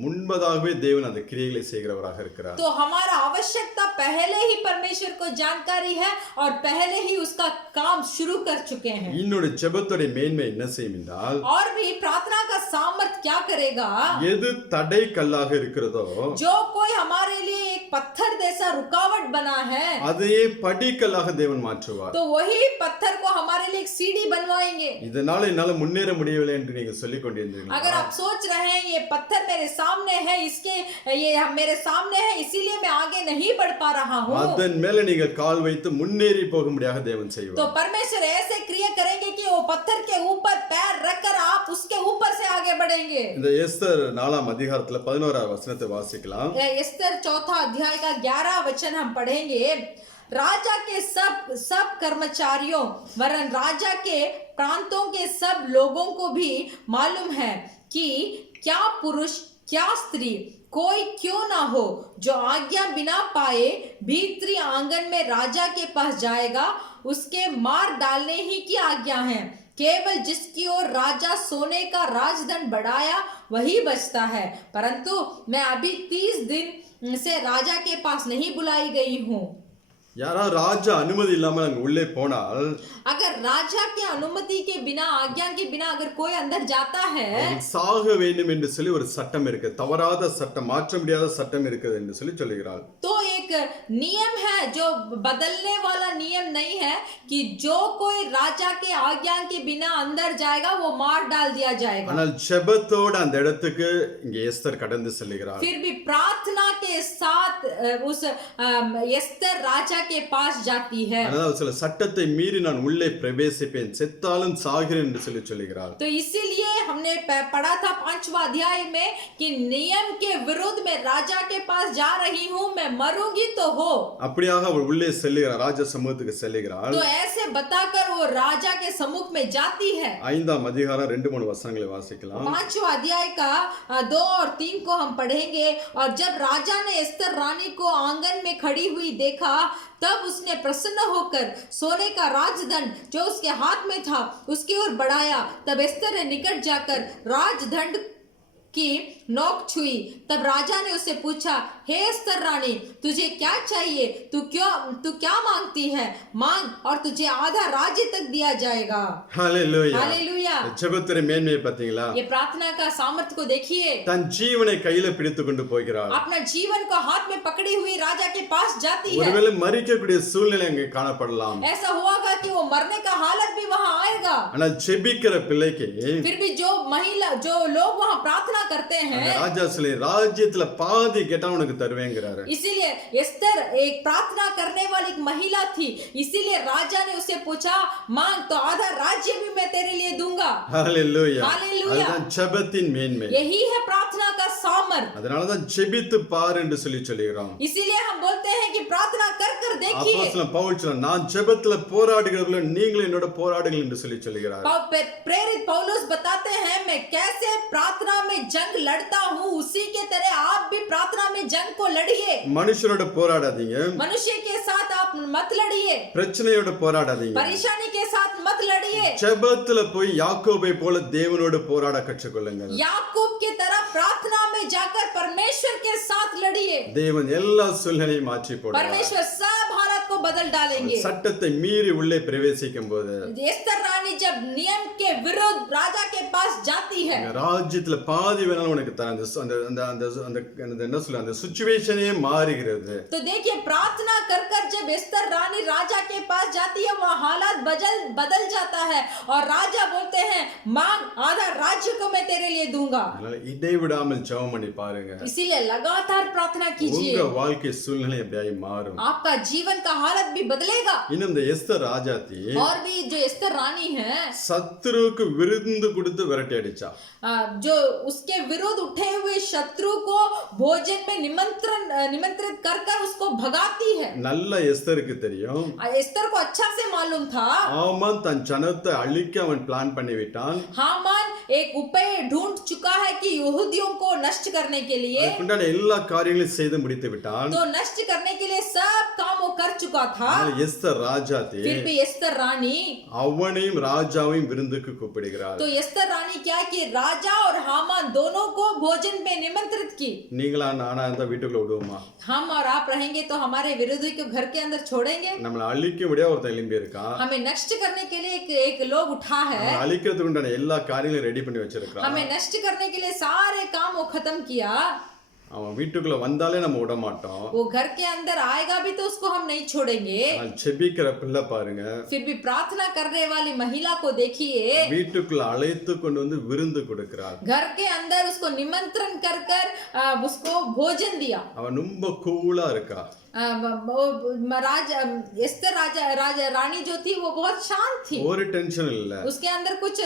முன்பதாகவே தேவன் அந்த கிரியைகளை செய்கிறவராக இருக்கிறார். तो हमारा आवश्यकता पहले ही परमेश्वर को जानकारी है और पहले ही उसका काम शुरू कर चुके हैं। இன்னொரு ஜெபத்தோட மேன்மை என்ன செய்யும் என்றால், और भी प्रार्थना का सामर्थ्य क्या करेगा, எது தடை கல்லாக இருக்கிறதோ जो कोई हमारे लिए एक पत्थर जैसा रुकावट बना है, அதையே படிக்கல்லாக தேவன் மாற்றுவார். तो वही पत्थर को हमारे लिए एक सीढ़ी बनवाएंगे। இதனால என்னால முன்னேற முடியவில்லை என்று நீங்க சொல்லிக் கொண்டிருந்தீர்கள். अगर आप सोच रहे हैं ये पत्थर मेरे सामने है, ये मेरे सामने है, इसीलिए मैं आगे नहीं बढ़ पा रहा हूँ, அதன் மேல நீங்க கால் வைத்து முன்னேறி போகும்படியாக தேவன் तो செய்வார். परमेश्वर ऐसे क्रिया करेंगे कि वो पत्थर के ऊपर पैर रखकर आप उसके ऊपर से आगे बढ़ेंगे। இந்த எஸ்தர் 4ஆம் அதிகாரத்துல 11ஆம் வசனத்தை வாசிக்கலாம். एस्तर 4 अध्याय का 11 वचन हम पढ़ेंगे। राजा के सब कर्मचारियों वरन राजा के प्रांतों के सब लोगों को भी मालूम है कि क्या पुरुष क्या स्त्री कोई क्यों ना हो जो आज्ञा बिना पाए भीतरी आंगन में राजा के पास जाएगा, उसके मार डालने ही की आज्ञा है। केवल जिसकी ओर राजा सोने का राजदंड बढ़ाया वही बचता है, परंतु मैं अभी 30 दिन से राजा के पास नहीं बुलाई गई हूँ। யாராவது ராஜா அனுமதி இல்லாமல் அங்க உள்ளே போனால், अगर राजा के अनुमति के बिना, आज्ञा के बिना अगर कोई अंदर जाता है, சாக வேண்டும் என்று சொல்லி ஒரு சட்டம் இருக்கு. தவறாத சட்டம், மாற்ற முடியாத சட்டம் இருக்குது என்று சொல்லுகிறாள். तो एक एक नियम है जो बदलने वाला नियम नहीं है कि जो कोई राजा के आज्ञा के बिना अंदर जाएगा वो मार डाल दिया जाएगा। ஆனால் ஜெபத்தோட அந்த இடத்துக்கு இங்க எஸ்தர் கடந்து செல்கிறாள். फिर भी प्रार्थना के साथ उस एस्तर राजा के पास जाती है। அதனால சில சட்டத்தை மீறி நான் உள்ளே பிரவேசிப்பேன், செத்தாலும் சாகிறேன் என்று சொல்லுகிறாள். तो इसीलिए हमने पढ़ा था 5वां अध्याय में कि नियम के विरुद्ध में राजा के पास जा रही हूँ, मैं मरूंगी तो हो। அப்படியாக அவள் உள்ளே செல்லுகிறாள், ராஜ சமூகத்துக்கு செல்லுகிறாள். तो ऐसे बताकर वो राजा के सम्मुख में जाती है। 5ஆம் அதிகாரம் 2-3 வசனங்களை வாசிக்கலாம். 5वां अध्याय का 2 और 3 को हम पढ़ेंगे। और जब राजा ने एस्तर रानी को आंगन में खड़ी हुई देखा, तब उसने प्रसन्न होकर सोने का राजदंड जो उसके हाथ में था उसकी ओर बढ़ाया। तब एस्तर ने निकट जाकर राजदंड की नोक छुई। तब राजा ने उससे पूछा, हे एस्तर रानी, तुझे क्या चाहिए? तू क्या मांगती है? मांग और तुझे आधा राज्य तक दिया जाएगा। ஹல்லேலூயா. हालेलुया। ஜெபத்துடைய மேன்மையை பார்த்தீங்களா? ये प्रार्थना का सामर्थ्य को देखिए। தன் ஜீவனை கையில பிடித்து கொண்டு போகிறாள். अपना जीवन को हाथ में पकड़ी हुई राजा के पास जाती है। ஒருவேளை மரிக்கக்கூடிய சூழ்நிலை அங்கே காணப்படலாம். ऐसा होगा कि वो मरने का हालत भी वहां आएगा। ஆனால் ஜெபிக்கிற பிள்ளைக்கு फिर भी जो लोग वहां प्रार्थना करते हैं, ராஜா சிலை ராஜ்யத்துல பாதி கேட்டா உனக்கு தருவேங்கிறாரு. इसीलिए एस्तर एक प्रार्थना करने वाली एक महिला थी, इसीलिए राजा ने उसे पूछा, मांग तो आधा राज्य भी मैं तेरे लिए दूंगा। ஹல்லேலூயா. हालेलुया। அதுதான் ஜெபத்தின் மேன்மை. यही है प्रार्थना का सामर्थ। அதனாலதான் ஜெபித்து பார் என்று சொல்லுகிறோம். इसीलिए हम बोलते हैं कि प्रार्थना कर देखिए। அப்போஸ்தலன் பவுல் சொல்றார், நான் ஜெபத்துல போராடுகிறவர்கள நீங்களும் என்னோட போராடுங்கள் என்று சொல்லுகிறார். प्रेरित पौलुस बताते हैं, मैं कैसे प्रार्थना में जंग लड़ता हूँ, उसी के तरह आप भी प्रार्थना में जंग को लड़िए। மனுஷரோட போராடாதீங்க, मनुष्य के साथ आप मत लड़िए, பிரச்சனையோட போராடாதீங்க, परेशानी के साथ मत लड़िए। ஜெபத்துல போய் யாக்கோபை போல தேவனோட போராட கற்றுக்கொள்ளுங்கள். याकूब की तरह प्रार्थना में जाकर परमेश्वर के साथ लड़िए। தேவன் எல்லா சூழ்நிலையும் மாற்றி போடுவார். परमेश्वर सब हालत को बदल डालेंगे। சட்டத்தை மீறி உள்ளே பிரவேசிக்கும் போது एस्तर रानी जब नियम के विरुद्ध राजा के पास जाती है, ராஜ்யத்துல பாதி வேணாலும் உனக்கு தர என்ன சொல்ல அந்த சிச்சுவேஷனே மாறுகிறது. तो देखिए प्रार्थना कर कर जब एस्तर रानी राजा के पास जाती है, वहाँ हालात बदल जाता है और राजा बोलते हैं, मांग आधा राज्य को मैं तेरे लिए दूंगा। அதனால இடைவிடாமல் ஜெபம் பண்ணி பாருங்க. इसीलिए लगातार प्रार्थना कीजिए, உங்க வாழ்க்கை சூழ்நிலை அப்படியே மாறும். आपका जीवन का हालत भी बदलेगा। இன்னும் இந்த எஸ்தர் ராஜாத்தி और भी जो एस्तर रानी है, சத்துருக்கு விருந்து கொடுத்து விரட்டி அடிச்சா. जो उसके विरुद्ध उठे हुए शत्रु को भोजन में निमंत्रित कर कर उसको भगाती है। நல்ல எஸ்தருக்கு தெரியும், एस्तर को अच्छा से मालूम था, ஆமான் தன் ஜனத்தை அழிக்க அவன் பிளான் பண்ணி விட்டான். हामान एक उपाय ढूंढ चुका है कि यहूदियों को नष्ट करने के लिए, அதுக்குண்டான எல்லா காரியங்களையும் செய்து முடித்து விட்டான். तो नष्ट करने के लिए सब काम वो कर चुका था। எஸ்தர் ராஜாத்தி फिर भी एस्तर रानी, அவனையும் ராஜாவையும் விருந்துக்கு கூப்பிடுகிறார். तो एस्तर रानी क्या की, राजा और हामान दोनों को भोजन में निमंत्रित की। நீங்களா நானா இந்த வீட்டுக்குள்ள விடுவோமா? हम और आप रहेंगे तो हमारे विरोधी को घर के अंदर छोड़ेंगे? நம்மள அழிக்க முடியாத ஒருத்தன் எழும்பி இருக்கான். हमें नष्ट करने के लिए एक लोग उठा है, அழிக்கிறதுக்கு உண்டான எல்லா காரியங்களையும் ரெடி பண்ணி வச்சிருக்கான். हमें नष्ट करने के लिए सारे काम वो खत्म किया। அவன் வீட்டுக்குள்ள வந்தாலே நம்ம விட மாட்டோம். वो घर के अंदर आएगा भी तो उसको हम नहीं छोड़ेंगे। செபிக்கிற பிள்ளை பாருங்க, फिर भी प्रार्थना करने वाली महिला को देखिए, வீட்டுக்குள்ள அழைத்து கொண்டு வந்து விருந்து கொடுக்கிறார். घर के अंदर उसको निमंत्रण कर कर उसको भोजन दिया। அவன் ரொம்ப கூலா இருக்கா. एस्तर रानी जो थी वो बहुत शांत थी, ஒரு டென்ஷன் இல்ல, उसके अंदर कुछ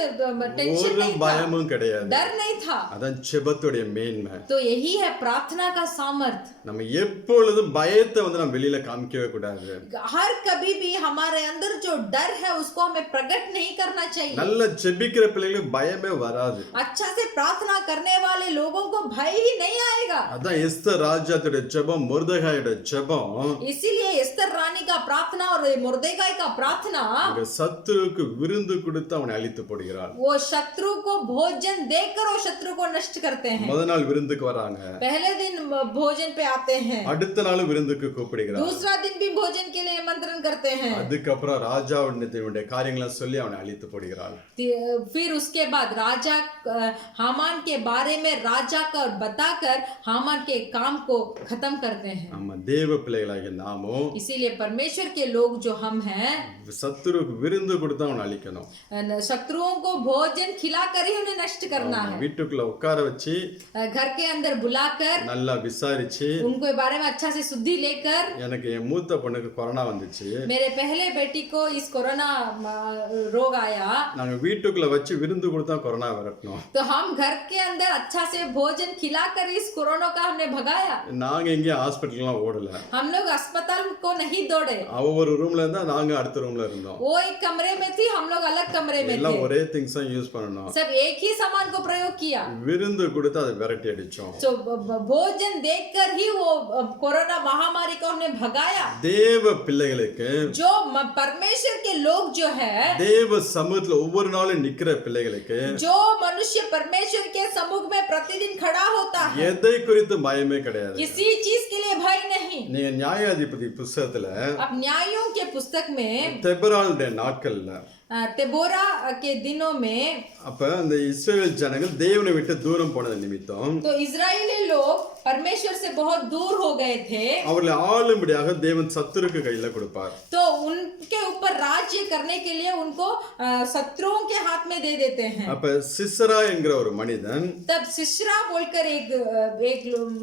टेंशन ஒரு नहीं था, பயமும் கிடையாது. डर नहीं था। அதான் ஜெபத்துடைய மேன்மை. तो यही है प्रार्थना का सामर्थ। நம்ம எப்பொழுதும் பயத்தை வந்து நம்ம வெளியில காமிக்கவே கூடாது. हर कभी भी हमारे अंदर जो डर है उसको हमें प्रकट नहीं करना चाहिए। நல்ல ஜெபிக்கிற பிள்ளைகளுக்கு பயமே வராது. अच्छा से प्रार्थना करने वाले लोगों को भय ही नहीं आएगा। அதான் எஸ்தர் ராஜாத்துடைய ஜெபம், மொர்தெகாயோட ஜெபம், इसीलिए एस्तर रानी का प्रार्थना और मुर्देकाई का प्रार्थना, சத்துருக்கு விருந்து கொடுத்து அவனை அழித்து போடுகிறார். वो शत्रु को भोजन देकर वो शत्रु को नष्ट करते हैं। முதல் நாள் விருந்துக்கு வராங்க, पहले दिन भोजन पे आते हैं, அடுத்த நாள் விருந்துக்கு கூப்பிடுகிறார். दूसरा दिन भी भोजन के लिए निमंत्रण करते हैं। அதுக்கப்புறம் ராஜாவுடைய காரியங்களை சொல்லி அவனை அழித்து போடுகிறார். फिर उसके बाद राजा हामान के बारे में राजा का बताकर हामान के काम को खत्म करते हैं। நம்ம தேவ பிள்ளைகளாகிய நாமும் इसीलिए परमेश्वर के लोग जो हम हैं, சத்துருக்கு விருந்து கொடுத்து அவனை அழிக்கணும். शत्रुओं को भोजन खिलाकर ही उन्हें नष्ट करना है. வீட்டுக்குள்ள உட்கார வச்சு घर के अंदर बुलाकर நல்லா விசாரிச்சு उनको बारे में अच्छा से शुद्धि लेकर. எனக்கு என் மூத்த பொண்ணுக்கு கொரோனா வந்துச்சு, मेरे पहले बेटी को इस कोरोना रोग आया, நாங்க வீட்டுக்குள்ள வச்சு விருந்து கொடுத்தா கொரோனா விரட்டணும். तो हम घर के अंदर अच्छा से भोजन खिलाकर इस कोरोना का हमने भगाया. நாங்க எங்கேயும் ஹாஸ்பிட்டல்லாம் ஓடல, हम लोग अस्पताल को नहीं दौड़े. அவ ஒரு ரூம்ல இருந்தா நாங்க அடுத்த ரூம்ல இருந்தோம். वो एक कमरे में थी, हम लोग अलग कमरे में எல்லாம் थे. ஒரே திங்ஸ் யூஸ் பண்ணணும். सब एक ही सामान को प्रयोग किया. விருந்து கொடுத்து அதை விரட்டி அடிச்சோம். तो भोजन देखकर ही वो कोरोना महामारी को हमने भगाया. தேவ பிள்ளைகளுக்கு, जो परमेश्वर के लोग जो है, தேவ சமூகத்துல ஒவ்வொரு நாளும் நிக்கிற பிள்ளைகளுக்கு जो मनुष्य परमेश्वर के सम्मुख में प्रतिदिन खड़ा होता है, எதை குறித்து பயமே கிடையாது. किसी चीज के लिए भय नहीं. நீங்க நியாயாதிபதி புஸ்தகத்துல अब न्यायों के पुस्तक में தெபராளுடைய நாட்கள்ல तेबोरा के दिनों में அப்ப அந்த இஸ்ரவேல் ஜனங்கள் தேவனை விட்டு தூரம் போனது நிமித்தம் तो इजरायली लोग परमेश्वर से बहुत दूर हो गए थे. அவர்களை ஆளும்படியாக தேவன் சத்துருக்கு கையில கொடுப்பார். तो उनके ऊपर राज्य करने के लिए उनको शत्रुओं के हाथ में दे देते हैं. அப்ப சிஸ்ரா என்கிற ஒரு மனிதன், तब सिस्रा बोलकर एक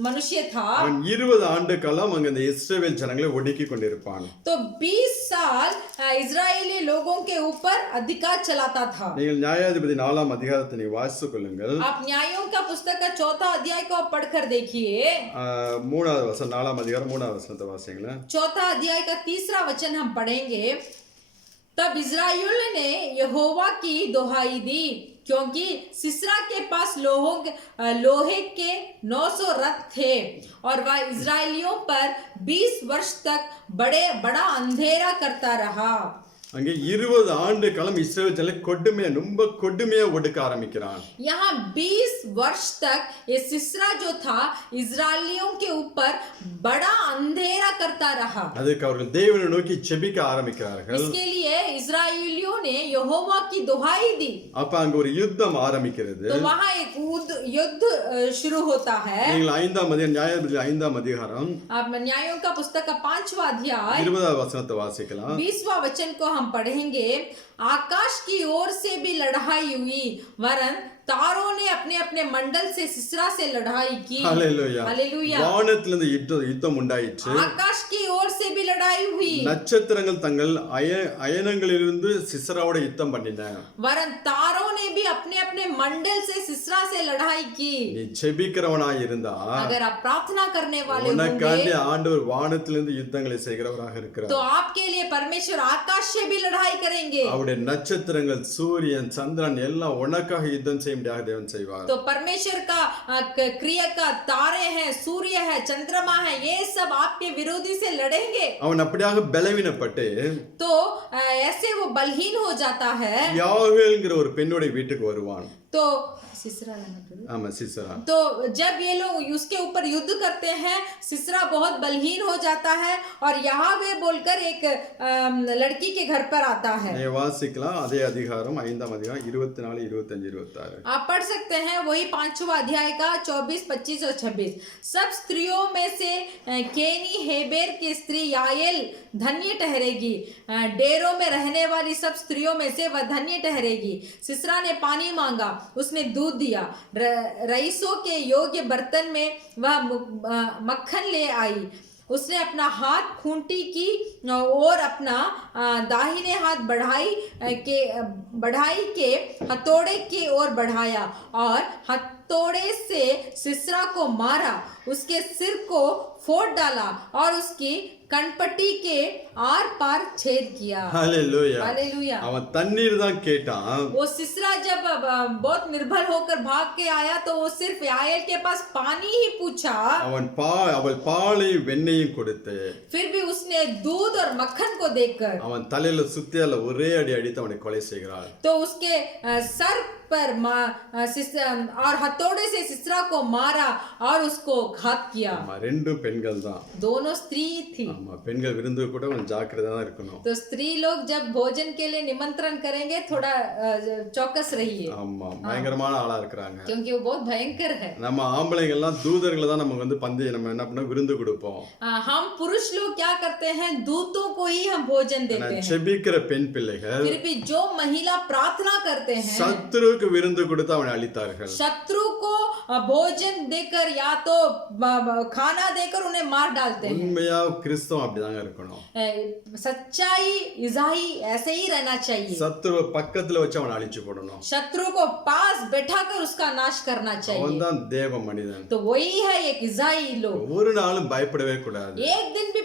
मनुष्य था. அவன் 20 ஆண்டு காலம் அங்க இந்த இஸ்ரவேல் ஜனங்களை ஒடுக்கி கொண்டிருப்பான். तो 20 साल इजरायली लोगों के ऊपर अधिकार चलाता था. நீங்கள் நியாயாதிபதி 4ஆம் அதிகாரத்தை நீங்க வாசித்துக் கொள்ளுங்கள். आप न्यायों का पुस्तक का 4था अध्याय को आप पढ़कर देखिए. 3வது வசனம், 4ஆம் அதிகாரம் 3வது வசனத்தை வாசிங்களேன். 4था अध्याय का 3रा वचन हम पढ़ेंगे. तब इजराइल ने यहोवा की दुहाई दी, क्योंकि सिसरा के पास लोहे के 900 रथ थे और वह इजराइलियों पर 20 वर्ष तक बड़ा अंधेरा करता रहा. அங்கே 20 ஆண்டு காலம் இஸ்ரவேல் ஜனங்களை கொடுமையா, ரொம்ப கொடுமையா ஒடுக்க ஆரம்பிக்கிறான். यहाँ 20 वर्ष तक ये सिसरा जो था इजरायलियों के ऊपर बड़ा अंधेरा करता रहा. அதுக்கு அவர்கள் தேவனை நோக்கி ஜெபிக்க ஆரம்பிக்கிறார்கள். इसके लिए इजरायलियों ने यहोवा की दुहाई दी. அப்ப அங்க ஒரு யுத்தம் ஆரம்பிக்கிறது. तो वहाँ एक युद्ध शुरू होता है. நீங்கள் 5ஆம் அதிகாரம், நியாயாதிபதி 5ஆம் அதிகாரம் अब न्यायों का पुस्तक का 5वां अध्याय 20வது வசனத்தை வாசிக்கலாம். 20वां वचन को हम पढ़ेंगे. आकाश की ओर से भी लड़ाई हुई, वरन तारों ने अपने अपने मंडल से सिसरा से लड़ाई की. ஹல்லேலூயா. हालेलुया. வானத்திலிருந்து யுத்தம் உண்டாயிற்று. आकाश की ओर से भी लड़ाई हुई, நட்சத்திரங்கள் தங்கள் அயனங்களிலிருந்து சிசராவோட யுத்தம் பண்ணின. वरन तारों ने भी अपने अपने मंडल से सिसरा से लड़ाई की. நீ ஜெபிக்கிறவனாய் இருந்தா अगर आप प्रार्थना करने वाले உனக்காண்டி होंगे ஆண்டவர் வானத்திலிருந்து யுத்தங்களை செய்கிறவராக இருக்கிறார். तो आपके लिए परमेश्वर आकाश से भी लड़ाई करेंगे. அவருடைய நட்சத்திரங்கள், சூரியன், சந்திரன் எல்லாம் உனக்காக யுத்தம் செய்யும்படியாக தேவன் செய்வார். तो परमेश्वर का क्रिया का तारे हैं, सूर्य है, चंद्रमा है, ये सब आपके विरोधी से लड़ेंगे. அவன் அப்படியாக பலவீனப்பட்டு तो ऐसे वो बलहीन हो जाता है. யாகேல்ங்கிற ஒரு பெண்ணுடைய வீட்டுக்கு வருவான். तो सिसरा लेना पड़ेगा. ஆமா, சிசரா. तो जब ये लोग उसके ऊपर युद्ध करते हैं, सिसरा बहुत बलहीन हो जाता है और यहाँ वे बोलकर एक लड़की के घर पर आता है. நீ வாசிக்கலாம் அதே அதிகாரம் 5ஆம் அதிகாரம் 24, 25, 26. आप पढ़ सकते हैं वही 5वां अध्याय का 24, 25 और 26. सब स्त्रियों में से केनी हेबेर की स्त्री याएल धन्य ठहरेगी. डेरों में रहने वाली सब स्त्रियों में से वह धन्य ठहरेगी. सिसरा ने पानी मांगा, उसने दूध दिया. रईसों के योग्य बर्तन में वह मक्खन ले आई. उसने अपना हाथ खूंटी की और अपना दाहिने हाथ बढ़ाई के हथौड़े की ओर बढ़ाया और हथौड़े से सिसरा को मारा, उसके सिर को फोड़ डाला और उसकी कनपट्टी के आर पार छेद किया. ஹல்லேலூயா. हालेलुया. அவன் தண்ணீர் தான் கேட்டான். वो सिसरा जब बहुत निर्भर होकर भाग के आया तो वो सिर्फ याएल के पास पानी ही पूछा. அவள் பாலையும் வெண்ணையும் கொடுத்து फिर भी उसने उसने दूध और मक्खन को देखकर அவன் தலையில சுத்தியால ஒரே அடி அடித்து அவனை கொலை செய்கிறாள். तो उसके सर पर और हथौड़े से सिसरा को मारा और उसको घात किया. ஆமா, ரெண்டும் பெண்கள் தான். दोनों स्त्री थी. ஆமா, பெண்கள் விருந்து கூட கொஞ்சம் ஜாக்கிரதையா தான் இருக்கணும். तो स्त्री लोग जब भोजन के लिए निमंत्रण करेंगे थोड़ा चौकस रहिए. ஆமா, பயங்கரமான ஆளா இருக்காங்க. क्योंकि वो बहुत भयंकर है. நம்ம ஆம்பளைங்க எல்லாம் தூதர்களை தான் நம்ம வந்து பந்தி நம்ம என்ன பண்ண விருந்து கொடுப்போம். हम पुरुष लोग क्या करते हैं, दूतों को ही हम भोजन देते हैं. செபிக்கிற பெண் பிள்ளைகள் फिर भी जो महिला प्रार्थना करते हैं சத்துருவுக்கு விருந்து கொடுத்து அவனை அழித்தார்கள். शत्रु को भोजन देकर या तो खाना देकर उन्हें मार डालते हैं. உண்மையா கிறிஸ்தவம் அப்படிதாங்க இருக்கணும். सच्चाई ईसाई ऐसे ही रहना चाहिए. சத்துருவை பக்கத்துல வச்சு அவனை அழிச்சு போடணும். शत्रु को पास बैठाकर उसका नाश करना चाहिए. அவன்தான் தேவ மனிதன். तो वही है एक ईसाई लोग. ஒரு நாளும் பயப்படவே கூடாது. एक दिन भी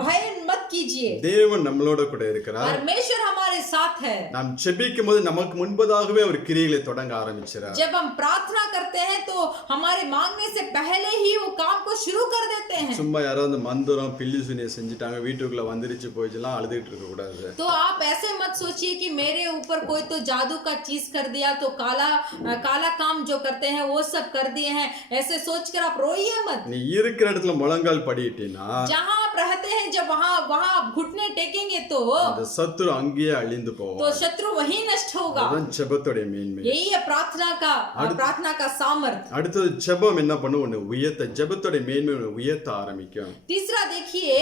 भय मत कीजिए. தேவன் நம்மளோட கூட இருக்கிறார். परमेश्वर हमारे साथ है. நாம் ஜெபிக்கும் போது நமக்கு முன்பதாகவே அவர் கிரியைகளை தொடங்க ஆரம்பிச்சார். जब हम प्रार्थना करते हैं तो हमारे मांगने से पहले ही वो काम को शुरू कर देते हैं. சும்மா யாராவது மந்திரம் பில்லி சுனியை செஞ்சுட்டாங்க வீட்டுக்குள்ள வந்துருச்சு போயிச்சுலாம் அழுதுட்டு இருக்க கூடாது. तो आप ऐसे मत सोचिए कि मेरे ऊपर कोई तो जादू का चीज कर दिया, तो काला काम जो करते हैं वो सब कर दिए हैं, ऐसे सोचकर आप रोइए मत. நீ இருக்கிற இடத்துல முழங்கால் படிட்டீனா जहाँ आप रहते हैं जब वहाँ आप घुटने टेकेंगे तो அந்த சத்துரு அங்கேயே அழிந்து போவான். तो शत्रु वहीं नष्ट होगा. அதுதான் ஜெபத்தோட மேன்மை. यही है प्रार्थना का सामर्थ. அடுத்தது ஜெபம் என்ன பண்ணும், உன்னை உயர்த்த ஜெபத்தோட மேன்மை உன்னை உயர்த்த ஆரம்பிக்கும். तीसरा देखिए,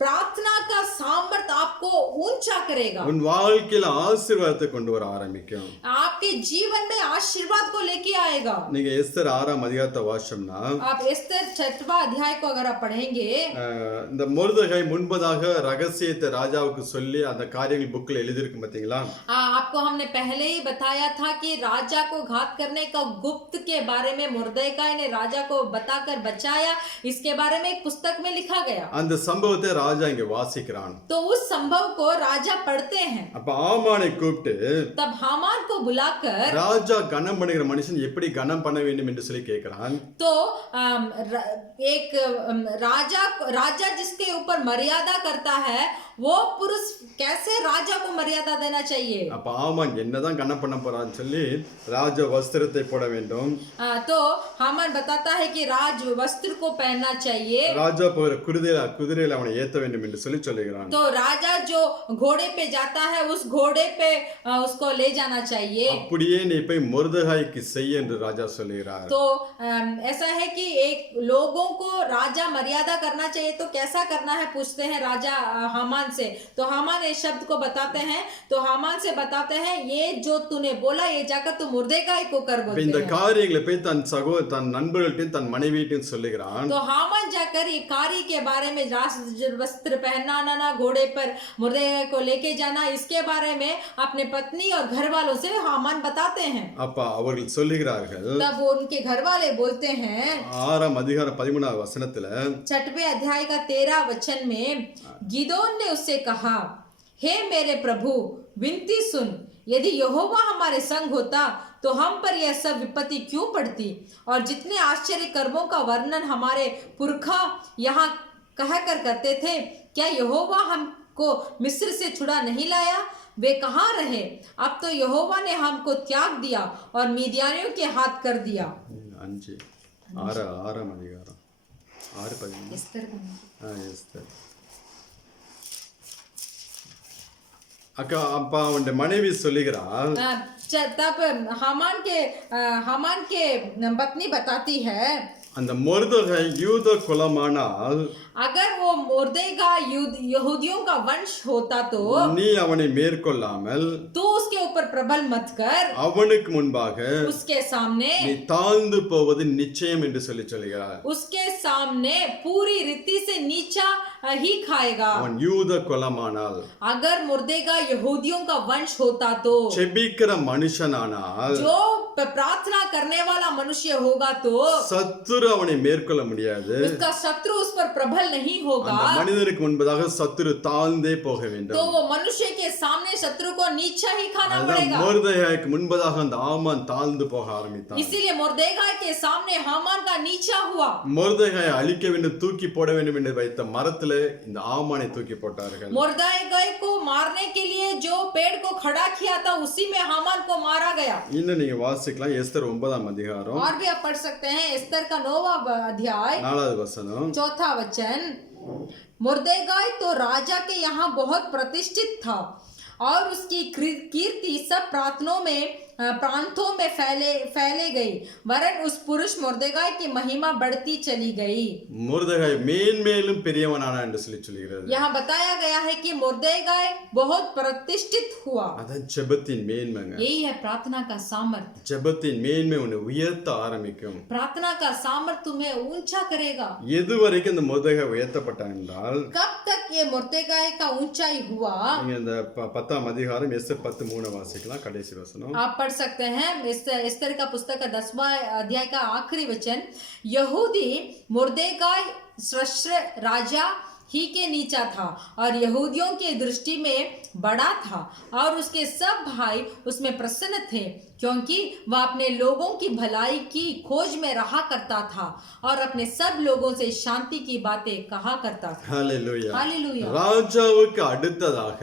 प्रार्थना का सामर्थ आपको ऊंचा करेगा. உன் வாழ்க்கையில ஆசீர்வாதத்தை கொண்டு வர ஆரம்பிக்கும். आपके जीवन में आशीर्वाद को लेके आएगा. நீங்க எஸ்தர் 6ஆம் அதிகாரத்தை வாசிச்சோம்னா आप एस्तर 6वां अध्याय को अगर आप पढ़ेंगे, இந்த மொர்தெகாய் முன்பதாக ரகசியத்தை ராஜாவுக்கு சொல்லி அந்த காரியங்கள் புக்ல எழுதிருக்கு பாத்தீங்களா. आपको हमने पहले ही बताया था कि राजा को घात करने का गुप्त के बारे में मुर्देकाई ने राजा को बताकर बचाया. इसके बारे में एक पुस्तक में लिखा गया. அந்த சம்பவத்தை ராஜா இங்க வாசிக்கிறான். तो उस संभव को राजा पढ़ते हैं. அப்ப ஆமானை கூப்பிட்டு तब हामान को बुलाकर ராஜா கனம் பண்ணுகிற மனுஷன் எப்படி கனம் பண்ண வேண்டும் என்று சொல்லி கேட்கிறான். तो एक राजा जिसके ऊपर मर्यादा करता है वो पुरुष कैसे राजा को मर्यादा देना चाहिए. அப்ப ஆமான் என்னதான் கனம் பண்ண போறான்னு சொல்லி ராஜ வஸ்திரத்தை போட வேண்டும். तो हामान बताता है कि राज वस्त्र को पहनना चाहिए. ராஜா போற குதிரையில அவனை ஏத்த வேண்டும் என்று சொல்லி சொல்லுகிறான். तो राजा जो घोड़े पे जाता है उस घोड़े पे उसको ले जाना चाहिए. அப்படியே நீ போய் மொர்தெகாய்க்கு செய் என்று ராஜா சொல்லுகிறார். तो ऐसा है कि एक लोगों को राजा मर्यादा करना चाहिए, तो कैसा करना है पूछते हैं राजा हामान से. तो हामान इस शब्द को बताते हैं. तो हामान से बताते हैं ये जो तूने बोला ये जाकर तू मुर्देकाई को कर बोलते இந்த हैं. காரியங்களை போய் தன் நண்பர்கள்ட்டையும் தன் மனைவிட்டையும் சொல்லுகிறான். तो हामान जाकर ये कार्य के बारे में वस्त्र पहनाना, घोड़े पर मुर्देकाई को लेके जाना, इसके बारे में अपने पत्नी और घर वालों से हामान बताते हैं. அப்ப அவர்கள் சொல்லுகிறார்கள். तब वो उनके घर वाले बोलते हैं 6ஆம் அதிகாரம் 13ஆம் வசனத்துல 6वें अध्याय का 13 वचन में गिदोन ने उससे कहा, हे मेरे प्रभु विनती सुन, यदि यहोवा हमारे संग होता तो हम पर यह सब विपत्ति क्यों पड़ती, और जितने आश्चर्य कर्मों का वर्णन हमारे पुरखा यहाँ कहकर करते थे, क्या यहोवा हमको मिस्र से छुड़ा नहीं लाया? वे कहाँ रहे? अब तो यहोवा ने हमको त्याग दिया और मीदियानियों के हाथ कर दिया. 6ஆம் அதிகாரம் 6:13 எஸ்தர். அக்கா அப்பா அவன் மனைவி சொல்லுகிறாள். तब हामान के पत्नी बताती है, அந்த மொர்தெகாய் யூத குலமானால் अगर वो मुर्देगा यहूदियों का वंश होता तो நீ அவனை மேற்கொள்ளாமல் तू उसके ऊपर प्रबल मत कर, அவனுக்கு முன்பாக उसके सामने நீ தாழ்ந்து போவது நிச்சயம் என்று சொல்லி சொல்கிறார். उसके सामने पूरी रीति से नीचा ही खाएगा. அவன் யூத குலமானால் अगर मुर्देगा यहूदियों का वंश होता तो செபிக்கிற மனுஷனானால் जो प्रार्थना करने वाला मनुष्य होगा तो சத்துரு அவனை மேற்கொள்ள முடியாது. उसका शत्रु उस पर प्रबल नहीं होगा. அந்த மனிதனுக்கு முன்பதாக சத்துரு தாழ்ந்தே போக तो வேண்டும். वो मनुष्य के सामने शत्रु को नीचा ही खाना அதான் पड़ेगा। மொர்தெகாய்க்கு முன்பதாக அந்த ஆமான் தாழ்ந்து போக ஆரம்பித்தான். इसीलिए मुर्देगाय के सामने हामान का नीचा हुआ। மொர்தெகாயை அழிக்க வேண்டும், தூக்கி போட வேண்டும் என்று வைத்த மரத்திலே இந்த ஆமானை தூக்கி போட்டார்கள். मुर्देगाय को मारने के लिए जो पेड़ को खड़ा किया था उसी में हामान को मारा गया। இன்னும் நீங்க வாசிக்கலாம் எஸ்தர் 9ஆம் அதிகாரம் और भी आप पढ़ सकते हैं एस्तर का 9वां अध्याय 4வது வசனம். 4था वचन। मुर्देगाय तो राजा के यहाँ बहुत प्रतिष्ठित था और उसकी कीर्ति सब प्रांतों में फैले गई, वरन उस पुरुष मुर्देगाय की महिमा बढ़ती चली गई। மொர்தெகாய் மேன்மேலும் பெரியவனானா என்று சொல்லுகிறது. यहाँ बताया गया है कि मुर्देगाय बहुत प्रतिष्ठित हुआ। அதான் ஜெபத்தின் மேன்மைங்க. यही है प्रार्थना का सामर्थ्य। ஜெபத்தின் மேன்மை உன்னை உயர்த்த ஆரம்பிக்கும். प्रार्थना का सामर्थ्य तुम्हें ऊंचा करेगा। எது வரைக்கும் இந்த மொர்தெகாய் உயர்த்தப்பட்டான் என்றால், कब तक ये मुर्देगाय का ऊंचाई हुआ? நீங்க இந்த 10ஆம் அதிகாரம் எஸ்தர் 10:3 வாசிக்கலாம், கடைசி வசனம். आप पढ़ सकते हैं एस्तर का पुस्तक का 10वां अध्याय का आखिरी वचन। यहूदी मुर्देगाय श्रेष्ठ राजा ही के नीचा था और यहूदियों की दृष्टि में बड़ा था और उसके सब भाई उसमें प्रसन्न थे, क्योंकि वह अपने लोगों की भलाई की खोज में रहा करता था और अपने सब लोगों से शांति की बातें कहा करता था। ஹல்லேலூயா. हालेलुया। ராஜாவுக்கு அடுத்ததாக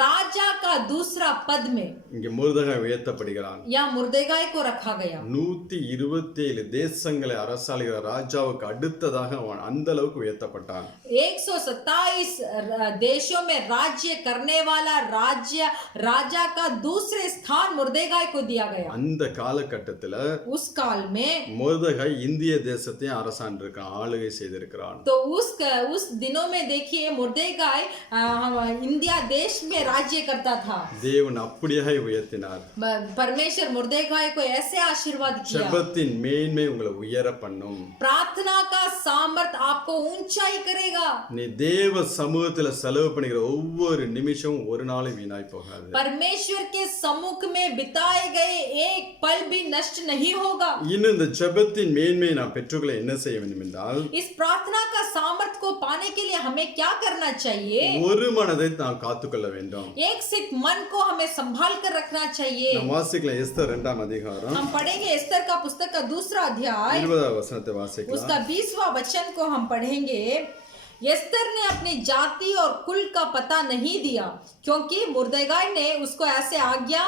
राजा का दूसरा पद में இங்க மொர்தெகாய் உயர்த்தப்படுகிறான். या मुर्देगाय को रखा गया। 127 தேசங்களை அரசாளுகிற ராஜாவுக்கு அடுத்ததாக அவன் அந்த அளவுக்கு உயர்த்தப்பட்டான். 127 देशों में राज्य करने वाला राजा का दूसरे स्थान मुर्देगाय को दिया गया। அந்த காலகட்டத்துல उस काल में மொர்தெகாய் இந்திய தேசத்தையும் அரசாண்டிருக்கான், ஆளுகை செய்திருக்கிறான். तो उस दिनों में देखिए मुर्देगाय इंडिया देश में राज्य करता था। தேவன் அப்படியே உயர்த்தினார். परमेश्वर मुर्देगाय को ऐसे आशीर्वाद किया। ஜெபத்தின் மேன்மை உங்களை உயர பண்ணும். प्रार्थना का सामर्थ आपको ऊंचाई करेगा। நீ தேவ சமூகத்துல செலவு பண்ணுகிற ஒவ்வொரு நிமிஷமும் ஒரு நாளும் வீணாய் போகாது. परमेश्वर के सम्मुख में बिताए गए एक पल भी नष्ट नहीं होगा। இன்னும் இந்த ஜெபத்தின் மேன்மையை நான் பெற்றுக்கொள்ள என்ன செய்ய வேண்டும் என்றால், इस प्रार्थना का सामर्थ को पाने के लिए हमें क्या करना चाहिए? ஒரு மனதை நான் காத்துக்கொள்ள வேண்டும். एक सिख मन को हमें संभाल कर रखना चाहिए। நான் வாசிக்கலாம் எஸ்தர் 2ஆம் அதிகாரம் हम पढ़ेंगे एस्तर का पुस्तक का दूसरा अध्याय 20வது வசனத்தை வாசிக்கலாம். उसका 20वां वचन को हम पढ़ेंगे। एस्तर ने अपनी जाति और कुल का पता नहीं दिया, क्योंकि मुर्देगाय ने उसको ऐसे आज्ञा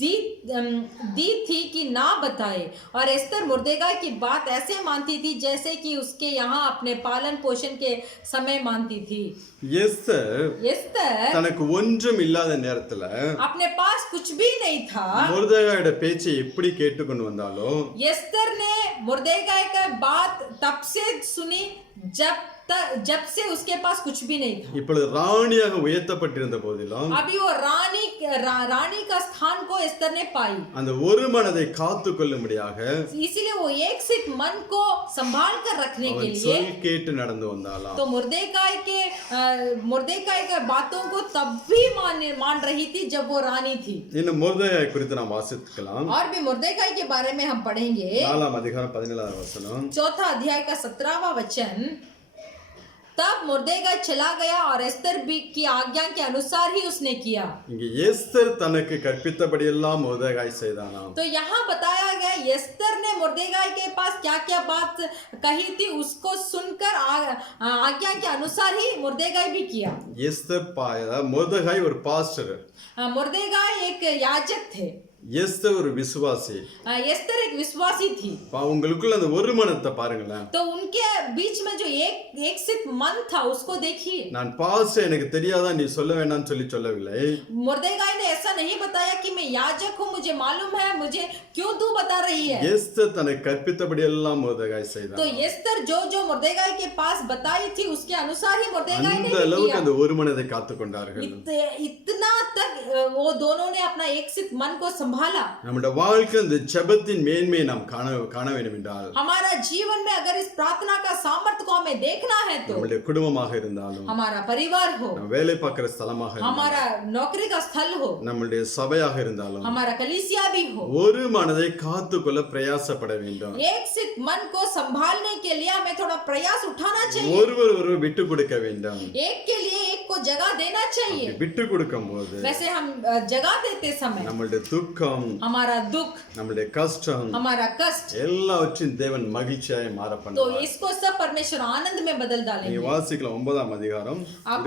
दी थी कि ना बताए, और एस्तर मुर्देगाय की बात ऐसे मानती थी जैसे कि उसके यहाँ अपने पालन पोषण के समय मानती थी। எஸ்தர் தனக்கு ஒன்றும் இல்லாத நேரத்துல अपने पास कुछ भी नहीं था। மொர்தெகாயோட பேச்சை எப்படி கேட்டுக்கொண்டு வந்தாலோ, एस्तर ने मुर्देगाय का बात तब से सुनी जब से उसके पास कुछ भी नहीं था। இப்பொழுது ராணியாக உயர்த்தப்பட்டிருந்த போதிலும் अभी वो रानी का स्थान को एस्तर ने पाई। அந்த ஒரு மனதை காத்துக்கொள்ளும்படியாக इसीलिए वो एक सिख मन को संभाल कर रखने के लिए சொல் கேட்டு நடந்து வந்தாலாம். तो मुर्देगाय के बातों को तब भी मान रही थी जब वो रानी थी। இன்னும் மொர்தெகாய் குறித்து நாம் வாசிக்கலாம். और भी मुर्देगाय के बारे में हम पढ़ेंगे। 4ஆம் அதிகாரம் 17வது வசனம். 4था अध्याय का 17वां वचन। तब मुर्देगाय चला गया और एस्तर भी की आज्ञा के अनुसार ही उसने किया। இங்க எஸ்தர் தனக்கு கற்பித்தபடி எல்லாம் மொர்தெகாய் செய்தானாம். तो यहाँ बताया गया एस्तर ने मुर्देगाय के पास क्या क्या बात कही थी उसको सुनकर आज्ञा के अनुसार ही मुर्देगाय भी किया। எஸ்தர் மொர்தெகாய் ஒரு பாஸ்டர், मुर्देगाय एक याजक थे। எஸ்தர் ஒரு விசுவாசி. एस्तर एक विश्वासी थी। உங்களுக்குள்ள அந்த ஒரு மனத்தை பாருங்களேன். तो उनके बीच में जो एक सिख मन था उसको देखिए। நான் பாஸ்டர், எனக்கு தெரியாதா நீ சொல்ல வேண்டாம்னு சொல்லவில்லை. मुर्देगाय ने ऐसा नहीं बताया कि मैं याजक हूँ, मुझे मालूम है, मुझे क्यों तू बता रही है। எஸ்தர் தனக்கு கற்பித்தபடி எல்லாம் மொர்தெகாய் செய்தான். तो एस्तर जो मुर्देगाय के पास बताई थी उसके अनुसार ही मुर्देगाय ने அந்த அளவுக்கு அந்த ஒரு மனதை காத்துக்கொண்டார்கள். इतना तक वो दोनों ने अपना एक सिख मन को संभाल संभाला। நம்முடைய வாழ்க்கை இந்த ஜெபத்தின் மேன்மையை நாம் காண வேண்டும் என்றால் हमारा जीवन में अगर इस प्रार्थना का सामर्थ्य को हमें देखना है तो நம்முடைய குடும்பமாக இருந்தாலும் हमारा परिवार हो, நம்ம வேலை பார்க்கிற ஸ்தலமாக இருந்தாலும் हमारा नौकरी का स्थल हो, நம்முடைய சபையாக இருந்தாலும் हमारा कलीसिया भी हो, ஒரு மனதை காத்துக்கொள்ள பிரயாசப்பட வேண்டும். एक सिर्फ मन को संभालने के लिए हमें थोड़ा प्रयास उठाना चाहिए। ஒருவர் விட்டு கொடுக்க வேண்டும். एक के लिए एक को जगह देना चाहिए। விட்டு கொடுக்கும்போது वैसे हम जगह देते समय நம்மளுடைய துக்கம், हमारा दुख, நம்மளுடைய கஷ்டம், हमारा कष्ट, எல்லாவற்றையும் தேவன் மகிழ்ச்சியாய் மாற तो பண்ணுவார். इसको सब परमेश्वर आनंद में बदल நீங்க डालेंगे। வாசிக்கலாம் 9ஆம் அதிகாரம் आप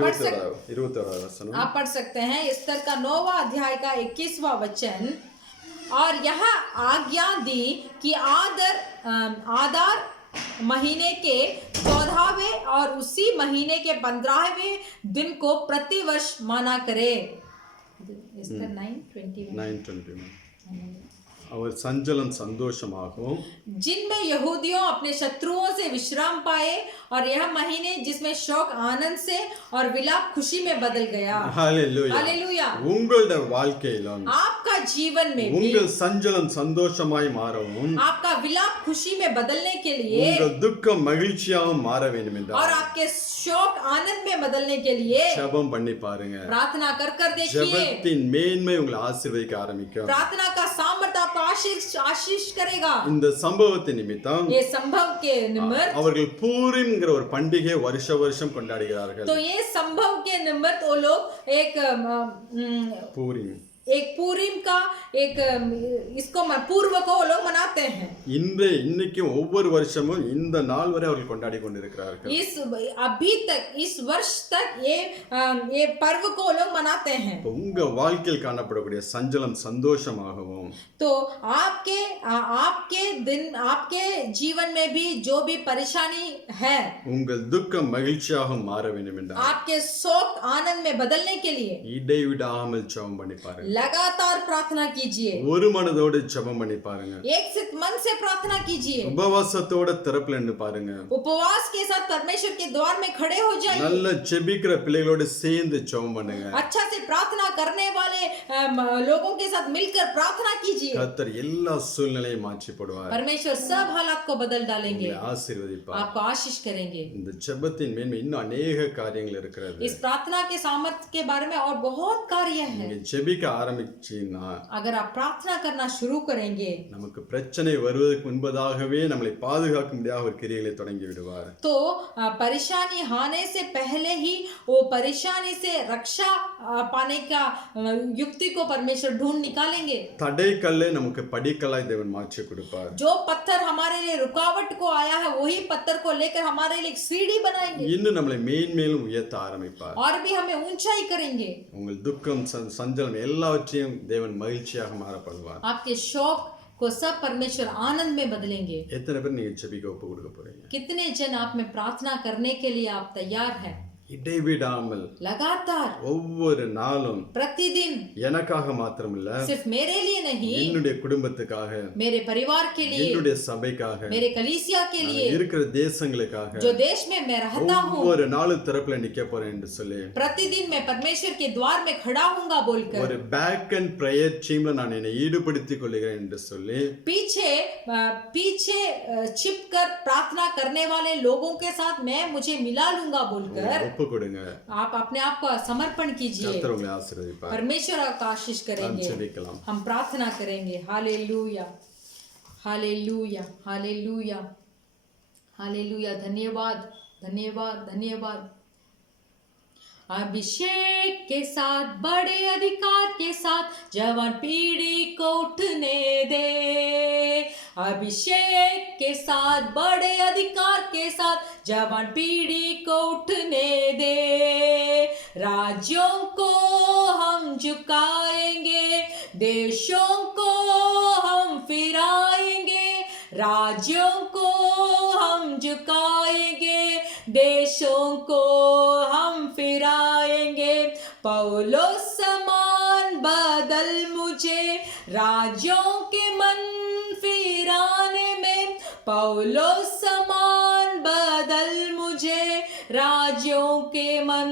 21 வசனம். आप पढ़ सकते हैं एस्तर का 9वां अध्याय का 21वां वचन। और यह आज्ञा दी कि आदार महीने के 14वें और उसी महीने के 15वें दिन को प्रतिवर्ष माना करे। एस्तर 9:21 9:21 அவர் சஞ்சலம் சந்தோஷமாகவும் जिनमें यहूदियों अपने शत्रुओं से विश्राम पाए, और यह महीने जिसमें शोक आनंद से और विलाप खुशी में बदल गया। ஹalleluya. हालेलुया। உங்களுடைய வாழ்க்கையிலும் आपका जीवन में भी உங்கள் சஞ்சலம் சந்தோஷமாய் மாறவும் आपका विलाप खुशी में बदलने के लिए உங்கள் துக்கம் மகிழ்ச்சியாகவும் மாற வேண்டும் और என்றால் आपके शोक आनंद में बदलने के लिए ஜெபம் பண்ணி பாருங்க. प्रार्थना कर देखिए। ஜெபத்தின் மேன்மை உங்களை ஆசீர்வதிக்க ஆரம்பிக்கும். प्रार्थना का सामर्थ्य आपको आशीष करेगा। இந்த சம்பவத்தின் நிமித்தம் ये संभव के निमित्त அவர்கள் பூரிம்ங்கிற ஒரு பண்டிகையை வருஷம் கொண்டாடுகிறார்கள். तो ये संभव के निमित्त वो लोग பூரிம் एक पूरीम का एक इसको पूर्व को वो लोग मनाते हैं। இன்னைக்கு ஒவ்வொரு வருஷமும் இந்த நாள் வரை அவர்கள் கொண்டாடி கொண்டிருக்கிறார்கள். अभी तक इस वर्ष तक ये पर्व को वो लोग मनाते हैं। உங்க வாழ்க்கையில் காணப்படக்கூடிய சஞ்சலம் சந்தோஷமாகவும் तो आपके दिन आपके जीवन में भी जो भी परेशानी है, உங்கள் துக்கம் மகிழ்ச்சியாகவும் மாற வேண்டும் என்றால் आपके शोक आनंद में बदलने के लिए இடைவிடாமல் ஜெபம் பண்ணி பாருங்க. लगातार प्रार्थना कीजिए। ஒரு மனதோடு ஜெபம் பண்ணி பாருங்க. एक सिर्फ मन से प्रार्थना कीजिए। உபவாசத்தோட திறப்புல நின்னு பாருங்க. उपवास के साथ परमेश्वर के द्वार में खड़े हो जाइए। நல்ல ஜெபிக்கிற பிள்ளைகளோடு சேர்ந்து ஜெபம் பண்ணுங்க. अच्छा से प्रार्थना करने वाले लोगों के साथ मिलकर प्रार्थना कीजिए। கர்த்தர் எல்லா சூழ்நிலையும் மாற்றி போடுவார். परमेश्वर सब हालात को बदल डालेंगे, உங்களை ஆசீர்வதிப்பார். आपको आशीष करेंगे। இந்த ஜெபத்தின் மேன்மை இன்னும் अनेक காரியங்கள் இருக்கிறது. इस प्रार्थना के सामर्थ्य के बारे में और बहुत कार्य है। நீங்க ஜெபிக்க ஆரம்பிச்சீங்கன்னா अगर आप प्रार्थना करना शुरू करेंगे நமக்கு பிரச்சனை வருவதற்கு முன்பதாகவே நம்மளை பாதுகாக்கும்படியாக ஒரு கிரியைகளை தொடங்கி விடுவார். तो परेशानी आने से पहले ही वो परेशानी से रक्षा पाने का युक्ति को परमेश्वर ढूंढ निकालेंगे। தடைக்கல்லை நமக்கு படிக்கல்லாய் தேவன் மாற்றி கொடுப்பார். जो पत्थर हमारे लिए रुकावट को आया है वही पत्थर को लेकर हमारे लिए एक सीढ़ी बनाएंगे இன்னும் நம்மளை மேன்மேலும் உயர்த்த ஆரம்பிப்பார். और भी हमें ऊंचाई करेंगे। உங்கள் துக்கம் சஞ்சலம் எல்லாவற்றையும் தேவன் மகிழ்ச்சியாக மாற பண்ணுவார். आपके शौक को सब परमेश्वर आनंद में बदलेंगे। எத்தனை பேர் நீங்க ஜெபிக்க ஒப்பு கொடுக்க போறீங்க? कितने जन आप में प्रार्थना करने के लिए आप तैयार हैं? இடைவிடாமல் लगातार ஒவ்வொரு நாளும் प्रतिदिन, எனக்காக மாத்திரமல்ல सिर्फ मेरे लिए नहीं, என்னுடைய குடும்பத்துக்காக, मेरे परिवार के लिए, என்னுடைய சபைக்காக, मेरे कलीसिया के लिए, இருக்கிற தேசங்களுக்காக जो देश में मैं रहता हूँ, ஒவ்வொரு நாளும் திறப்புல நிக்க போறேன் என்று சொல்லி प्रतिदिन मैं परमेश्वर के द्वार में खड़ा हूँगा बोलकर ஒரு பேக் அண்ட் பிரேயர் டீம்ல நான் என்னை ஈடுபடுத்திக் கொள்கிறேன் என்று சொல்லி पीछे छिपकर प्रार्थना करने वाले लोगों के साथ मैं मुझे मिला लूंगा बोलकर ஒப்பு கொடுங்க. आप अपने आप को समर्पण कीजिए। கர்த்தர் உங்களை ஆசீர்வதிப்பார். परमेश्वर आपका आशीष करेंगे। ஜெபிக்கலாம். हम प्रार्थना करेंगे। Hallelujah, hallelujah, hallelujah, hallelujah. धन्यवाद, धन्यवाद, धन्यवाद। अभिषेक के साथ, बड़े अधिकार के साथ जवान पीढ़ी को उठने दे। अभिषेक के साथ, बड़े अधिकार के साथ जवान पीढ़ी को उठने दे। राज्यों को हम झुकाएंगे, देशों को हम फिराएंगे। राज्यों को हम झुकाएंगे, देशों को हम फिराएंगे। पौलुस समान बदल मुझे, राज्यों के मन फिराने में। पौलुस समान बदल मुझे, राज्यों के मन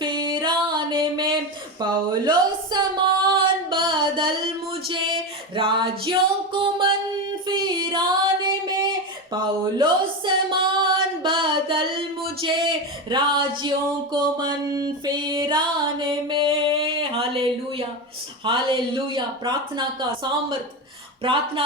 फिराने में। पौलुस समान बदल मुझे, राज्यों को मन फिराने में पौलुस समान बदल मुझे, राज्यों को मन फिराने में। Hallelujah, hallelujah. प्रार्थना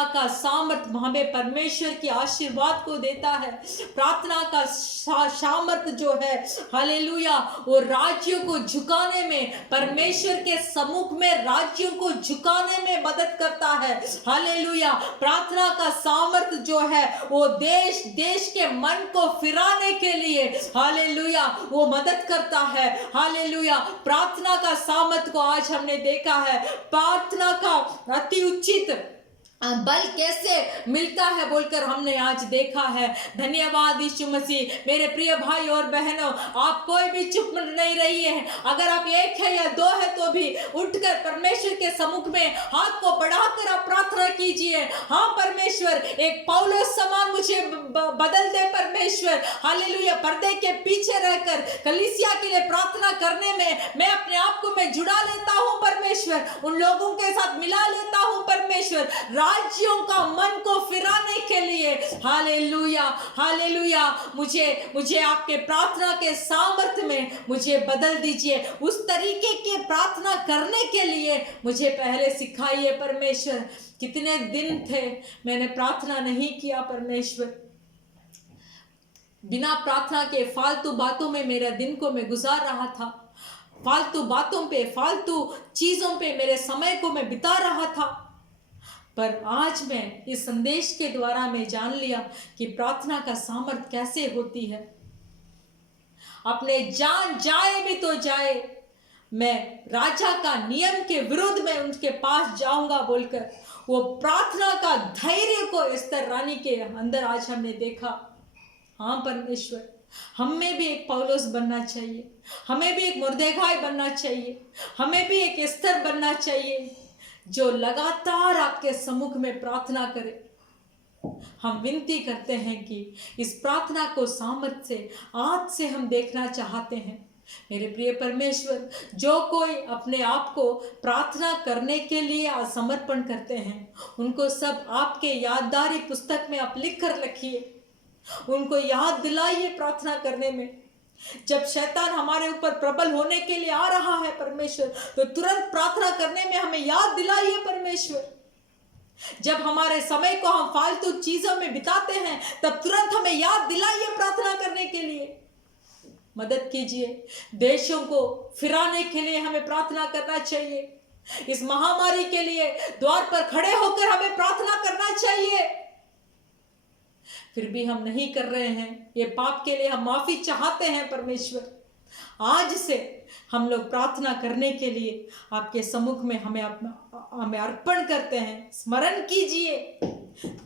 का सामर्थ हमें परमेश्वर की आशीर्वाद को देता है। प्रार्थना का सामर्थ जो है, हालेलुया, वो राज्यों को झुकाने में, परमेश्वर के सम्मुख में राज्यों को झुकाने में मदद करता है। हालेलुया। प्रार्थना का सामर्थ जो है वो देश के मन को फिराने के लिए, हालेलुया, वो मदद करता है। हालेलुया। प्रार्थना का सामर्थ को आज हमने देखा है। प्रार्थना का अति उचित बल कैसे मिलता है बोलकर हमने आज देखा है। धन्यवाद यीशु मसीह। मेरे प्रिय भाई और बहनों, आप कोई भी चुप नहीं रहिए। अगर आप एक है या दो है तो भी उठकर परमेश्वर के सम्मुख में हाथ को बढ़ाकर आप प्रार्थना कीजिए। हाँ परमेश्वर, एक पौलुस समान मुझे बदल दे परमेश्वर। हालेलुया। पर्दे के पीछे रहकर कलीसिया के लिए प्रार्थना करने में मैं अपने आप को मैं जुड़ा लेता हूँ परमेश्वर, उन लोगों के साथ मिला लेता हूँ परमेश्वर, राज्यों का मन को फिराने के लिए। Hallelujah, hallelujah. मुझे आपके प्रार्थना के सामर्थ्य में मुझे बदल दीजिए। उस तरीके की प्रार्थना करने के लिए मुझे पहले सिखाइए परमेश्वर। कितने दिन थे मैंने प्रार्थना नहीं किया परमेश्वर, बिना प्रार्थना के फालतू बातों में मेरा दिन को मैं गुजार रहा था। फालतू बातों पे, फालतू चीजों पे मेरे समय को मैं बिता रहा था। पर आज मैं इस संदेश के द्वारा मैं जान लिया कि प्रार्थना का सामर्थ कैसे होती है। अपने जान जाए भी तो जाए, मैं राजा का नियम के विरुद्ध में उनके पास जाऊंगा बोलकर वो प्रार्थना का धैर्य को एस्तर रानी के अंदर आज हमने देखा। हाँ परमेश्वर, हमें भी एक पौलुस बनना चाहिए, हमें भी एक मुर्देखाई बनना चाहिए, हमें भी एक एस्तर बनना चाहिए जो लगातार आपके सम्मुख में प्रार्थना करे। हम विनती करते हैं कि इस प्रार्थना को सामर्थ से आज से हम देखना चाहते हैं। मेरे प्रिय परमेश्वर, जो कोई अपने आप को प्रार्थना करने के लिए समर्पण करते हैं उनको सब आपके याददारी पुस्तक में आप लिख कर रखिए। उनको याद दिलाइए प्रार्थना करने में। जब शैतान हमारे ऊपर प्रबल होने के लिए आ रहा है परमेश्वर, तो तुरंत प्रार्थना करने में हमें याद दिलाइए परमेश्वर। जब हमारे समय को हम फालतू चीजों में बिताते हैं तब तुरंत हमें याद दिलाइए प्रार्थना करने के लिए। मदद कीजिए। देशों को फिराने के लिए हमें प्रार्थना करना चाहिए। इस महामारी के लिए द्वार पर खड़े होकर हमें प्रार्थना करना चाहिए। फिर भी हम नहीं कर रहे हैं। ये पाप के लिए हम माफी चाहते हैं परमेश्वर। आज से हम लोग प्रार्थना करने के लिए आपके सम्मुख में हमें अर्पण करते हैं। स्मरण कीजिए।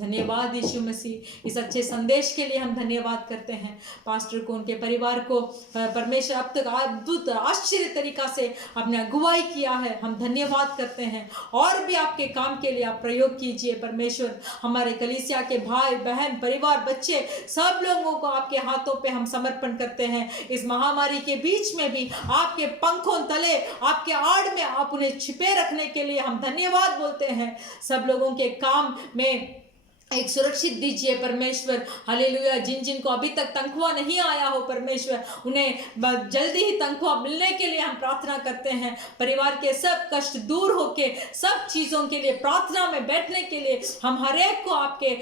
धन्यवाद यीशु मसीह। इस अच्छे संदेश के लिए हम धन्यवाद करते हैं। पास्टर को, उनके परिवार को परमेश्वर अब तक अद्भुत आश्चर्य तरीका से आपने अगुवाई किया है। हम धन्यवाद करते हैं। और भी आपके काम के लिए आप प्रयोग कीजिए परमेश्वर। हमारे कलीसिया के भाई बहन, परिवार, बच्चे, सब लोगों को आपके हाथों पे हम समर्पण करते हैं। इस महामारी के बीच में भी आपके पंखों तले, आपके आड़ में आप उन्हें छिपे रखने के लिए हम धन्यवाद बोलते हैं। सब लोगों के काम में एक सुरक्षित दीजिए परमेश्वर। हालेलुया। जिन को अभी तक तनख्वाह नहीं आया हो परमेश्वर, उन्हें जल्दी ही तनख्वाह मिलने के लिए हम प्रार्थना करते हैं। परिवार के सब कष्ट दूर होके सब चीज़ों के लिए प्रार्थना में बैठने के लिए हम हर एक को आपके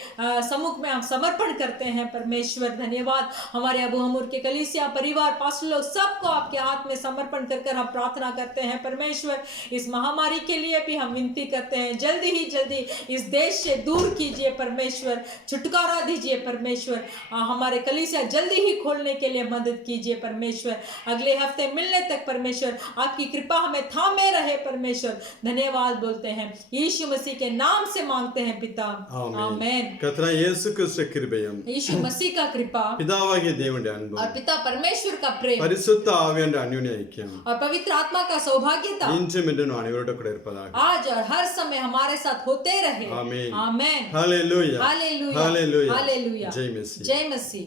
सम्मुख में हम समर्पण करते हैं परमेश्वर। धन्यवाद। हमारे अबू हमूर के कलीसिया परिवार, पास्टर लोग, सबको आपके हाथ में समर्पण कर हम प्रार्थना करते हैं परमेश्वर। इस महामारी के लिए भी हम विनती करते हैं, जल्दी ही जल्दी इस देश से दूर कीजिए परमेश्वर। छुटकारा दीजिए परमेश्वर। हमारे कलीसिया जल्दी ही खोलने के लिए मदद कीजिए परमेश्वर। अगले हफ्ते मिलने तक परमेश्वर आपकी कृपा हमें थामे रहे परमेश्वर। धन्यवाद बोलते हैं, यीशु मसीह के नाम से मांगते हैं पिता, आमीन। கர்த்தராகிய இயேசு கிறிஸ்து கிருபையும் यीशु मसीह का कृपा பிதாவாகிய தேவனுடைய அன்பும் और पिता परमेश्वर का प्रेम பரிசுத்த ஆவியானவருடைய அந்யோன்ய ஐக்கியம் और पवित्र आत्मा का सौभाग्यता இன்றும் என்றும் அனைவரோடு கூட இருப்பதாக आज और हर समय हमारे साथ होते रहे। आमीन। आमीन। हालेलुया। हालेलुया। हालेलुया। हालेलुया। जय मसीह। जय मसीह।